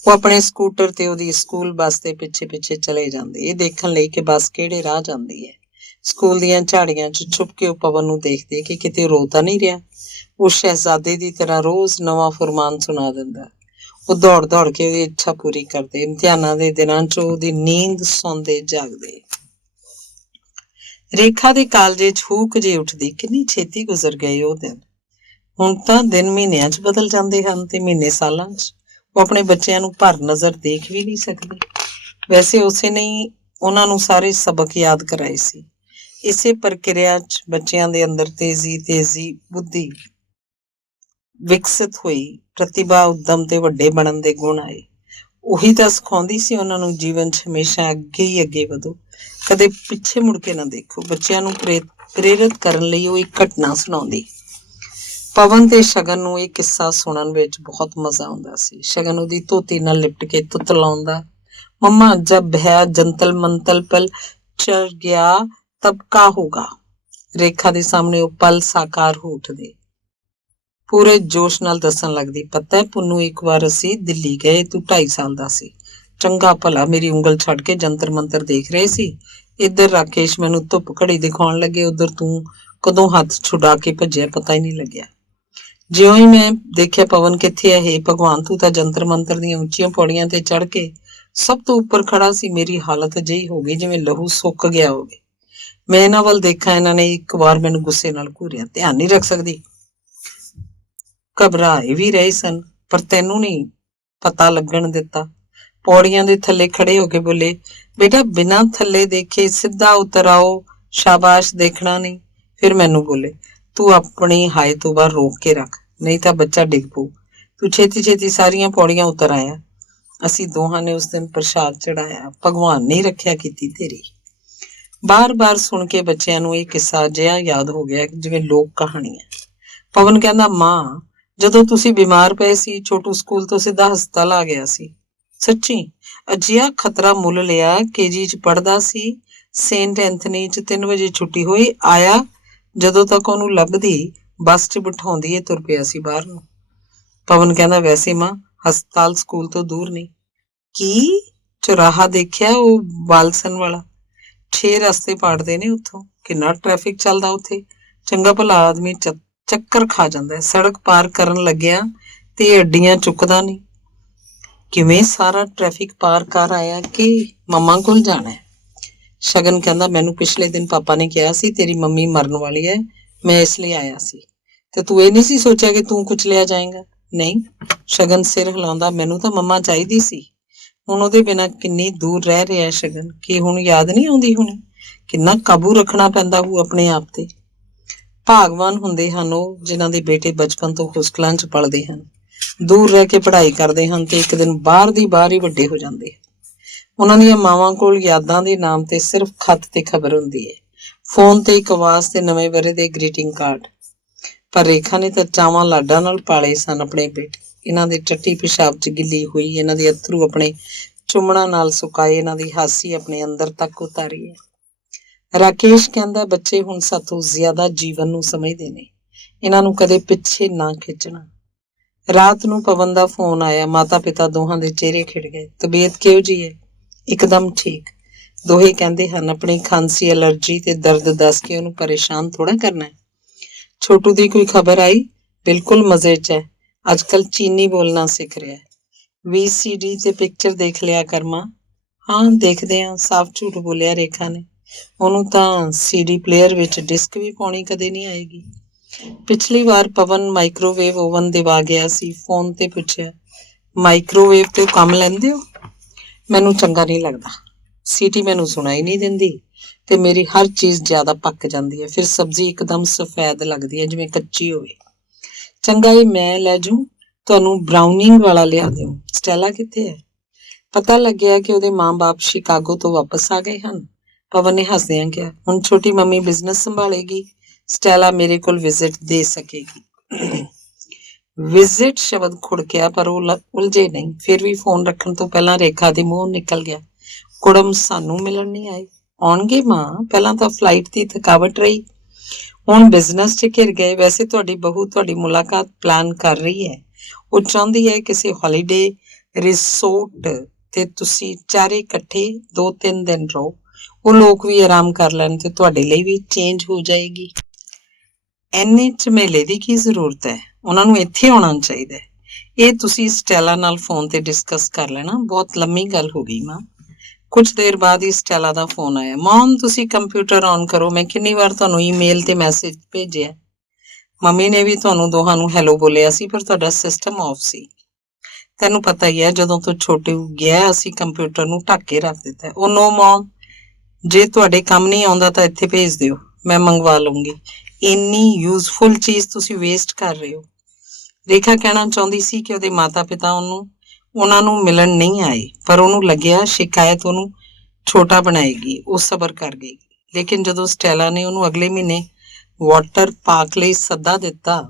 ਉਹ ਆਪਣੇ ਸਕੂਟਰ ਤੇ ਉਹਦੀ ਸਕੂਲ ਬੱਸ ਦੇ ਪਿੱਛੇ ਚਲੇ ਜਾਂਦੇ, ਇਹ ਦੇਖਣ ਲਈ ਕਿ ਬੱਸ ਕਿਹੜੇ ਰਾਹ ਜਾਂਦੀ ਹੈ। ਸਕੂਲ ਦੀਆਂ ਝਾੜੀਆਂ 'ਚ ਛੁਪ ਕੇ ਉਹ ਪਵਨ ਨੂੰ ਦੇਖਦੇ ਕਿ ਕਿਤੇ ਰੋ ਤਾਂ ਨਹੀਂ ਰਿਹਾ। ਉਹ ਸ਼ਹਿਜ਼ਾਦੇ ਦੀ ਤਰ੍ਹਾਂ ਰੋਜ਼ ਨਵਾਂ ਫੁਰਮਾਨ ਸੁਣਾ ਦਿੰਦਾ। ਉਹ ਦੌੜ ਦੌੜ ਕੇ ਉਹਦੀ ਇੱਛਾ ਪੂਰੀ ਕਰਦੇ। ਇਮਤਿਹਾਨਾਂ ਦੇ ਦਿਨਾਂ 'ਚ ਉਹਦੀ ਨੀਂਦ ਸੌਂਦੇ ਜਾਗਦੇ। ਰੇਖਾ ਦੇ ਕਾਲਜੇ 'ਚ ਹੂਕ ਜੇ ਉੱਠਦੀ, ਕਿੰਨੀ ਛੇਤੀ ਗੁਜ਼ਰ ਗਏ ਉਹ ਦਿਨ। ਹੁਣ ਤਾਂ ਦਿਨ ਮਹੀਨਿਆਂ 'ਚ ਬਦਲ ਜਾਂਦੇ ਹਨ ਤੇ ਮਹੀਨੇ ਸਾਲਾਂ 'ਚ। ਉਹ ਆਪਣੇ ਬੱਚਿਆਂ ਨੂੰ ਭਰ ਨਜ਼ਰ ਦੇਖ ਵੀ ਨਹੀਂ ਸਕਦੀ। ਵੈਸੇ ਉਸੇ ਨੇ ਹੀ ਉਹਨਾਂ ਨੂੰ ਸਾਰੇ ਸਬਕ ਯਾਦ ਕਰਾਏ ਸੀ। ਇਸੇ ਪ੍ਰਕਿਰਿਆ 'ਚ ਬੱਚਿਆਂ ਦੇ ਅੰਦਰ ਤੇਜ਼ੀ ਬੁੱਧੀ ਵਿਕਸਿਤ ਹੋਈ, ਪ੍ਰਤਿਭਾ, ਉੱਦਮ ਤੇ ਵੱਡੇ ਬਣਨ ਦੇ ਗੁਣ ਆਏ। ਉਹੀ ਤਾਂ ਸਿਖਾਉਂਦੀ ਸੀ ਉਹਨਾਂ ਨੂੰ ਜੀਵਨ 'ਚ ਹਮੇਸ਼ਾ ਅੱਗੇ ਹੀ ਅੱਗੇ ਵਧੋ, ਕਦੇ ਪਿੱਛੇ ਮੁੜ ਕੇ ਨਾ ਦੇਖੋ। ਬੱਚਿਆਂ ਨੂੰ ਪ੍ਰੇਰਿਤ ਕਰਨ ਲਈ ਉਹ ਇੱਕ ਘਟਨਾ ਸੁਣਾਉਂਦੀ। ਪਵਨ ਤੇ ਸ਼ਗਨ ਨੂੰ ਇਹ ਕਿੱਸਾ ਸੁਣਨ ਵਿੱਚ ਬਹੁਤ ਮਜ਼ਾ ਆਉਂਦਾ ਸੀ। ਸ਼ਗਨ ਉਹਦੀ ਧੋਤੀ ਨਾਲ ਲਿਪਟ ਕੇ ਤੁਤਲਾਉਂਦਾ, ਮੰਮਾ ਜਬ ਹੈ ਜੰਤਲ ਮੰਤਲ ਪਲ ਚੜ ਗਿਆ ਤਬ ਕਾ ਹੋਗਾ। ਰੇਖਾ ਦੇ ਸਾਹਮਣੇ ਉਹ ਪਲ ਸਾਕਾਰ ਹੋ ਉੱਠਦੇ। ਪੂਰੇ ਜੋਸ਼ ਨਾਲ ਦੱਸਣ ਲੱਗਦੀ, ਪਤਾ ਹੈ ਪੁੰਨੂ, ਇੱਕ ਵਾਰ ਅਸੀਂ ਦਿੱਲੀ ਗਏ, ਤੂੰ 2.5 ਸਾਲ ਦਾ ਸੀ। ਚੰਗਾ ਭਲਾ ਮੇਰੀ ਉਂਗਲ ਛੱਡ ਕੇ ਜੰਤਰ ਮੰਤਰ ਦੇਖ ਰਹੇ ਸੀ। ਇੱਧਰ ਰਾਕੇਸ਼ ਮੈਨੂੰ ਧੁੱਪ ਘੜੀ ਦਿਖਾਉਣ ਲੱਗੇ, ਉਧਰ ਤੂੰ ਕਦੋਂ ਹੱਥ ਛੁਡਾ ਕੇ ਭੱਜਿਆ ਪਤਾ ਹੀ ਨਹੀਂ ਲੱਗਿਆ। ਜਿਉਂ ਹੀ ਮੈਂ ਦੇਖਿਆ ਪਵਨ ਕਿੱਥੇ ਹੈ, ਹੇ ਭਗਵਾਨ, ਤੂੰ ਤਾਂ ਜੰਤਰ ਮੰਤਰ ਦੀਆਂ ਉੱਚੀਆਂ ਪੌੜੀਆਂ ਤੇ ਚੜ ਕੇ ਸਭ ਤੋਂ ਉੱਪਰ ਖੜਾ ਸੀ। ਮੇਰੀ ਹਾਲਤ ਅਜਿਹੀ ਹੋ ਗਈ ਜਿਵੇਂ ਲਹੂ ਸੁੱਕ ਗਿਆ ਹੋਵੇ। ਮੈਂ ਇਹਨਾਂ ਵੱਲ ਦੇਖਾਂ, ਇਹਨਾਂ ਨੇ ਇੱਕ ਵਾਰ ਮੈਨੂੰ ਗੁੱਸੇ ਨਾਲ ਘੂਰਿਆ, ਧਿਆਨ ਨਹੀਂ ਰੱਖ ਸਕਦੀ। ਘਬਰਾਏ ਵੀ ਰਹੇ ਸਨ, ਪਰ ਤੈਨੂੰ ਨਹੀਂ ਪਤਾ ਲੱਗਣ ਦਿੱਤਾ। ਪੌੜੀਆਂ ਦੇ ਥੱਲੇ ਖੜੇ ਹੋ ਕੇ ਬੋਲੇ, ਬੇਟਾ ਬਿਨਾਂ ਥੱਲੇ ਦੇਖੇ ਸਿੱਧਾ ਉਤਰ ਆਓ, ਸ਼ਾਬਾਸ਼, ਦੇਖਣਾ ਨਹੀਂ। ਫਿਰ ਮੈਨੂੰ ਬੋਲੇ, ਤੂੰ ਆਪਣੀ ਹਾਏ ਤੋਂ ਬਾਹਰ ਰੋਕ ਕੇ ਰੱਖ, ਨਹੀਂ ਤਾਂ ਬੱਚਾ ਡਿੱਗ ਪਊ। ਤੂੰ ਛੇਤੀ ਛੇਤੀ ਸਾਰੀਆਂ ਪੌੜੀਆਂ ਉਤਰ ਆਇਆ। ਅਸੀਂ ਦੋਹਾਂ ਨੇ ਉਸ ਦਿਨ ਪ੍ਰਸ਼ਾਦ ਚੜਾਇਆ। ਭਗਵਾਨ ਨੇ ਰੱਖਿਆ ਕੀਤੀ ਤੇਰੀ। ਬਾਰ-ਬਾਰ ਸੁਣ ਕੇ ਬੱਚਿਆਂ ਨੂੰ ਇਹ ਕਿੱਸਾ ਜਿਹਾ ਯਾਦ ਹੋ ਗਿਆ ਜਿਵੇਂ ਲੋਕ ਕਹਾਣੀ ਹੈ। ਪਵਨ ਕਹਿੰਦਾ, ਮਾਂ, ਜਦੋਂ ਤੁਸੀਂ ਬਿਮਾਰ ਪਏ ਸੀ, ਛੋਟੂ ਸਕੂਲ ਤੋਂ ਸਿੱਧਾ ਹਸਪਤਾਲ ਆ ਗਿਆ ਸੀ। ਸੱਚੀ? ਅਜਿਹਾ ਖਤਰਾ ਮੁੱਲ ਲਿਆ। KG 'ਚ ਪੜ੍ਹਦਾ ਸੀ, ਸੇਂਟ ਐਂਥਨੀ 'ਚ 3 ਵਜੇ ਛੁੱਟੀ ਹੋਈ, ਆਇਆ, ਜਦੋਂ ਤੱਕ ਉਹਨੂੰ ਲੱਭਦੀ ਬੱਸ 'ਚ ਬਿਠਾਉਂਦੀ ਏ ਤੁਰ ਪਿਆ ਸੀ ਬਾਹਰ ਨੂੰ। ਪਵਨ ਕਹਿੰਦਾ, ਵੈਸੇ ਮਾਂ, ਹਸਪਤਾਲ ਸਕੂਲ ਤੋਂ ਦੂਰ ਨਹੀਂ। ਕੀ? ਚੁਰਾਹਾ ਦੇਖਿਆ, ਉਹ ਬਾਲਸਨ ਵਾਲਾ? 6 ਰਸਤੇ ਪਾੜਦੇ ਨੇ ਉੱਥੋਂ। ਕਿੰਨਾ ਟ੍ਰੈਫਿਕ ਚੱਲਦਾ ਉੱਥੇ। ਚੰਗਾ ਭਲਾ ਆਦਮੀ ਚੱਕਰ ਖਾ ਜਾਂਦਾ। ਸੜਕ ਪਾਰ ਕਰਨ ਲੱਗਿਆ ਤੇ ਅੱਡੀਆਂ ਚੁੱਕਦਾ ਨਹੀਂ। ਕਿਵੇਂ ਸਾਰਾ ਟ੍ਰੈਫਿਕ ਪਾਰ ਕਰ ਆਇਆ ਕਿ ਮੰਮਾ ਕੋਲ ਜਾਣਾ? ਸ਼ਗਨ ਕਹਿੰਦਾ, ਮੈਨੂੰ ਪਿਛਲੇ ਦਿਨ ਪਾਪਾ ਨੇ ਕਿਹਾ ਸੀ ਤੇਰੀ ਮੰਮੀ ਮਰਨ ਵਾਲੀ ਹੈ, ਮੈਂ ਇਸ ਲਈ ਆਇਆ ਸੀ। ਤੇ ਤੂੰ ਇਹ ਨਹੀਂ ਸੀ ਸੋਚਿਆ ਕਿ ਤੂੰ ਕੁਝ ਲਿਆ ਜਾਏਗਾ? ਨਹੀਂ। ਸ਼ਗਨ ਸਿਰ ਹਿਲਾਉਂਦਾ, ਮੈਨੂੰ ਤਾਂ ਮੰਮਾ ਚਾਹੀਦੀ ਸੀ। ਹੁਣ ਉਹਦੇ ਬਿਨਾਂ ਕਿੰਨੀ ਦੂਰ ਰਹਿ ਰਿਹਾ ਸ਼ਗਨ, ਕੀ ਹੁਣ ਯਾਦ ਨਹੀਂ ਆਉਂਦੀ ਹੁਣੀ? ਕਿੰਨਾ ਕਾਬੂ ਰੱਖਣਾ ਪੈਂਦਾ ਉਹ ਆਪਣੇ ਆਪ ਤੇ। ਭਾਗਵਾਨ ਹੁੰਦੇ ਹਨ ਉਹ ਜਿਨ੍ਹਾਂ ਦੇ ਬੇਟੇ ਬਚਪਨ ਤੋਂ ਹੋਸਟਲਾਂ 'ਚ ਪਲਦੇ ਹਨ, ਦੂਰ ਰਹਿ ਕੇ ਪੜ੍ਹਾਈ ਕਰਦੇ ਹਨ ਤੇ ਇੱਕ ਦਿਨ ਬਾਹਰ ਦੀ ਬਾਹਰ ਹੀ ਵੱਡੇ ਹੋ ਜਾਂਦੇ। ਉਹਨਾਂ ਦੀਆਂ ਮਾਵਾਂ ਕੋਲ ਯਾਦਾਂ ਦੇ ਨਾਮ ਤੇ ਸਿਰਫ ਖੱਤ ਤੇ ਖਬਰ ਹੁੰਦੀ ਹੈ, ਫੋਨ ਤੇ ਇੱਕ ਆਵਾਜ਼ ਤੇ ਨਵੇਂ ਵਰ੍ਹੇ ਦੇ ਗ੍ਰੀਟਿੰਗ ਕਾਰਡ। ਪਰ ਰੇਖਾ ਨੇ ਤਾਂ ਚਾਵਾਂ ਲਾਡਾਂ ਨਾਲ ਪਾਲੇ ਸਨ ਆਪਣੇ ਬੇਟੇ। ਇਹਨਾਂ ਦੇ ਟੱਟੀ ਪਿਸ਼ਾਬ 'ਚ ਗਿੱਲੀ ਹੋਈ, ਇਹਨਾਂ ਦੇ ਅੱਥਰੂ ਆਪਣੇ ਚੁੰਮਣਾ ਨਾਲ ਸੁਕਾਏ, ਇਹਨਾਂ ਦੀ ਹਾਸੀ ਆਪਣੇ ਅੰਦਰ ਤੱਕ ਉਤਾਰੀ ਹੈ। ਰਾਕੇਸ਼ ਕਹਿੰਦਾ, ਬੱਚੇ ਹੁਣ ਸਾਥੋਂ ਜ਼ਿਆਦਾ ਜੀਵਨ ਨੂੰ ਸਮਝਦੇ ਨੇ, ਇਹਨਾਂ ਨੂੰ ਕਦੇ ਪਿੱਛੇ ਨਾ ਖਿੱਚਣਾ। ਰਾਤ ਨੂੰ ਪਵਨ ਦਾ ਫੋਨ ਆਇਆ। ਮਾਤਾ ਪਿਤਾ ਦੋਹਾਂ ਦੇ ਚਿਹਰੇ ਖਿੜ ਗਏ। ਤਬੀਅਤ ਕਿਹੋ ਜਿਹੀ ਹੈ? ਇੱਕਦਮ ਠੀਕ। ਦੋਹੇ ਕਹਿੰਦੇ ਹਨ ਆਪਣੀ ਖਾਂਸੀ, ਐਲਰਜੀ ਤੇ ਦਰਦ ਦੱਸ ਕੇ ਉਹਨੂੰ ਪਰੇਸ਼ਾਨ ਥੋੜਾ ਕਰਨਾ ਹੈ। ਛੋਟੂ ਦੀ ਕੋਈ ਖਬਰ ਆਈ? ਬਿਲਕੁਲ ਮਜ਼ੇ 'ਚ ਹੈ, ਅੱਜ ਕੱਲ ਚੀਨੀ ਬੋਲਣਾ ਸਿੱਖ ਰਿਹਾ। VCD ਤੇ ਪਿਕਚਰ ਦੇਖ ਲਿਆ ਕਰਮਾ। ਹਾਂ ਦੇਖਦੇ ਹਾਂ, ਸਾਫ਼ ਝੂਠ ਬੋਲਿਆ ਰੇਖਾ ਨੇ। ਉਹਨੂੰ ਤਾਂ CD ਪਲੇਅਰ ਵਿੱਚ ਡਿਸਕ ਵੀ ਪਾਉਣੀ ਕਦੇ ਨਹੀਂ ਆਏਗੀ। ਪਿਛਲੀ ਵਾਰ ਪਵਨ ਮਾਈਕ੍ਰੋਵੇਵ ਓਵਨ ਦਿਵਾ ਗਿਆ ਸੀ। ਫੋਨ ਤੇ ਪੁੱਛਿਆ, ਮਾਈਕ੍ਰੋਵੇਵ ਤੇ ਕੰਮ ਲੈਂਦੇ ਹੋ? ਮੈਨੂੰ ਚੰਗਾ ਨਹੀਂ ਲੱਗਦਾ। ਸੀਟੀ ਮੈਨੂੰ ਸੁਣਾਈ ਨਹੀਂ ਦਿੰਦੀ ਤੇ ਮੇਰੀ ਹਰ ਚੀਜ਼ ਜ਼ਿਆਦਾ ਪੱਕ ਜਾਂਦੀ ਹੈ। ਫਿਰ ਸਬਜ਼ੀ ਇੱਕਦਮ ਸਫੈਦ ਲੱਗਦੀ ਹੈ ਜਿਵੇਂ ਕੱਚੀ ਹੋਵੇ। ਚੰਗਾ ਇਹ ਮੈਂ ਲੈ ਜੂ, ਤੁਹਾਨੂੰ ਬਰਾਊਨਿੰਗ ਵਾਲਾ ਲਿਆ ਦਿਓ। ਸਟੈਲਾ ਕਿੱਥੇ ਹੈ? ਪਤਾ ਲੱਗਿਆ ਕਿ ਉਹਦੇ ਮਾਂ-ਬਾਪ ਸ਼ਿਕਾਗੋ ਤੋਂ ਵਾਪਸ ਆ ਗਏ ਹਨ। ਪਵਨ ਨੇ ਹੱਸਦਿਆਂ ਕਿਹਾ, ਹੁਣ ਛੋਟੀ ਮੰਮੀ ਬਿਜ਼ਨਸ ਸੰਭਾਲੇਗੀ, ਸਟੈਲਾ ਮੇਰੇ ਕੋਲ ਵਿਜ਼ਿਟ ਦੇ ਸਕੇਗੀ। ਵਿਜ਼ਿਟ ਸ਼ਬਦ ਖੁੜਕਿਆ ਪਰ ਉਹ ਉਲਝੇ ਨਹੀਂ। ਫਿਰ ਵੀ ਫੋਨ ਰੱਖਣ ਤੋਂ ਪਹਿਲਾਂ ਰੇਖਾ ਦੇ ਮੂੰਹ ਨਿਕਲ ਗਿਆ, ਕੁੜਮ ਸਾਨੂੰ ਮਿਲਣ ਨਹੀਂ ਆਏ? ਆਉਣਗੇ ਮਾਂ, ਪਹਿਲਾਂ ਤਾਂ ਫਲਾਈਟ ਦੀ ਥਕਾਵਟ ਰਹੀ, ਹੁਣ ਬਿਜ਼ਨਸ 'ਚ ਘਿਰ ਗਏ। ਵੈਸੇ ਤੁਹਾਡੀ ਬਹੂ ਤੁਹਾਡੀ ਮੁਲਾਕਾਤ ਪਲਾਨ ਕਰ ਰਹੀ ਹੈ। ਉਹ ਚਾਹੁੰਦੀ ਹੈ ਕਿਸੇ ਹੌਲੀਡੇ ਰਿਸੋਰਟ ਤੇ ਤੁਸੀਂ ਚਾਰੇ ਇਕੱਠੇ 2-3 ਦਿਨ ਰਹੋ, ਉਹ ਲੋਕ ਵੀ ਆਰਾਮ ਕਰ ਲੈਣ ਤੇ ਤੁਹਾਡੇ ਲਈ ਵੀ ਚੇਂਜ ਹੋ ਜਾਏਗੀ। ਐਨੇ ਝਮੇਲੇ ਦੀ ਕੀ ਜ਼ਰੂਰਤ ਹੈ? ਉਹਨਾਂ ਨੂੰ ਇੱਥੇ ਆਉਣਾ ਚਾਹੀਦਾ ਹੈ। ਇਹ ਤੁਸੀਂ ਸਟੈਲਾ ਨਾਲ ਫੋਨ ਤੇ ਡਿਸਕਸ ਕਰ ਲੈਣਾ। ਬਹੁਤ ਲੰਮੀ ਗੱਲ ਹੋ ਗਈ ਮਾਂ। ਕੁਝ ਦੇਰ ਬਾਅਦ ਹੀ ਸਟੈਲਾ ਦਾ ਫੋਨ ਆਇਆ। ਮਮ, ਤੁਸੀਂ ਕੰਪਿਊਟਰ ਔਨ ਕਰੋ, ਮੈਂ ਕਿੰਨੀ ਵਾਰ ਤੁਹਾਨੂੰ ਈਮੇਲ ਤੇ ਮੈਸੇਜ ਭੇਜਿਆ। ਮੰਮੀ ਨੇ ਵੀ ਤੁਹਾਨੂੰ ਦੋਹਾਂ ਨੂੰ ਹੈਲੋ ਬੋਲਿਆ ਸੀ ਪਰ ਤੁਹਾਡਾ ਸਿਸਟਮ ਆਫ ਸੀ। ਤੈਨੂੰ ਪਤਾ ਹੀ ਹੈ, ਜਦੋਂ ਤੋਂ ਛੋਟੇ ਗਿਆ ਅਸੀਂ ਕੰਪਿਊਟਰ ਨੂੰ ਢੱਕ ਕੇ ਰੱਖ ਦਿੱਤਾ। ਉਹ ਨੋ ਮਮ, ਜੇ ਤੁਹਾਡੇ ਕੰਮ ਨਹੀਂ ਆਉਂਦਾ ਤਾਂ ਇੱਥੇ ਭੇਜ ਦਿਓ, ਮੈਂ ਮੰਗਵਾ ਲਊਂਗੀ। ਇੰਨੀ ਯੂਜ਼ਫੁਲ ਚੀਜ਼ ਤੁਸੀਂ ਵੇਸਟ ਕਰ ਰਹੇ ਹੋ। ਰੇਖਾ ਕਹਿਣਾ ਚਾਹੁੰਦੀ ਸੀ ਕਿ ਉਹਦੇ ਮਾਤਾ ਪਿਤਾ ਉਹਨਾਂ ਨੂੰ ਮਿਲਣ ਨਹੀਂ ਆਏ, ਪਰ ਉਹਨੂੰ ਲੱਗਿਆ ਸ਼ਿਕਾਇਤ ਉਹਨੂੰ ਛੋਟਾ ਬਣਾਏਗੀ। ਉਹ ਸਬਰ ਕਰ ਗਈ। ਲੇਕਿਨ ਜਦੋਂ ਸਟੈਲਾ ਨੇ ਉਹਨੂੰ ਅਗਲੇ ਮਹੀਨੇ ਵਾਟਰ ਪਾਰਕ ਲਈ ਸੱਦਾ ਦਿੱਤਾ,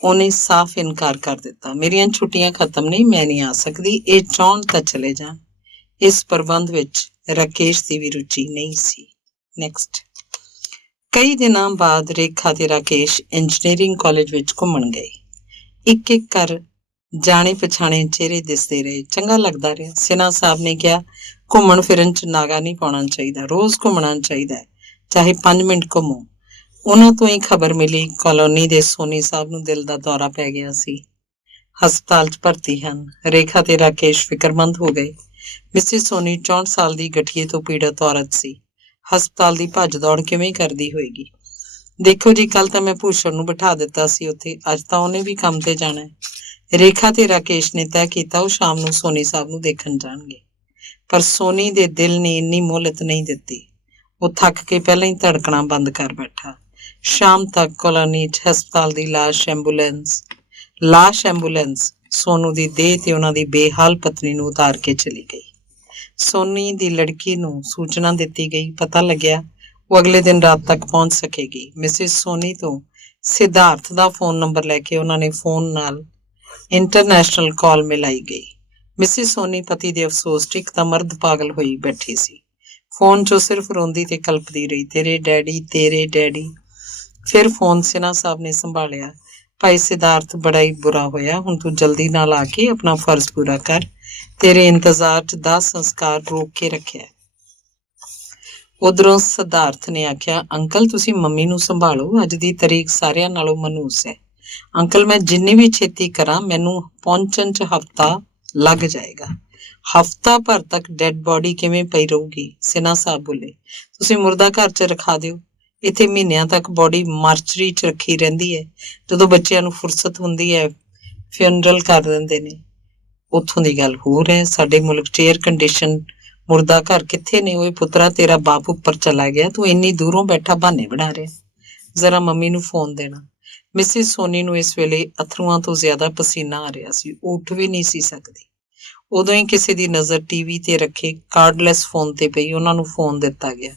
ਉਹਨੇ ਸਾਫ਼ ਇਨਕਾਰ ਕਰ ਦਿੱਤਾ। ਮੇਰੀਆਂ ਛੁੱਟੀਆਂ ਖਤਮ ਨਹੀਂ, ਮੈਂ ਨਹੀਂ ਆ ਸਕਦੀ। ਇਹ ਚਾਹੁਣ ਤਾਂ ਚਲੇ ਜਾਣ। ਇਸ ਪ੍ਰਬੰਧ ਵਿੱਚ ਰਾਕੇਸ਼ ਦੀ ਵੀ ਰੁਚੀ ਨਹੀਂ ਸੀ। ਨੈਕਸਟ। ਕਈ ਦਿਨਾਂ ਬਾਅਦ ਰੇਖਾ ਤੇ ਰਾਕੇਸ਼ ਇੰਜੀਨੀਅਰਿੰਗ ਕਾਲਜ ਵਿੱਚ ਘੁੰਮਣ ਗਏ। ਇੱਕ ਇੱਕ ਕਰ ਜਾਣੇ ਪਛਾਣੇ ਚਿਹਰੇ ਦਿਸਦੇ ਰਹੇ। ਚੰਗਾ ਲੱਗਦਾ ਰਿਹਾ। ਸਿਨਹਾ ਸਾਹਿਬ ਨੇ ਕਿਹਾ, ਘੁੰਮਣ ਫਿਰਨ ਚ ਨਾਗਾ ਨਹੀਂ ਪਾਉਣਾ ਚਾਹੀਦਾ, ਰੋਜ਼ ਘੁੰਮਣਾ ਚਾਹੀਦਾ ਹੈ, ਚਾਹੇ 5 ਮਿੰਟ ਘੁੰਮੋ। ਉਹਨਾਂ ਤੋਂ ਹੀ ਖਬਰ ਮਿਲੀ ਕਾਲੋਨੀ ਦੇ ਸੋਨੀ ਸਾਹਿਬ ਨੂੰ ਦਿਲ ਦਾ ਦੌਰਾ ਪੈ ਗਿਆ ਸੀ, ਹਸਪਤਾਲ 'ਚ ਭਰਤੀ ਹਨ। ਰੇਖਾ ਤੇ ਰਾਕੇਸ਼ ਫਿਕਰਮੰਦ ਹੋ ਗਏ। ਮਿਸਿਸ ਸੋਨੀ 64 ਸਾਲ ਦੀ ਗਠੀਏ ਤੋਂ ਪੀੜਤ ਔਰਤ ਸੀ। ਹਸਪਤਾਲ ਦੀ ਭੱਜ ਦੌੜ ਕਿਵੇਂ ਕਰਦੀ ਹੋਏਗੀ। ਦੇਖੋ ਜੀ, ਕੱਲ ਤਾਂ ਮੈਂ ਭੂਸ਼ਣ ਨੂੰ ਬਿਠਾ ਦਿੱਤਾ ਸੀ ਉੱਥੇ, ਅੱਜ ਤਾਂ ਉਹਨੇ ਵੀ ਕੰਮ ਤੇ ਜਾਣਾ ਹੈ। ਰੇਖਾ ਤੇ ਰਾਕੇਸ਼ ਨੇ ਤੈਅ ਕੀਤਾ ਉਹ ਸ਼ਾਮ ਨੂੰ ਸੋਨੀ ਸਾਹਿਬ ਨੂੰ ਦੇਖਣ ਜਾਣਗੇ। ਪਰ ਸੋਨੀ ਦੇ ਦਿਲ ਨੇ ਇੰਨੀ ਮੋਹਲਤ ਨਹੀਂ ਦਿੱਤੀ। ਉਹ ਥੱਕ ਕੇ ਪਹਿਲਾਂ ਹੀ ਧੜਕਣਾ ਬੰਦ ਕਰ ਬੈਠਾ। ਸ਼ਾਮ ਤੱਕ ਕਾਲੋਨੀ 'ਚ ਹਸਪਤਾਲ ਦੀ ਲਾਸ਼ ਐਂਬੂਲੈਂਸ ਸੋਨੂ ਦੀ ਦੇਹ ਤੇ ਉਹਨਾਂ ਦੀ ਬੇਹਾਲ ਪਤਨੀ ਨੂੰ ਉਤਾਰ ਕੇ ਚਲੀ ਗਈ। ਸੋਨੀ ਦੀ ਲੜਕੀ ਨੂੰ ਸੂਚਨਾ ਦਿੱਤੀ ਗਈ। ਪਤਾ ਲੱਗਿਆ ਉਹ ਅਗਲੇ ਦਿਨ ਰਾਤ ਤੱਕ ਪਹੁੰਚ ਸਕੇਗੀ। ਮਿਸਿਸ ਸੋਨੀ ਤੋਂ ਸਿਧਾਰਥ ਦਾ ਫੋਨ ਨੰਬਰ ਲੈ ਕੇ ਉਹਨਾਂ ਨੇ ਫੋਨ ਨਾਲ ਇੰਟਰਨੈਸ਼ਨਲ ਕਾਲ ਮਿਲਾਈ ਗਈ। ਮਿਸਿਸ ਸੋਨੀ ਪਤੀ ਦੇ ਅਫਸੋਸ 'ਚ ਇੱਕ ਤਾਂ ਮਰਦ ਪਾਗਲ ਹੋਈ ਬੈਠੀ ਸੀ। ਫੋਨ 'ਚੋਂ ਸਿਰਫ ਰੋਂਦੀ ਤੇ ਕਲਪਦੀ ਰਹੀ, ਤੇਰੇ ਡੈਡੀ। ਫਿਰ ਫੋਨ ਸਿਨਹਾ ਸਾਹਿਬ ਨੇ ਸੰਭਾਲਿਆ। ਭਾਈ ਸਿਧਾਰਥ, ਬੜਾ ਹੀ ਬੁਰਾ ਹੋਇਆ, ਹੁਣ ਤੂੰ ਜਲਦੀ ਨਾਲ ਆ ਕੇ ਆਪਣਾ ਫਰਜ਼ ਪੂਰਾ ਕਰ। ਤੇਰੇ ਇੰਤਜ਼ਾਰ 'ਚ 10 ਸੰਸਕਾਰ ਰੋਕ ਕੇ ਰੱਖਿਆ। ਉਧਰੋਂ ਸਿਧਾਰਥ ਨੇ ਆਖਿਆ, ਅੰਕਲ ਤੁਸੀਂ ਮੰਮੀ ਨੂੰ ਸੰਭਾਲੋ, ਅੱਜ ਦੀ ਤਰੀਕ ਸਾਰਿਆਂ ਨਾਲੋਂ ਮਨਹੂਸ ਹੈ। ਅੰਕਲ ਮੈਂ ਜਿੰਨੀ ਵੀ ਛੇਤੀ ਕਰਾਂ, ਮੈਨੂੰ ਪਹੁੰਚਣ 'ਚ ਹਫ਼ਤਾ ਲੱਗ ਜਾਏਗਾ। ਹਫ਼ਤਾ ਭਰ ਤੱਕ ਡੈਡ ਬੋਡੀ ਕਿਵੇਂ ਪਈ ਰਹੂਗੀ? ਸਿਨਹਾ ਸਾਹਿਬ ਬੋਲੇ, ਤੁਸੀਂ ਮੁਰਦਾ ਘਰ 'ਚ ਰਖਾ ਦਿਓ। ਇੱਥੇ ਮਹੀਨਿਆਂ ਤੱਕ ਬੋਡੀ ਮਾਰਚਰੀ 'ਚ ਰੱਖੀ ਰਹਿੰਦੀ ਹੈ। ਜਦੋਂ ਬੱਚਿਆਂ ਨੂੰ ਫੁਰਸਤ ਹੁੰਦੀ ਹੈ ਫਿਊਨਰਲ ਕਰ ਦਿੰਦੇ ਨੇ। ਉੱਥੋਂ ਦੀ ਗੱਲ ਹੋਰ ਹੈ, ਸਾਡੇ ਮੁਲਕ 'ਚ ਏਅਰ ਕੰਡੀਸ਼ਨ ਮੁਰਦਾ ਘਰ ਕਿੱਥੇ ਨੇ? ਓਏ ਪੁੱਤਰਾ, ਤੇਰਾ ਬਾਪ ਉੱਪਰ ਚਲਾ ਗਿਆ, ਤੂੰ ਇੰਨੀ ਦੂਰੋਂ ਬੈਠਾ ਬਹਾਨੇ ਬਣਾ ਰਿਹਾ। ਜ਼ਰਾ ਮੰਮੀ ਨੂੰ ਫੋਨ ਦੇਣਾ। ਮਿਸਿਸ ਸੋਨੀ ਨੂੰ ਇਸ ਵੇਲੇ ਅਥਰੂਆਂ ਤੋਂ ਜ਼ਿਆਦਾ ਪਸੀਨਾ ਆ ਰਿਹਾ ਸੀ। ਉਹ ਉੱਠ ਵੀ ਨਹੀਂ ਸੀ ਸਕਦੀ। ਉਦੋਂ ਹੀ ਕਿਸੇ ਦੀ ਨਜ਼ਰ ਟੀਵੀ ਤੇ ਰੱਖੇ ਕਾਰਡਲੈਸ ਫੋਨ ਤੇ ਪਈ। ਉਹਨਾਂ ਨੂੰ ਫੋਨ ਦਿੱਤਾ ਗਿਆ।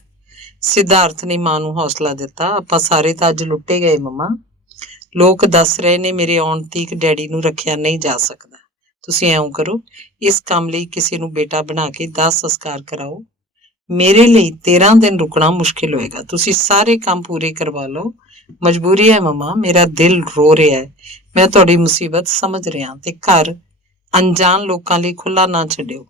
ਸਿਧਾਰਥ ਨੇ ਮਾਂ ਨੂੰ ਹੌਸਲਾ ਦਿੱਤਾ, ਆਪਾਂ ਸਾਰੇ ਤਾਂ ਅੱਜ ਲੁੱਟੇ ਗਏ ਮੰਮਾ। ਲੋਕ ਦੱਸ ਰਹੇ ਨੇ ਮੇਰੇ ਆਉਣ ਤੀਕ ਡੈਡੀ ਨੂੰ ਰੱਖਿਆ ਨਹੀਂ ਜਾ ਸਕਦਾ। ਤੁਸੀਂ ਇਉਂ ਕਰੋ, ਇਸ ਕੰਮ ਲਈ ਕਿਸੇ ਨੂੰ ਬੇਟਾ ਬਣਾ ਕੇ 10 ਸੰਸਕਾਰ ਕਰਾਓ। ਮੇਰੇ ਲਈ 13 ਦਿਨ ਰੁਕਣਾ ਮੁਸ਼ਕਿਲ ਹੋਏਗਾ। ਤੁਸੀਂ ਸਾਰੇ ਕੰਮ ਪੂਰੇ ਕਰਵਾ ਲਓ। ਮਜਬੂਰੀ ਹੈ ਮੰਮਾ, ਮੇਰਾ ਦਿਲ ਰੋ ਰਿਹਾ ਹੈ। ਮੈਂ ਤੁਹਾਡੀ ਮੁਸੀਬਤ ਸਮਝ ਰਿਹਾ ਤੇ ਘਰ ਅਣਜਾਣ ਲੋਕਾਂ ਲਈ ਖੁੱਲਾ ਨਾ ਛੱਡਿਓ।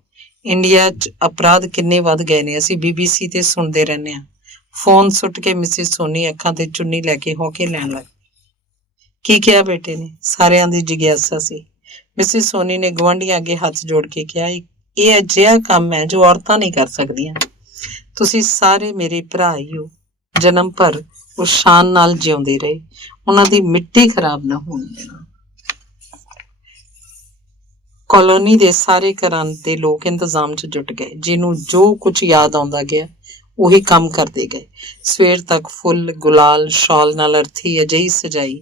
ਇੰਡੀਆ 'ਚ ਅਪਰਾਧ ਕਿੰਨੇ ਵੱਧ ਗਏ ਨੇ, ਅਸੀਂ BBC ਤੇ ਸੁਣਦੇ ਰਹਿੰਦੇ ਹਾਂ। ਫੋਨ ਸੁੱਟ ਕੇ ਮਿਸਿਸ ਸੋਨੀ ਅੱਖਾਂ ਤੇ ਚੁੰਨੀ ਲੈ ਕੇ ਹੌਕੇ ਲੈਣ ਲੱਗ। ਕੀ ਕਿਹਾ ਬੇਟੇ ਨੇ? ਸਾਰਿਆਂ ਦੀ ਜਿਗਿਆਸਾ ਸੀ। ਮਿਸਿਸ ਸੋਨੀ ਨੇ ਗੁਆਂਢੀਆਂ ਅੱਗੇ ਹੱਥ ਜੋੜ ਕੇ ਕਿਹਾ, ਇਹ ਅਜਿਹਾ ਕੰਮ ਹੈ ਜੋ ਔਰਤਾਂ ਨਹੀਂ ਕਰ ਸਕਦੀਆਂ। ਤੁਸੀਂ ਸਾਰੇ ਮੇਰੇ ਭਰਾ ਹੀ ਹੋ। ਜਨਮ ਭਰ ਉਹ ਸ਼ਾਨ ਨਾਲ ਜਿਉਂਦੇ ਰਹੇ, ਉਹਨਾਂ ਦੀ ਮਿੱਟੀ ਖਰਾਬ ਨਾ ਹੋਣ ਦੇਣਾ। ਕਾਲੋਨੀ ਦੇ ਸਾਰੇ ਘਰਾਂ ਦੇ ਲੋਕ ਇੰਤਜ਼ਾਮ 'ਚ ਜੁਟ ਗਏ। ਜਿਹਨੂੰ ਜੋ ਕੁਝ ਯਾਦ ਆਉਂਦਾ ਗਿਆ ਉਹੀ ਕੰਮ ਕਰਦੇ ਗਏ। ਸਵੇਰ ਤੱਕ ਫੁੱਲ, ਗੁਲਾਲ, ਸ਼ਾਲ ਨਾਲ ਅਰਥੀ ਅਜਿਹੀ ਸਜਾਈ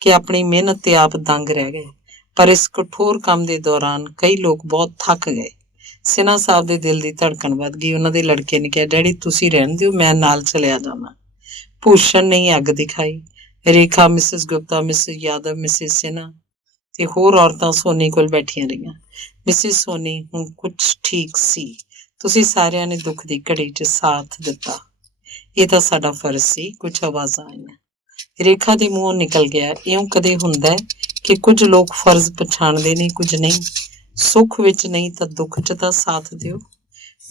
ਕਿ ਆਪਣੀ ਮਿਹਨਤ ਤੇ ਆਪ ਦੰਗ ਰਹਿ ਗਏ। ਪਰ ਇਸ ਕਠੋਰ ਕੰਮ ਦੇ ਦੌਰਾਨ ਕਈ ਲੋਕ ਬਹੁਤ ਥੱਕ ਗਏ। ਸਿਨਹਾ ਸਾਹਿਬ ਦੇ ਦਿਲ ਦੀ ਧੜਕਣ ਵੱਧ ਗਈ। ਉਹਨਾਂ ਦੇ ਲੜਕੇ ਨੇ ਕਿਹਾ, ਡੈਡੀ ਤੁਸੀਂ ਰਹਿਣ ਦਿਓ, ਮੈਂ ਨਾਲ ਚਲਿਆ ਜਾਵਾਂ। ਭੂਸ਼ਣ ਨੇ ਅੱਗ ਦਿਖਾਈ। Rekha, Mrs Gupta, Mrs Yadav, Mrs Sinha ਤੇ ਹੋਰ ਔਰਤਾਂ ਸੋਨੀ ਕੋਲ ਬੈਠੀਆਂ ਰਹੀਆਂ। ਮਿਸਿਸ ਸੋਨੀ ਹੁਣ ਕੁਝ ਠੀਕ ਸੀ। ਤੁਸੀਂ ਸਾਰਿਆਂ ਨੇ ਦੁੱਖ ਦੀ ਘੜੀ 'ਚ ਸਾਥ ਦਿੱਤਾ। ਇਹ ਤਾਂ ਸਾਡਾ ਫਰਜ਼ ਸੀ। ਕੁਝ ਆਵਾਜ਼ਾਂ ਆਈਆਂ। ਰੇਖਾ ਦੇ ਮੂੰਹੋਂ ਨਿਕਲ ਗਿਆ, ਇਉਂ ਕਦੇ ਹੁੰਦਾ ਹੈ ਕਿ ਕੁਝ ਲੋਕ ਫਰਜ਼ ਪਛਾਣਦੇ ਨੇ, ਕੁਝ ਨਹੀਂ। ਸੁੱਖ ਵਿੱਚ ਨਹੀਂ ਤਾਂ ਦੁੱਖ 'ਚ ਤਾਂ ਸਾਥ ਦਿਓ।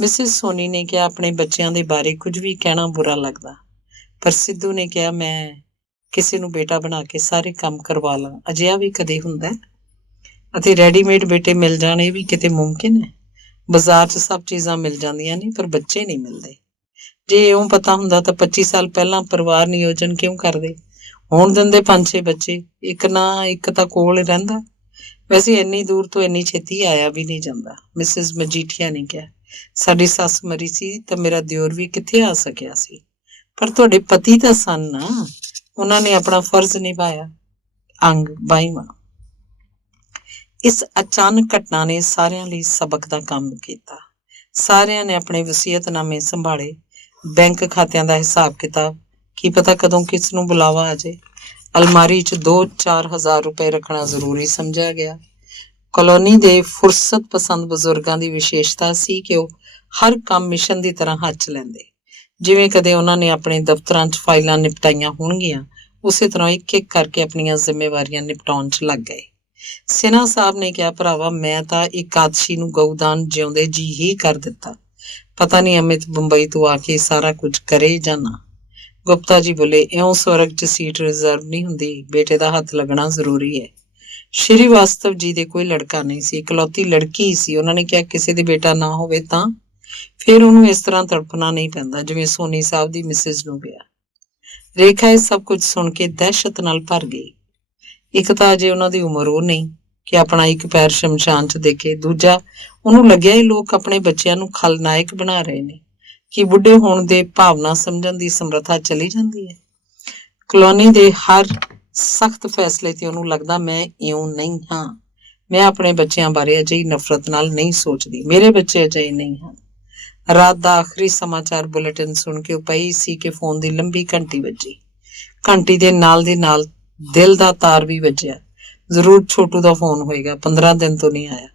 ਮਿਸਿਸ ਸੋਨੀ ਨੇ ਕਿਹਾ, ਆਪਣੇ ਬੱਚਿਆਂ ਦੇ ਬਾਰੇ ਕੁਝ ਵੀ ਕਹਿਣਾ ਬੁਰਾ ਲੱਗਦਾ। ਪਰ ਸਿੱਧੂ ਨੇ ਕਿਹਾ, ਮੈਂ ਕਿਸੇ ਨੂੰ ਬੇਟਾ ਬਣਾ ਕੇ ਸਾਰੇ ਕੰਮ ਕਰਵਾ ਲਾਂ। ਅਜਿਹਾ ਵੀ ਕਦੇ ਹੁੰਦਾ ਅਤੇ ਰੈਡੀਮੇਡ ਬੇਟੇ ਮਿਲ ਜਾਣ, ਇਹ ਵੀ ਕਿਤੇ ਮੁਮਕਿਨ ਹੈ? ਬਾਜ਼ਾਰ 'ਚ ਸਭ ਚੀਜ਼ਾਂ ਮਿਲ ਜਾਂਦੀਆਂ ਨੇ ਪਰ ਬੱਚੇ ਨਹੀਂ ਮਿਲਦੇ। ਜੇ ਇਉਂ ਪਤਾ ਹੁੰਦਾ ਤਾਂ 25 ਸਾਲ ਪਹਿਲਾਂ ਪਰਿਵਾਰ ਨਿਯੋਜਨ ਕਿਉਂ ਕਰਦੇ? ਹੋਣ ਦਿੰਦੇ 5-6 ਬੱਚੇ, ਇੱਕ ਨਾ ਇੱਕ ਤਾਂ ਕੋਲ ਰਹਿੰਦਾ। ਵੈਸੇ ਇੰਨੀ ਦੂਰ ਤੋਂ ਇੰਨੀ ਛੇਤੀ ਆਇਆ ਵੀ ਨਹੀਂ ਜਾਂਦਾ। ਮਿਸਿਸ ਮਜੀਠੀਆ ਨੇ ਕਿਹਾ, ਸਾਡੀ ਸੱਸ ਮਰੀ ਸੀ ਤਾਂ ਮੇਰਾ ਦਿਓਰ ਵੀ ਕਿੱਥੇ ਆ ਸਕਿਆ ਸੀ। ਪਰ ਤੁਹਾਡੇ ਪਤੀ ਤਾਂ ਸਨ ਨਾ, ਉਹਨਾਂ ਨੇ ਆਪਣਾ ਫਰਜ਼ ਨਿਭਾਇਆ। ਅੰਗ 22ਵਾਂ। ਇਸ ਅਚਾਨਕ ਘਟਨਾ ਨੇ ਸਾਰਿਆਂ ਲਈ ਸਬਕ ਦਾ ਕੰਮ ਕੀਤਾ। ਸਾਰਿਆਂ ਨੇ ਆਪਣੇ ਵਸੀਅਤਨਾਮੇ ਸੰਭਾਲੇ, ਬੈਂਕ ਖਾਤਿਆਂ ਦਾ ਹਿਸਾਬ ਕਿਤਾਬ, ਕੀ ਪਤਾ ਕਦੋਂ ਕਿਸ ਨੂੰ ਬੁਲਾਵਾ ਆ ਜਾਏ। ਅਲਮਾਰੀ 'ਚ 2-4 ਹਜ਼ਾਰ ਰੁਪਏ ਰੱਖਣਾ ਜ਼ਰੂਰੀ ਸਮਝਿਆ ਗਿਆ। ਕਾਲੋਨੀ ਦੇ ਫੁਰਸਤ ਪਸੰਦ ਬਜ਼ੁਰਗਾਂ ਦੀ ਵਿਸ਼ੇਸ਼ਤਾ ਸੀ ਕਿ ਉਹ ਹਰ ਕੰਮ ਮਿਸ਼ਨ ਦੀ ਤਰ੍ਹਾਂ ਹੱਥ 'ਚ ਲੈਂਦੇ। ਜਿਵੇਂ ਕਦੇ ਉਹਨਾਂ ਨੇ ਆਪਣੇ ਦਫ਼ਤਰਾਂ 'ਚ ਫਾਈਲਾਂ ਨਿਪਟਾਈਆਂ ਹੋਣਗੀਆਂ, ਉਸੇ ਤਰ੍ਹਾਂ ਇੱਕ-ਇੱਕ ਕਰਕੇ ਆਪਣੀਆਂ ਜ਼ਿੰਮੇਵਾਰੀਆਂ ਨਿਪਟਾਉਣ 'ਚ ਲੱਗ ਗਏ। ਸਿਨਹਾ ਸਾਹਿਬ ਨੇ ਕਿਹਾ, ਭਰਾਵਾ ਮੈਂ ਤਾਂ ਇਕਾਦਸ਼ੀ ਨੂੰ ਗਊਦਾਨ ਜਿਉਂਦੇ ਜੀ ਹੀ ਕਰ ਦਿੱਤਾ। ਪਤਾ ਨਹੀਂ ਅਮਿਤ ਬੰਬਈ ਤੋਂ ਆ ਕੇ ਸਾਰਾ ਕੁਝ ਕਰੇ ਜਾਂ ਨਾ। ਗੁਪਤਾ ਜੀ ਬੋਲੇ, ਇਉਂ ਸਵਰਗ 'ਚ ਸੀਟ ਰਿਜ਼ਰਵ ਨਹੀਂ ਹੁੰਦੀ, ਬੇਟੇ ਦਾ ਹੱਥ ਲੱਗਣਾ ਜ਼ਰੂਰੀ ਹੈ। ਸ਼੍ਰੀ ਵਾਸਤਵ ਜੀ ਦੇ ਕੋਈ ਲੜਕਾ ਨਹੀਂ ਸੀ, ਇਕਲੌਤੀ ਲੜਕੀ ਹੀ ਸੀ। ਉਹਨਾਂ ਨੇ ਕਿਹਾ ਕਿਸੇ ਦੇ ਬੇਟਾ ਨਾ ਹੋਵੇ ਤਾਂ ਫਿਰ ਉਹਨੂੰ ਇਸ ਤਰ੍ਹਾਂ ਤੜਪਣਾ ਨਹੀਂ ਪੈਂਦਾ ਜਿਵੇਂ ਸੋਨੀ ਸਾਹਿਬ ਦੀ ਮਿਸਿਜ਼ ਨੂੰ ਪਿਆ। ਰੇਖਾ ਇਹ ਸਭ ਕੁਝ ਸੁਣ ਕੇ ਦਹਿਸ਼ਤ ਨਾਲ ਭਰ ਗਈ। ਇੱਕ ਤਾਂ ਅਜੇ ਉਹਨਾਂ ਦੀ ਉਮਰ ਉਹ ਨਹੀਂ ਕਿ ਆਪਣਾ ਇੱਕ ਪੈਰ ਸ਼ਮਸ਼ਾਨ 'ਚ ਦੇਖੇ, ਦੂਜਾ ਉਹਨੂੰ ਲੱਗਿਆ ਹੀ ਲੋਕ ਆਪਣੇ ਬੱਚਿਆਂ ਨੂੰ ਖਲਨਾਇਕ ਬਣਾ ਰਹੇ ਨੇ ਕਿ ਬੁੱਢੇ ਹੋਣ ਦੇ ਭਾਵਨਾ ਸਮਝਣ ਦੀ ਸਮਰੱਥਾ ਚਲੀ ਜਾਂਦੀ ਹੈ। ਕਲੋਨੀ ਦੇ ਹਰ ਸਖਤ ਫੈਸਲੇ ਤੇ ਉਹਨੂੰ ਲੱਗਦਾ ਮੈਂ ਇਉਂ ਨਹੀਂ ਹਾਂ। ਮੈਂ ਆਪਣੇ ਬੱਚਿਆਂ ਬਾਰੇ ਅਜਿਹੀ ਨਫ਼ਰਤ ਨਾਲ ਨਹੀਂ ਸੋਚਦੀ, ਮੇਰੇ ਬੱਚੇ ਅਜਿਹੇ ਨਹੀਂ ਹਨ। ਰਾਤ ਦਾ ਆਖਰੀ ਸਮਾਚਾਰ ਬੁਲੇਟਿਨ ਸੁਣ ਕੇ ਉਹ ਪਈ ਸੀ ਕਿ ਫੋਨ ਦੀ ਲੰਬੀ ਘੰਟੀ ਵੱਜੀ। ਘੰਟੀ ਦੇ ਨਾਲ ਦਿਲ ਦਾ ਤਾਰ ਵੀ ਵੱਜਿਆ। ਜ਼ਰੂਰ ਛੋਟੂ ਦਾ ਫੋਨ ਹੋਏਗਾ, 15 ਦਿਨ ਤੋਂ ਨਹੀਂ ਆਇਆ।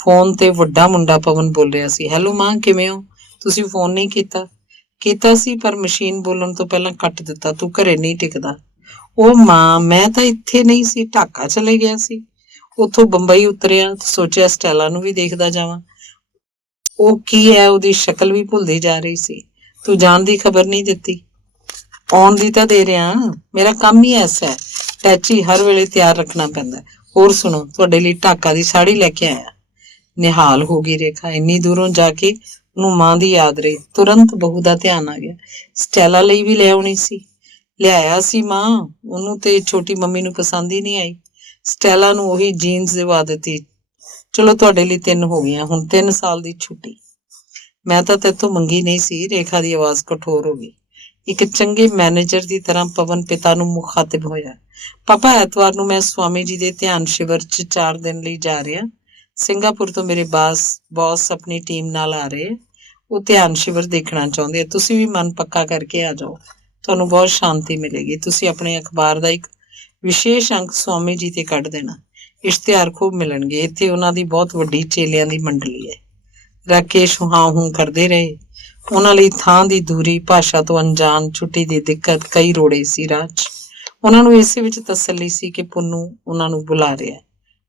ਫੋਨ ਤੇ ਵੱਡਾ ਮੁੰਡਾ ਪਵਨ ਬੋਲ ਰਿਹਾ ਸੀ, ਹੈਲੋ ਮਾਂ, ਕਿਵੇਂ ਹੋ? ਤੁਸੀਂ ਫੋਨ ਨਹੀਂ ਕੀਤਾ? ਕੀਤਾ ਸੀ ਪਰ ਮਸ਼ੀਨ ਬੋਲਣ ਤੋਂ ਪਹਿਲਾਂ ਕੱਟ ਦਿੱਤਾ, ਤੂੰ ਘਰੇ ਨਹੀਂ ਟਿਕਦਾ। ਉਹ ਮਾਂ, ਮੈਂ ਤਾਂ ਇੱਥੇ ਨਹੀਂ ਸੀ, ਢਾਕਾ ਚਲੇ ਗਿਆ ਸੀ। ਉੱਥੋਂ ਬੰਬਈ ਉਤਰਿਆ, ਸੋਚਿਆ ਸਟੈਲਾ ਨੂੰ ਵੀ ਦੇਖਦਾ ਜਾਵਾਂ। ਉਹ ਕੀ ਹੈ, ਉਹਦੀ ਸ਼ਕਲ ਵੀ ਭੁੱਲਦੀ ਜਾ ਰਹੀ ਸੀ। ਤੂੰ ਜਾਣ ਦੀ ਖਬਰ ਨਹੀਂ ਦਿੱਤੀ। ਆਉਣ ਦੀ ਤਾਂ ਦੇ ਰਿਹਾ, ਮੇਰਾ ਕੰਮ ਹੀ ਐਸਾ ਹੈ, ਟੈਚੀ ਹਰ ਵੇਲੇ ਤਿਆਰ ਰੱਖਣਾ ਪੈਂਦਾ। ਹੋਰ ਸੁਣੋ, ਤੁਹਾਡੇ ਲਈ ਢਾਕਾ ਦੀ ਸਾੜੀ ਲੈ ਕੇ ਆਇਆ। ਨਿਹਾਲ ਹੋ ਗਈ ਰੇਖਾ। ਇੰਨੀ ਦੂਰੋਂ ਜਾ ਕੇ ਉਹਨੂੰ ਮਾਂ ਦੀ ਯਾਦ ਰਹੀ। ਤੁਰੰਤ ਬਹੂ ਦਾ ਧਿਆਨ ਆ ਗਿਆ। ਸਟੈਲਾ ਲਈ ਵੀ ਲੈ ਆਉਣੀ ਸੀ। ਲਿਆਇਆ ਸੀ ਮਾਂ, ਉਹਨੂੰ ਤੇ ਛੋਟੀ ਮੰਮੀ ਨੂੰ ਪਸੰਦ ਹੀ ਨਹੀਂ ਆਈ। ਸਟੈਲਾ ਨੂੰ ਉਹੀ ਜੀਨਸ ਦਿਵਾ ਦਿੱਤੀ। ਚਲੋ ਤੁਹਾਡੇ ਲਈ 3 ਹੋ ਗਈਆਂ, ਹੁਣ 3 ਸਾਲ ਦੀ ਛੁੱਟੀ। ਮੈਂ ਤਾਂ ਤੇਥੋਂ ਮੰਗੀ ਨਹੀਂ ਸੀ। ਰੇਖਾ ਦੀ ਆਵਾਜ਼ ਕਠੋਰ ਹੋ ਗਈ। ਇੱਕ ਚੰਗੇ ਮੈਨੇਜਰ ਦੀ ਤਰ੍ਹਾਂ ਪਵਨ ਪਿਤਾ ਨੂੰ ਮੁਖਾਤਿਬ ਹੋਇਆ। ਪਾਪਾ, ਐਤਵਾਰ ਨੂੰ ਮੈਂ ਸਵਾਮੀ ਜੀ ਦੇ ਧਿਆਨ ਸ਼ਿਵਰ 'ਚ 4 ਦਿਨ ਲਈ ਜਾ ਰਿਹਾ। ਸਿੰਗਾਪੁਰ ਤੋਂ ਮੇਰੇ ਬੌਸ ਆਪਣੀ ਟੀਮ ਨਾਲ ਆ ਰਹੇ। ਉਹ ਧਿਆਨ ਸ਼ਿਵਰ ਦੇਖਣਾ ਚਾਹੁੰਦੇ ਆ। ਤੁਸੀਂ ਵੀ ਮਨ ਪੱਕਾ ਕਰਕੇ ਆ ਜਾਓ, ਤੁਹਾਨੂੰ ਬਹੁਤ ਸ਼ਾਂਤੀ ਮਿਲੇਗੀ। ਤੁਸੀਂ ਆਪਣੇ ਅਖਬਾਰ ਦਾ ਇੱਕ ਵਿਸ਼ੇਸ਼ ਅੰਕ ਸਵਾਮੀ ਜੀ ਤੇ ਕੱਢ ਦੇਣਾ। ਇਸ਼ਤਿਹਾਰ ਖੂਬ ਮਿਲਣਗੇ। ਇੱਥੇ ਉਹਨਾਂ ਦੀ ਬਹੁਤ ਵੱਡੀ ਚੇਲਿਆਂ ਦੀ ਮੰਡਲੀ ਹੈ। ਰਾਕੇਸ਼ ਹਾਂ ਹੂੰ ਕਰਦੇ ਰਹੇ। ਉਹਨਾਂ ਲਈ ਥਾਂ ਦੀ ਦੂਰੀ, ਭਾਸ਼ਾ ਤੋਂ ਅਣਜਾਣ, ਛੁੱਟੀ ਦੀ ਦਿੱਕਤ, ਕਈ ਰੋੜੇ ਸੀ ਰਾਹ 'ਚ। ਉਹਨਾਂ ਨੂੰ ਇਸੇ ਵਿੱਚ ਤਸੱਲੀ ਸੀ ਕਿ ਪੁੰਨੂ ਉਹਨਾਂ ਨੂੰ ਬੁਲਾ ਰਿਹਾ।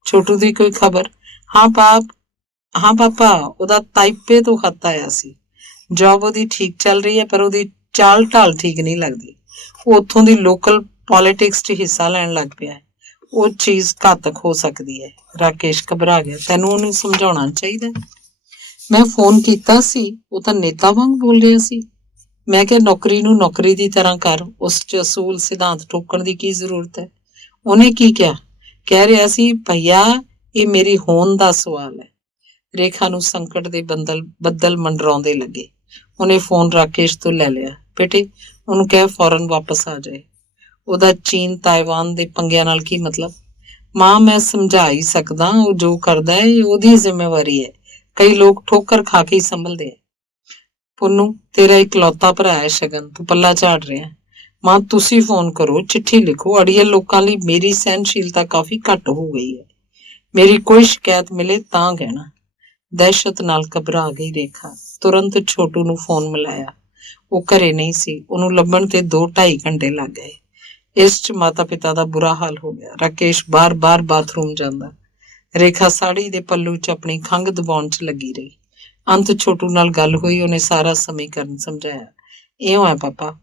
ਛੋਟੂ ਦੀ ਕੋਈ ਖਬਰ? ਹਾਂ ਪਾਪਾ, ਉਹਦਾ ਤਾਈਪੇ ਤੋਂ ਖੱਤ ਆਇਆ ਸੀ। ਜੌਬ ਉਹਦੀ ਠੀਕ ਚੱਲ ਰਹੀ ਹੈ, ਪਰ ਉਹਦੀ ਚਾਲ ਢਾਲ ਠੀਕ ਨਹੀਂ ਲੱਗਦੀ। ਉਹ ਉੱਥੋਂ ਦੀ ਲੋਕਲ ਪੋਲਿਟਿਕਸ 'ਚ ਹਿੱਸਾ ਲੈਣ ਲੱਗ ਪਿਆ ਹੈ। ਉਹ ਚੀਜ਼ ਘਾਤਕ ਹੋ ਸਕਦੀ ਹੈ। ਰਾਕੇਸ਼ ਘਬਰਾ ਗਿਆ। ਤੈਨੂੰ ਉਹਨੂੰ ਸਮਝਾਉਣਾ ਚਾਹੀਦਾ। ਮੈਂ ਫੋਨ ਕੀਤਾ ਸੀ, ਉਹ ਤਾਂ ਨੇਤਾ ਵਾਂਗ ਬੋਲ ਰਿਹਾ ਸੀ। ਮੈਂ ਕਿਹਾ ਨੌਕਰੀ ਨੂੰ ਨੌਕਰੀ ਦੀ ਤਰ੍ਹਾਂ ਕਰ, ਉਸ 'ਚ ਅਸੂਲ ਸਿਧਾਂਤ ਠੋਕਣ ਦੀ ਕੀ ਜ਼ਰੂਰਤ ਹੈ। ਉਹਨੇ ਕੀ ਕਿਹਾ? ਕਹਿ ਰਿਹਾ ਸੀ, ਭਈਆ ਇਹ ਮੇਰੀ ਹੋਂਦ ਦਾ ਸਵਾਲ ਹੈ। ਰੇਖਾ ਨੂੰ ਸੰਕਟ ਦੇ ਬੱਦਲ ਮੰਡਰਾਉਂਦੇ ਲੱਗੇ। ਉਹਨੇ ਫੋਨ ਰਾਕੇਸ਼ ਤੋਂ ਲੈ ਲਿਆ। ਬੇਟੇ, ਉਹਨੂੰ ਕਹਿ ਫੌਰਨ ਵਾਪਸ ਆ ਜਾਏ। ਉਹਦਾ ਚੀਨ ਤਾਇਵਾਨ ਦੇ ਪੰਗਿਆਂ ਨਾਲ ਕੀ ਮਤਲਬ? ਮਾਂ, ਮੈਂ ਸਮਝਾ ਹੀ ਸਕਦਾ, ਉਹ ਜੋ ਕਰਦਾ ਹੈ ਇਹ ਉਹਦੀ ਜ਼ਿੰਮੇਵਾਰੀ ਹੈ। ਕਈ ਲੋਕ ਠੋਕਰ ਖਾ ਕੇ ਹੀ ਸੰਭਲਦੇ ਆ। ਪੁੰਨੂ, ਤੇਰਾ ਇਕਲੌਤਾ ਭਰਾ ਹੈ ਸ਼ਗਨ, ਤੂੰ ਪੱਲਾ ਝਾੜ ਰਿਹਾ। ਮਾਂ, ਤੁਸੀਂ ਫੋਨ ਕਰੋ, ਚਿੱਠੀ ਲਿਖੋ। ਅੜੀਅਲ ਲੋਕਾਂ ਲਈ ਮੇਰੀ ਸਹਿਨਸ਼ੀਲਤਾ ਕਾਫੀ ਘੱਟ ਹੋ ਗਈ ਹੈ। ਮੇਰੀ ਕੋਈ ਸ਼ਿਕਾਇਤ ਮਿਲੇ ਤਾਂ ਕਹਿਣਾ। ਦਹਿਸ਼ਤ ਨਾਲ ਘਬਰਾ ਗਈ ਰੇਖਾ। ਤੁਰੰਤ ਛੋਟੂ ਨੂੰ ਫੋਨ ਮਿਲਾਇਆ। ਉਹ ਘਰੇ ਨਹੀਂ ਸੀ। ਉਹਨੂੰ ਲੱਭਣ ਤੇ 2-2.5 ਘੰਟੇ ਲੱਗ ਗਏ। ਇਸ 'ਚ ਮਾਤਾ ਪਿਤਾ ਦਾ ਬੁਰਾ ਹਾਲ ਹੋ ਗਿਆ। ਰਾਕੇਸ਼ ਬਾਰ-ਬਾਰ ਬਾਥਰੂਮ ਜਾਂਦਾ। ਰੇਖਾ ਸਾੜੀ ਦੇ ਪੱਲੂ 'ਚ ਆਪਣੀ ਖੰਘ ਦਬਾਉਣ 'ਚ ਲੱਗੀ ਰਹੀ। ਅੰਤ ਛੋਟੂ ਨਾਲ ਗੱਲ ਹੋਈ। ਉਹਨੇ ਸਾਰਾ ਸਮੀਕਰਨ ਸਮਝਾਇਆ। ਇਉਂ ਹੈ ਪਾਪਾ,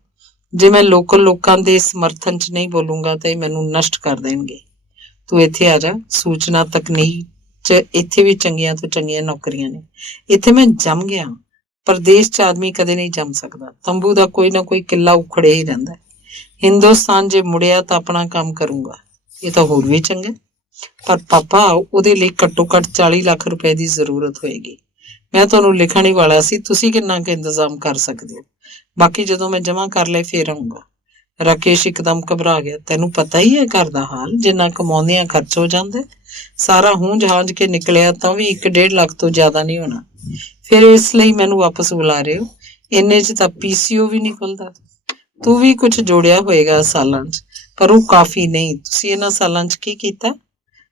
ਜੇ ਮੈਂ ਲੋਕਲ ਲੋਕਾਂ ਦੇ ਸਮਰਥਨ 'ਚ ਨਹੀਂ ਬੋਲੂੰਗਾ ਤਾਂ ਇਹ ਮੈਨੂੰ ਨਸ਼ਟ ਕਰ ਦੇਣਗੇ। ਤੂੰ ਇੱਥੇ ਆ ਜਾ। ਸੂਚਨਾ ਤਕਨੀਕ 'ਚ ਇੱਥੇ ਵੀ ਚੰਗੀਆਂ ਤੋਂ ਚੰਗੀਆਂ ਨੌਕਰੀਆਂ ਨੇ। ਇੱਥੇ ਮੈਂ ਜੰਮ ਗਿਆ। ਪ੍ਰਦੇਸ਼ 'ਚ ਆਦਮੀ ਕਦੇ ਨਹੀਂ ਜੰਮ ਸਕਦਾ। ਤੰਬੂ ਦਾ ਕੋਈ ਨਾ ਕੋਈ ਕਿੱਲਾ ਉਖੜਿਆ ਹੀ ਰਹਿੰਦਾ। ਹਿੰਦੁਸਤਾਨ ਜੇ ਮੁੜਿਆ ਤਾਂ ਆਪਣਾ ਕੰਮ ਕਰੂੰਗਾ। ਇਹ ਤਾਂ ਹੋਰ ਵੀ ਚੰਗਾ। ਪਰ ਪਾਪਾ, ਉਹਦੇ ਲਈ ਘੱਟੋ ਘੱਟ 40 ਲੱਖ ਰੁਪਏ ਦੀ ਜ਼ਰੂਰਤ ਹੋਏਗੀ। ਮੈਂ ਤੁਹਾਨੂੰ ਲਿਖਣ ਹੀ ਵਾਲਾ ਸੀ, ਤੁਸੀਂ ਕਿੰਨਾ ਕੁ ਇੰਤਜ਼ਾਮ ਕਰ ਸਕਦੇ ਹੋ? ਬਾਕੀ ਜਦੋਂ ਮੈਂ ਜਮ੍ਹਾਂ ਕਰ ਲਏ ਫੇਰ ਆਊਂਗਾ। ਰਾਕੇਸ਼ ਇੱਕਦਮ ਘਬਰਾ ਗਿਆ। ਤੈਨੂੰ ਪਤਾ ਹੀ ਹੈ ਘਰ ਦਾ ਹਾਲ, ਜਿੰਨਾ ਕਮਾਉਂਦੇ ਆ ਖਰਚ ਹੋ ਜਾਂਦਾ। ਸਾਰਾ ਹੂੰਝ ਹਾਂਝ ਕੇ ਨਿਕਲਿਆ ਤਾਂ ਵੀ 1-1.5 ਲੱਖ ਤੋਂ ਜ਼ਿਆਦਾ ਨਹੀਂ ਹੋਣਾ। ਫਿਰ ਇਸ ਲਈ ਮੈਨੂੰ ਵਾਪਸ ਬੁਲਾ ਰਹੇ ਹੋ? ਇੰਨੇ 'ਚ ਤਾਂ PCO ਵੀ ਨਹੀਂ ਖੁੱਲਦਾ। ਤੂੰ ਵੀ ਕੁਝ ਜੋੜਿਆ ਹੋਏਗਾ ਸਾਲਾਂ 'ਚ, ਪਰ ਉਹ ਕਾਫੀ ਨਹੀਂ। ਤੁਸੀਂ ਇਹਨਾਂ ਸਾਲਾਂ 'ਚ ਕੀ ਕੀਤਾ?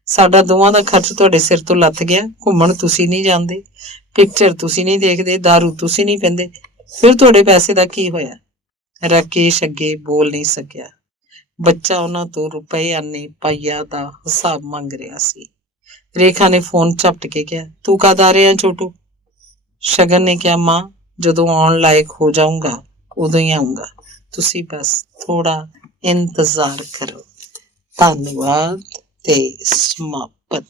ਸਾਡਾ ਦੋਵਾਂ ਦਾ ਖਰਚ ਤੁਹਾਡੇ ਸਿਰ ਤੋਂ ਲੱਥ ਗਿਆ। ਘੁੰਮਣ ਤੁਸੀਂ ਨਹੀਂ ਜਾਂਦੇ, ਪਿਕਚਰ ਤੁਸੀਂ ਨਹੀਂ ਦੇਖਦੇ, ਦਾਰੂ ਤੁਸੀਂ ਨਹੀਂ ਪੀਂਦੇ, ਫਿਰ ਤੁਹਾਡੇ ਪੈਸੇ ਦਾ ਕੀ ਹੋਇਆ? ਰਾਕੇਸ਼ ਅੱਗੇ ਬੋਲ ਨਹੀਂ ਸਕਿਆ। ਬੱਚਾ ਉਹਨਾਂ ਤੋਂ ਰੁਪਏ ਆਨੇ ਪਾਈਆ ਦਾ ਹਿਸਾਬ ਮੰਗ ਰਿਹਾ ਸੀ। ਰੇਖਾ ਨੇ ਫੋਨ ਝਪਟ ਕੇ ਕਿਹਾ, ਤੂੰ ਕਦ ਆ ਰਿਹਾ ਛੋਟੂ? ਸ਼ਗਨ ਨੇ ਕਿਹਾ, ਮਾਂ ਜਦੋਂ ਆਉਣ ਲਾਇਕ ਹੋ ਜਾਊਂਗਾ ਉਦੋਂ ਹੀ ਆਊਂਗਾ, ਤੁਸੀਂ ਬਸ ਥੋੜਾ ਇੰਤਜ਼ਾਰ ਕਰੋ। ਧੰਨਵਾਦ ਤੇ ਸਮਾਪਤ।